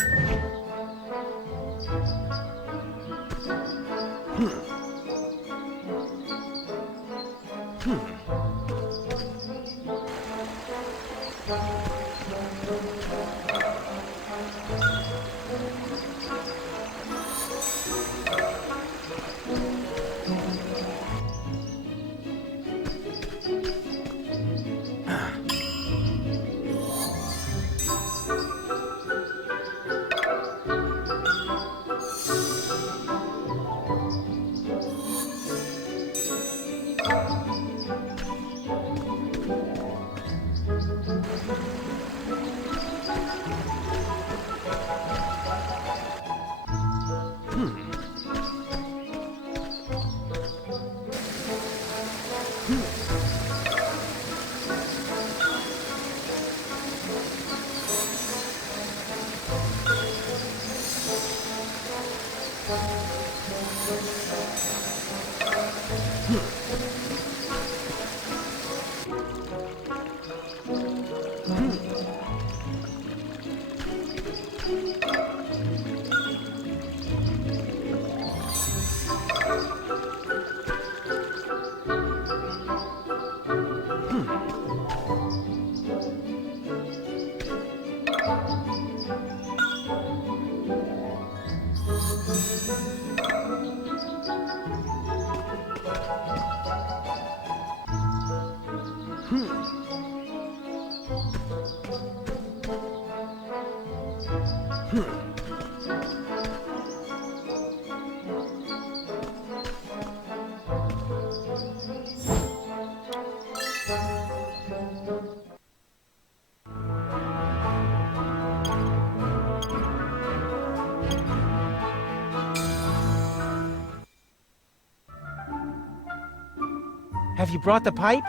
Have you brought the pipe?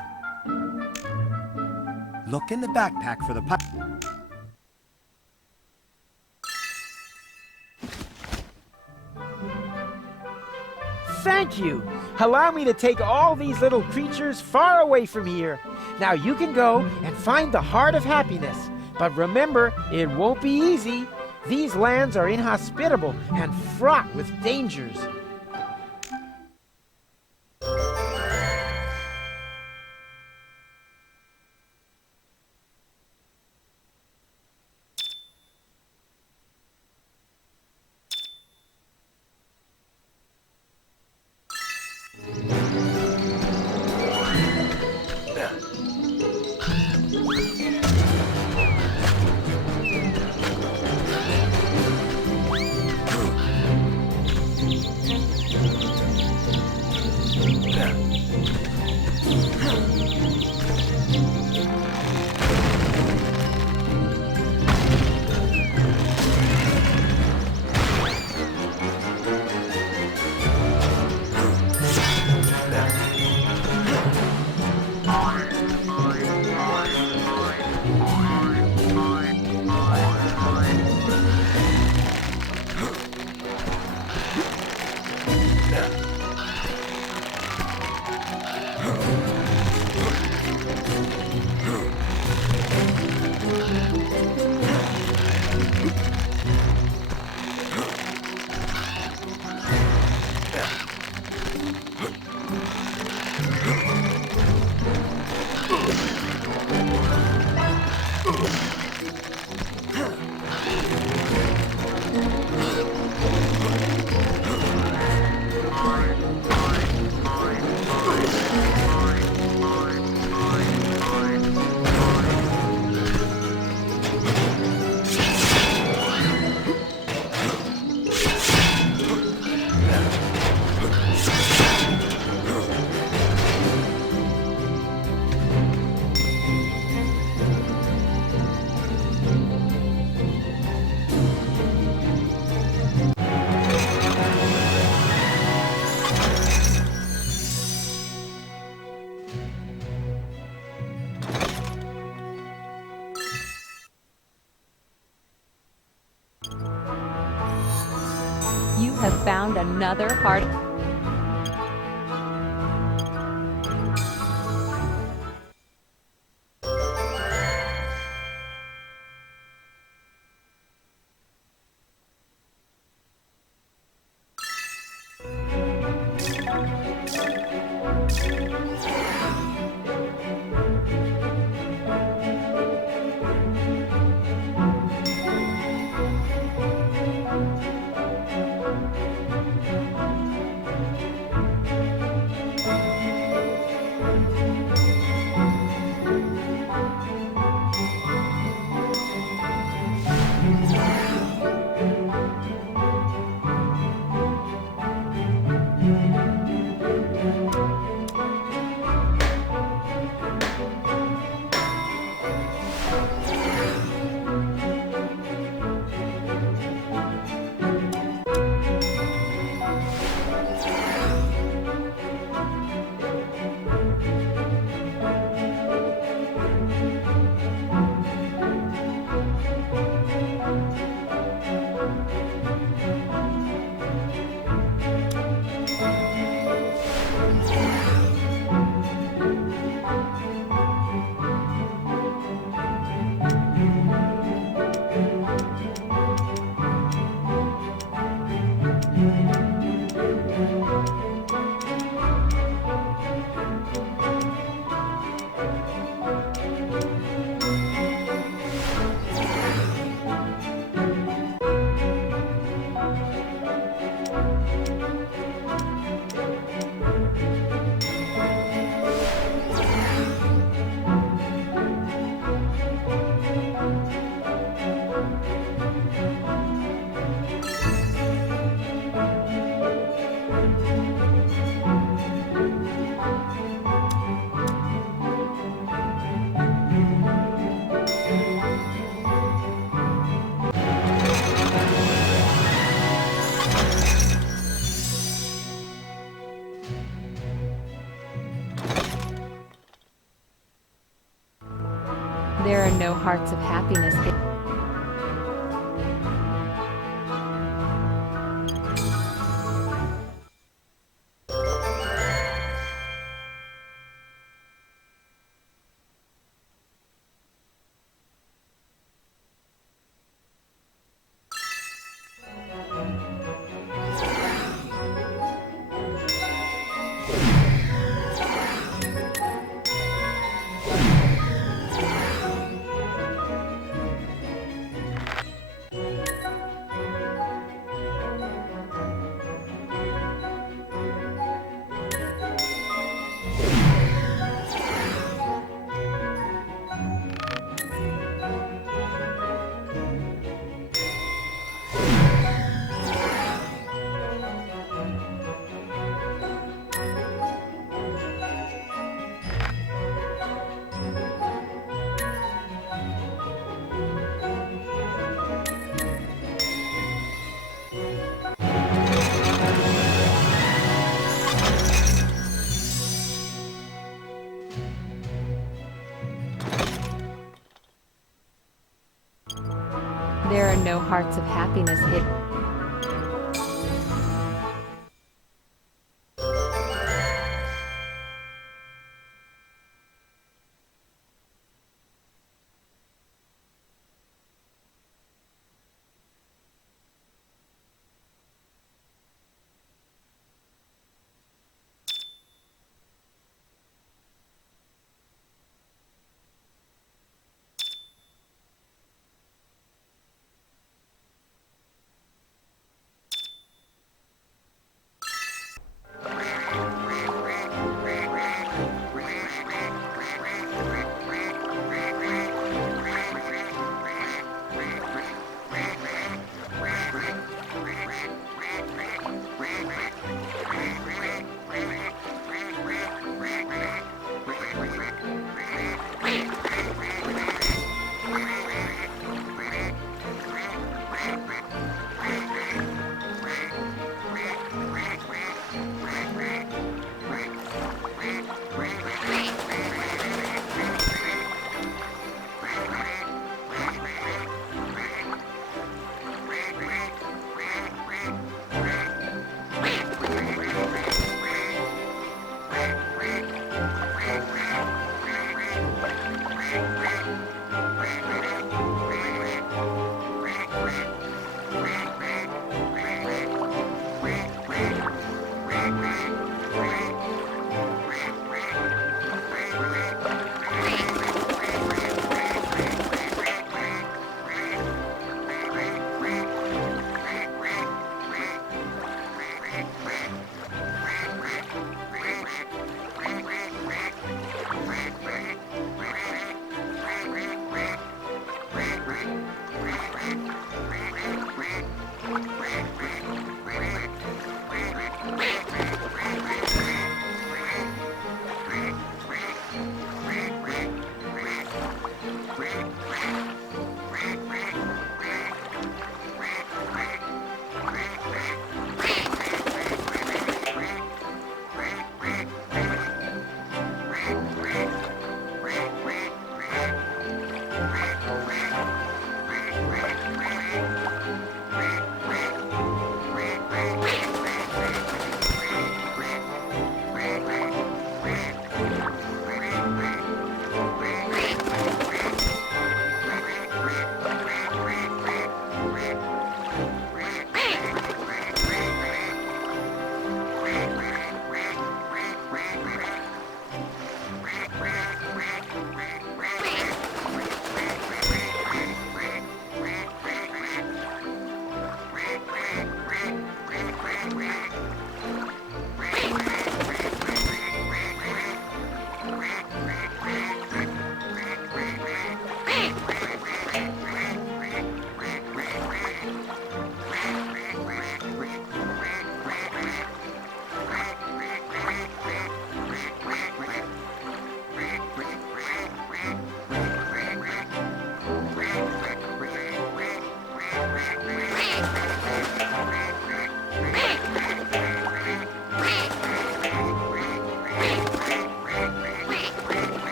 Look in the backpack for the pipe. Thank you! Allow me to take all these little creatures far away from here. Now you can go and find the heart of happiness. But remember, it won't be easy. These lands are inhospitable and fraught with dangers. found another heart. There are no hearts of happiness. There are no hearts of happiness hidden.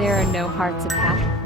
There are no hearts of happiness.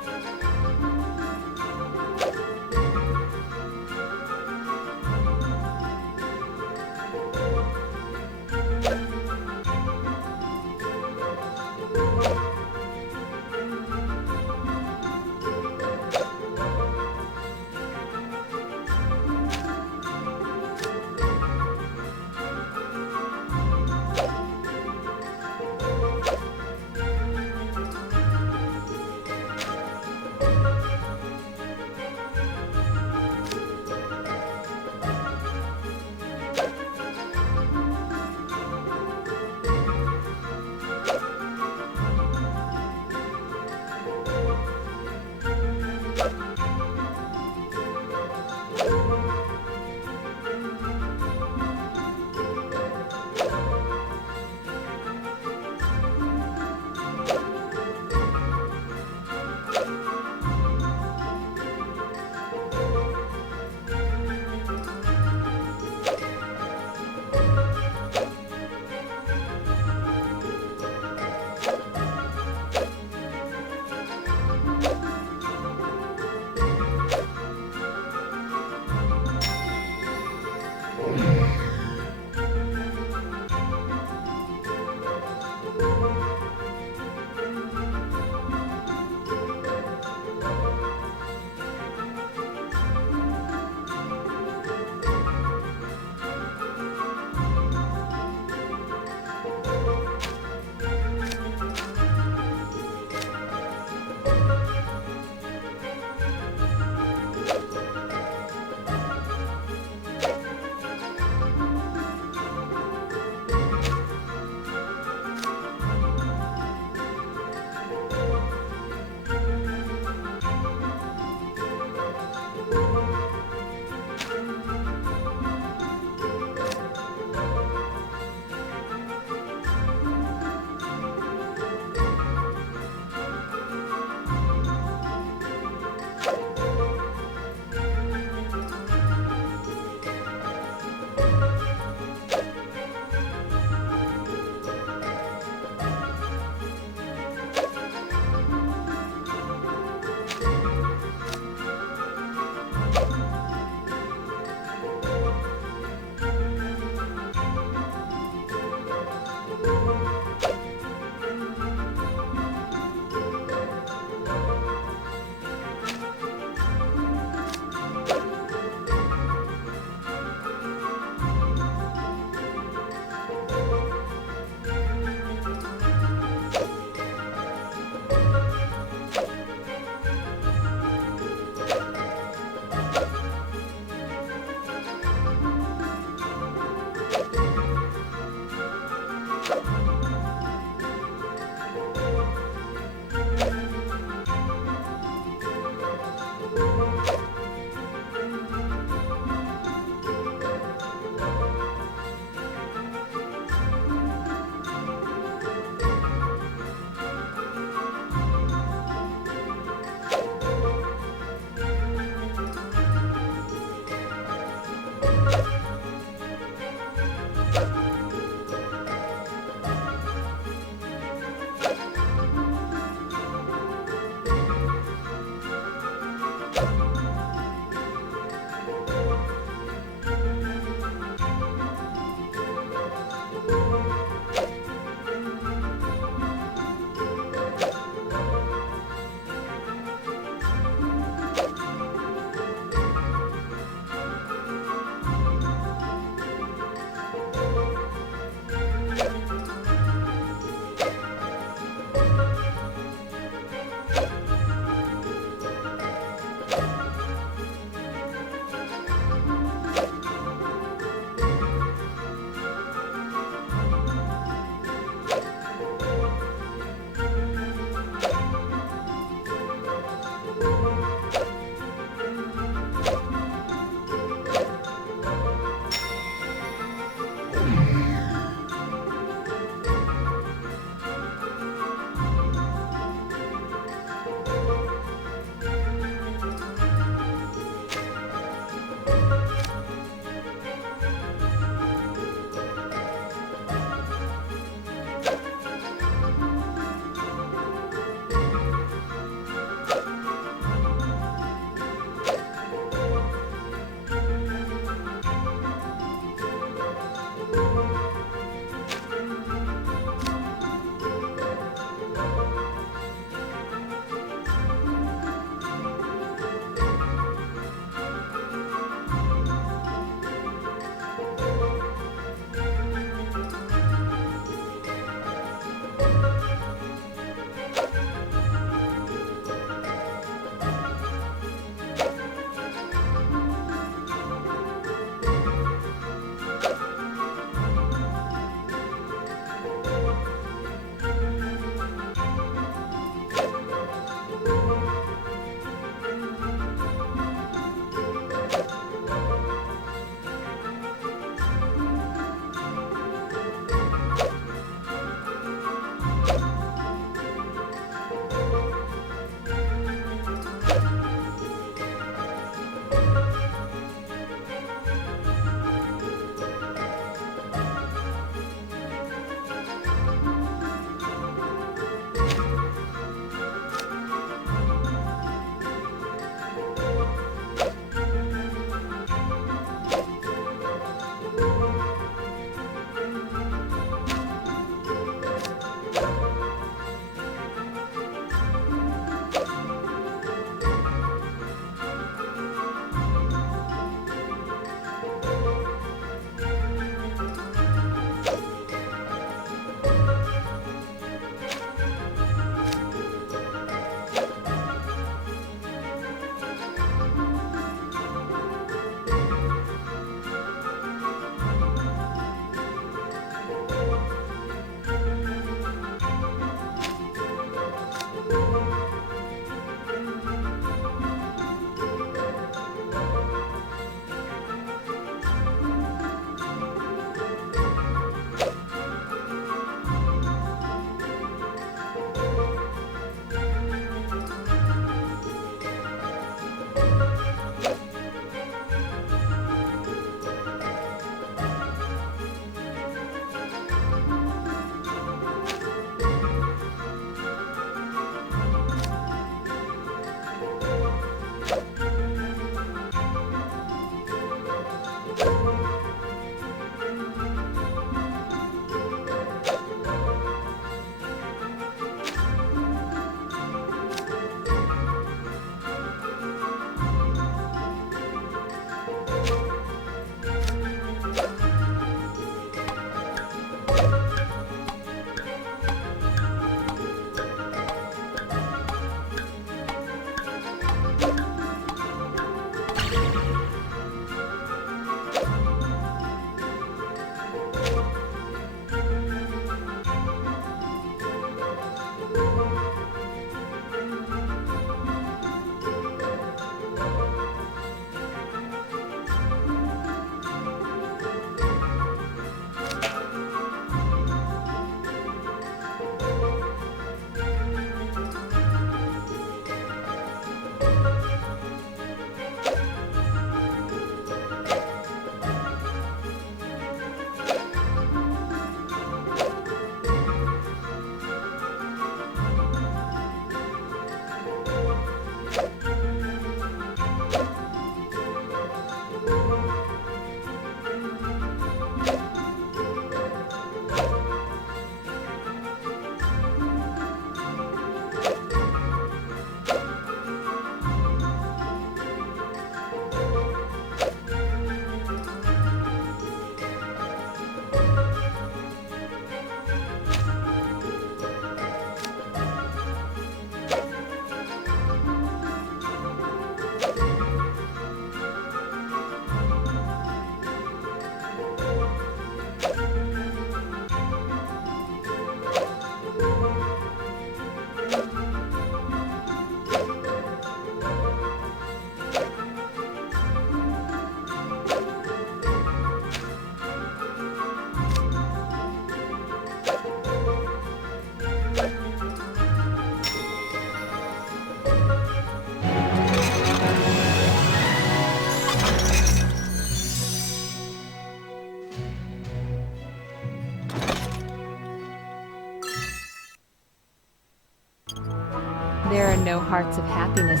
no hearts of happiness.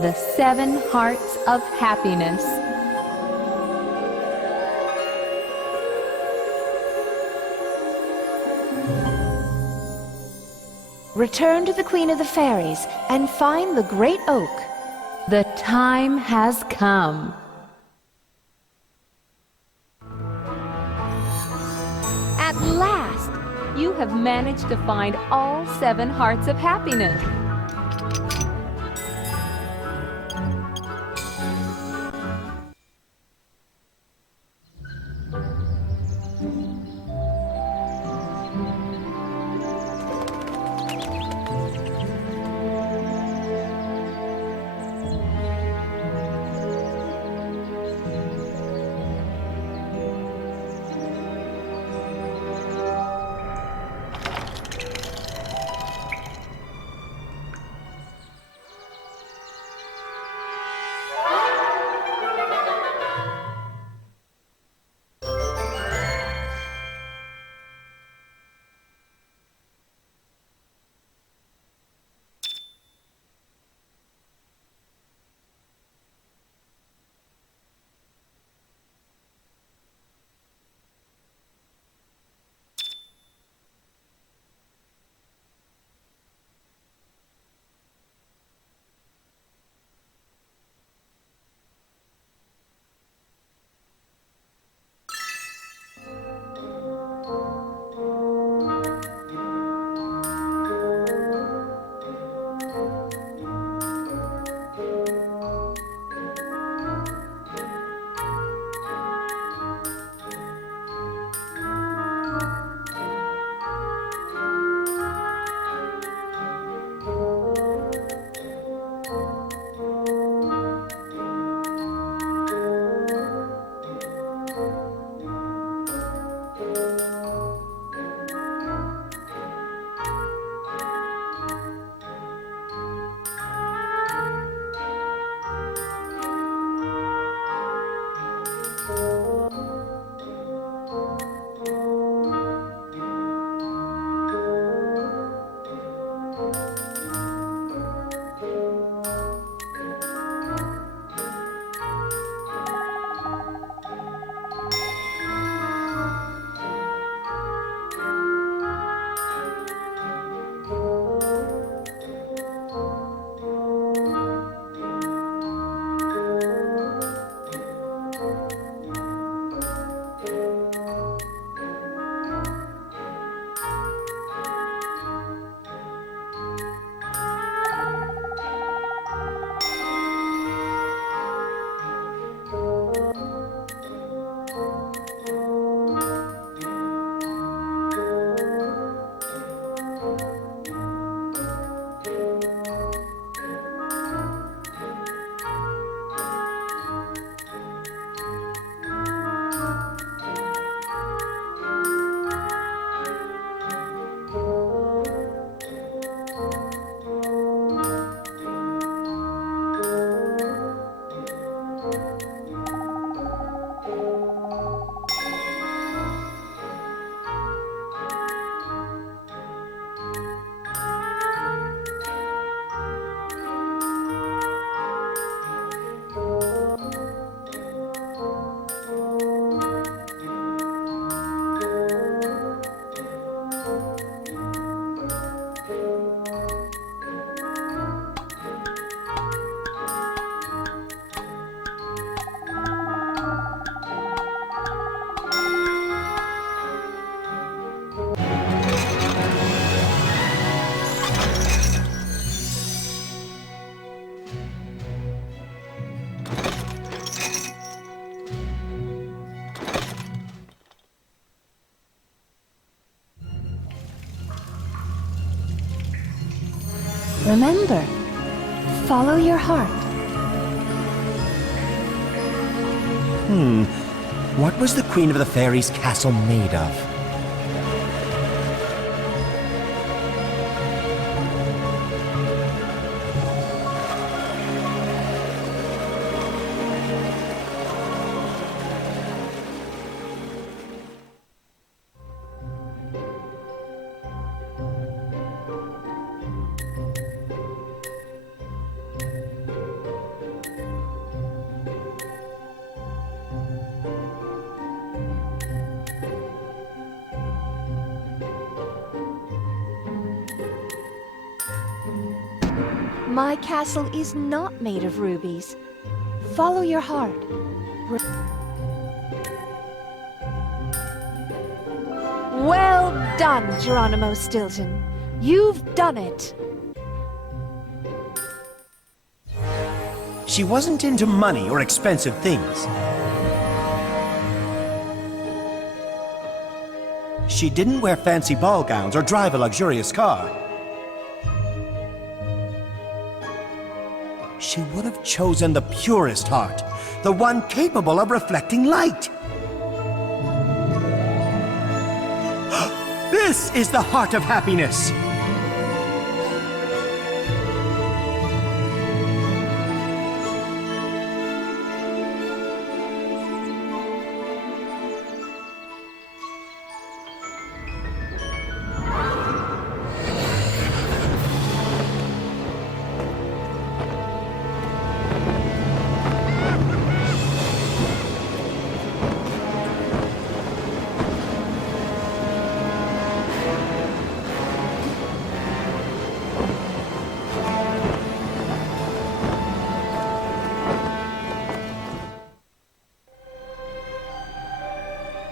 The 7 Hearts of Happiness. Return to the Queen of the Fairies and find the Great Oak. The time has come. At last, you have managed to find all 7 Hearts of Happiness. Remember, follow your heart. What was the Queen of the Fairies' castle made of? My castle is not made of rubies. Follow your heart. Well done, Geronimo Stilton. You've done it. She wasn't into money or expensive things. She didn't wear fancy ball gowns or drive a luxurious car. She would have chosen the purest heart, the one capable of reflecting light. This is the heart of happiness.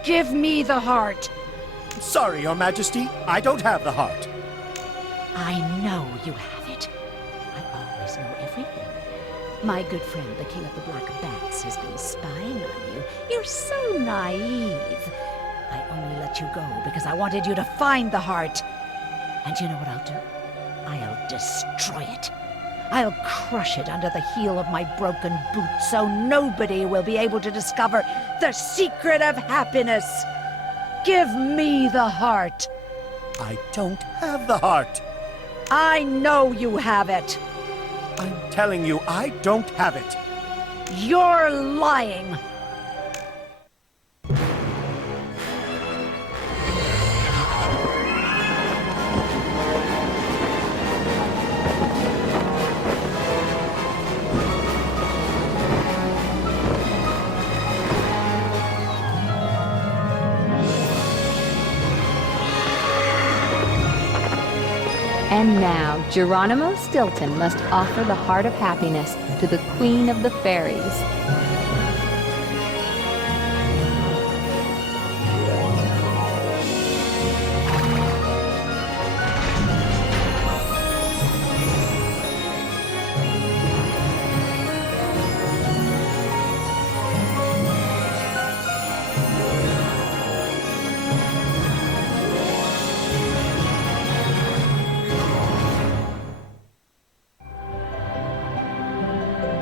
Give me the heart. Sorry, Your Majesty, I don't have the heart. I know you have it. I always know everything. My good friend, the King of the Black Bats, has been spying on you. You're so naive. I only let you go because I wanted you to find the heart. And you know what I'll do? I'll destroy it. I'll crush it under the heel of my broken boot so nobody will be able to discover the secret of happiness. Give me the heart. I don't have the heart. I know you have it. I'm telling you, I don't have it. You're lying. And now, Geronimo Stilton must offer the heart of happiness to the Queen of the Fairies.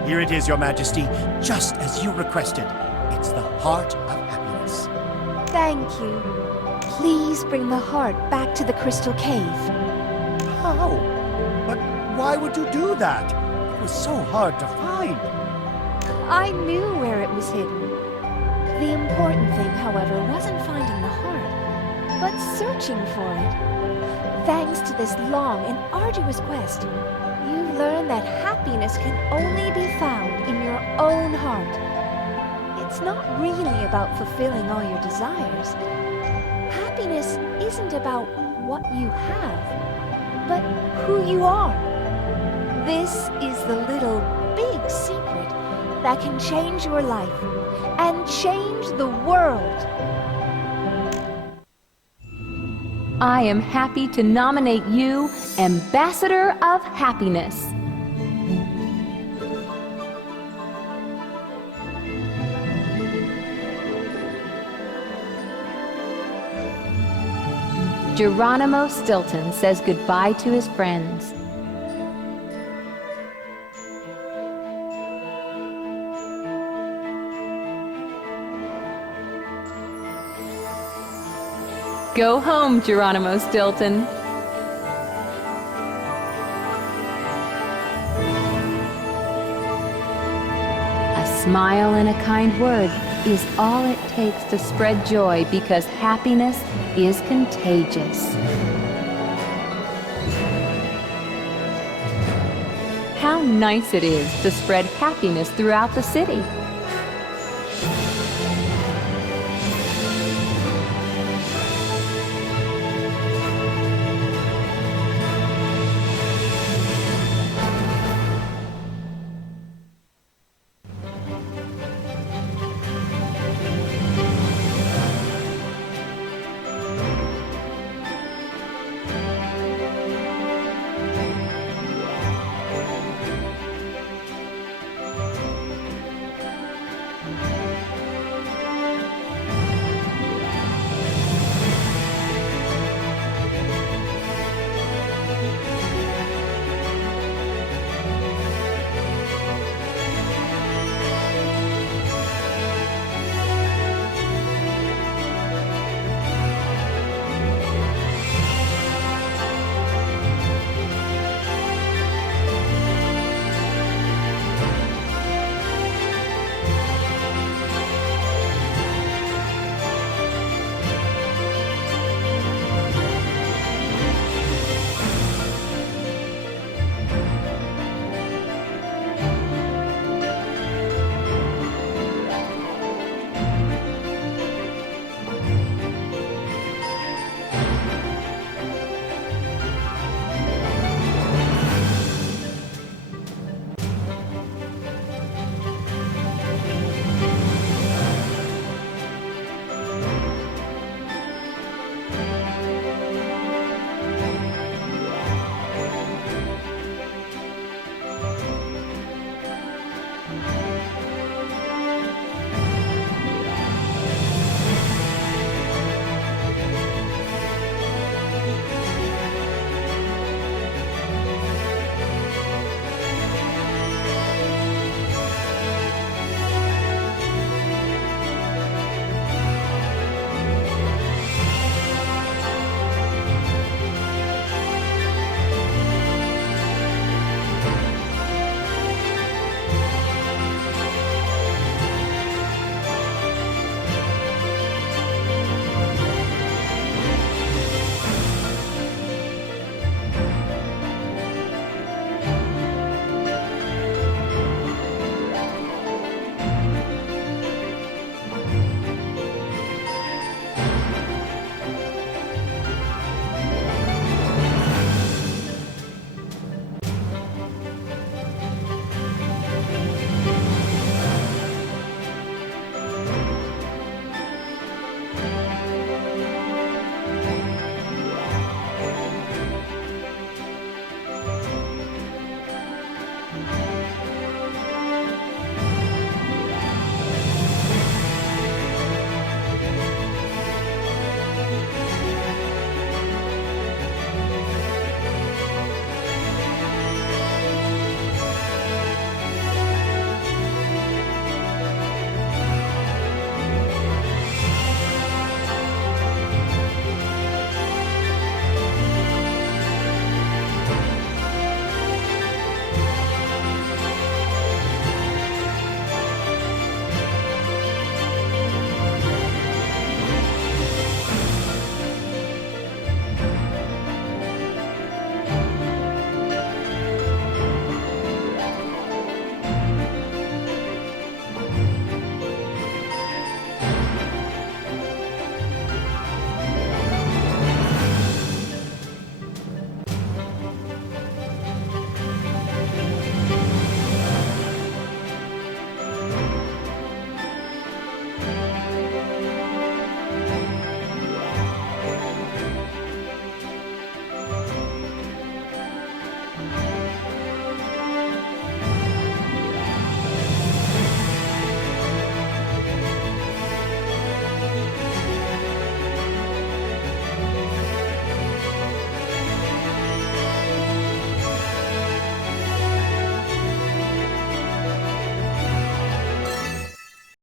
Here it is, Your Majesty, just as you requested. It's the heart of happiness. Thank you. Please bring the heart back to the Crystal Cave. How? But why would you do that? It was so hard to find. I knew where it was hidden. The important thing, however, wasn't finding the heart, but searching for it. Thanks to this long and arduous quest, you've learned that happiness can only be found in your own heart. It's not really about fulfilling all your desires. Happiness isn't about what you have, but who you are. This is the little big secret that can change your life and change the world. I am happy to nominate you Ambassador of Happiness. Geronimo Stilton says goodbye to his friends. Go home, Geronimo Stilton. A smile and a kind word is all it takes to spread joy, because happiness is contagious. How nice it is to spread happiness throughout the city.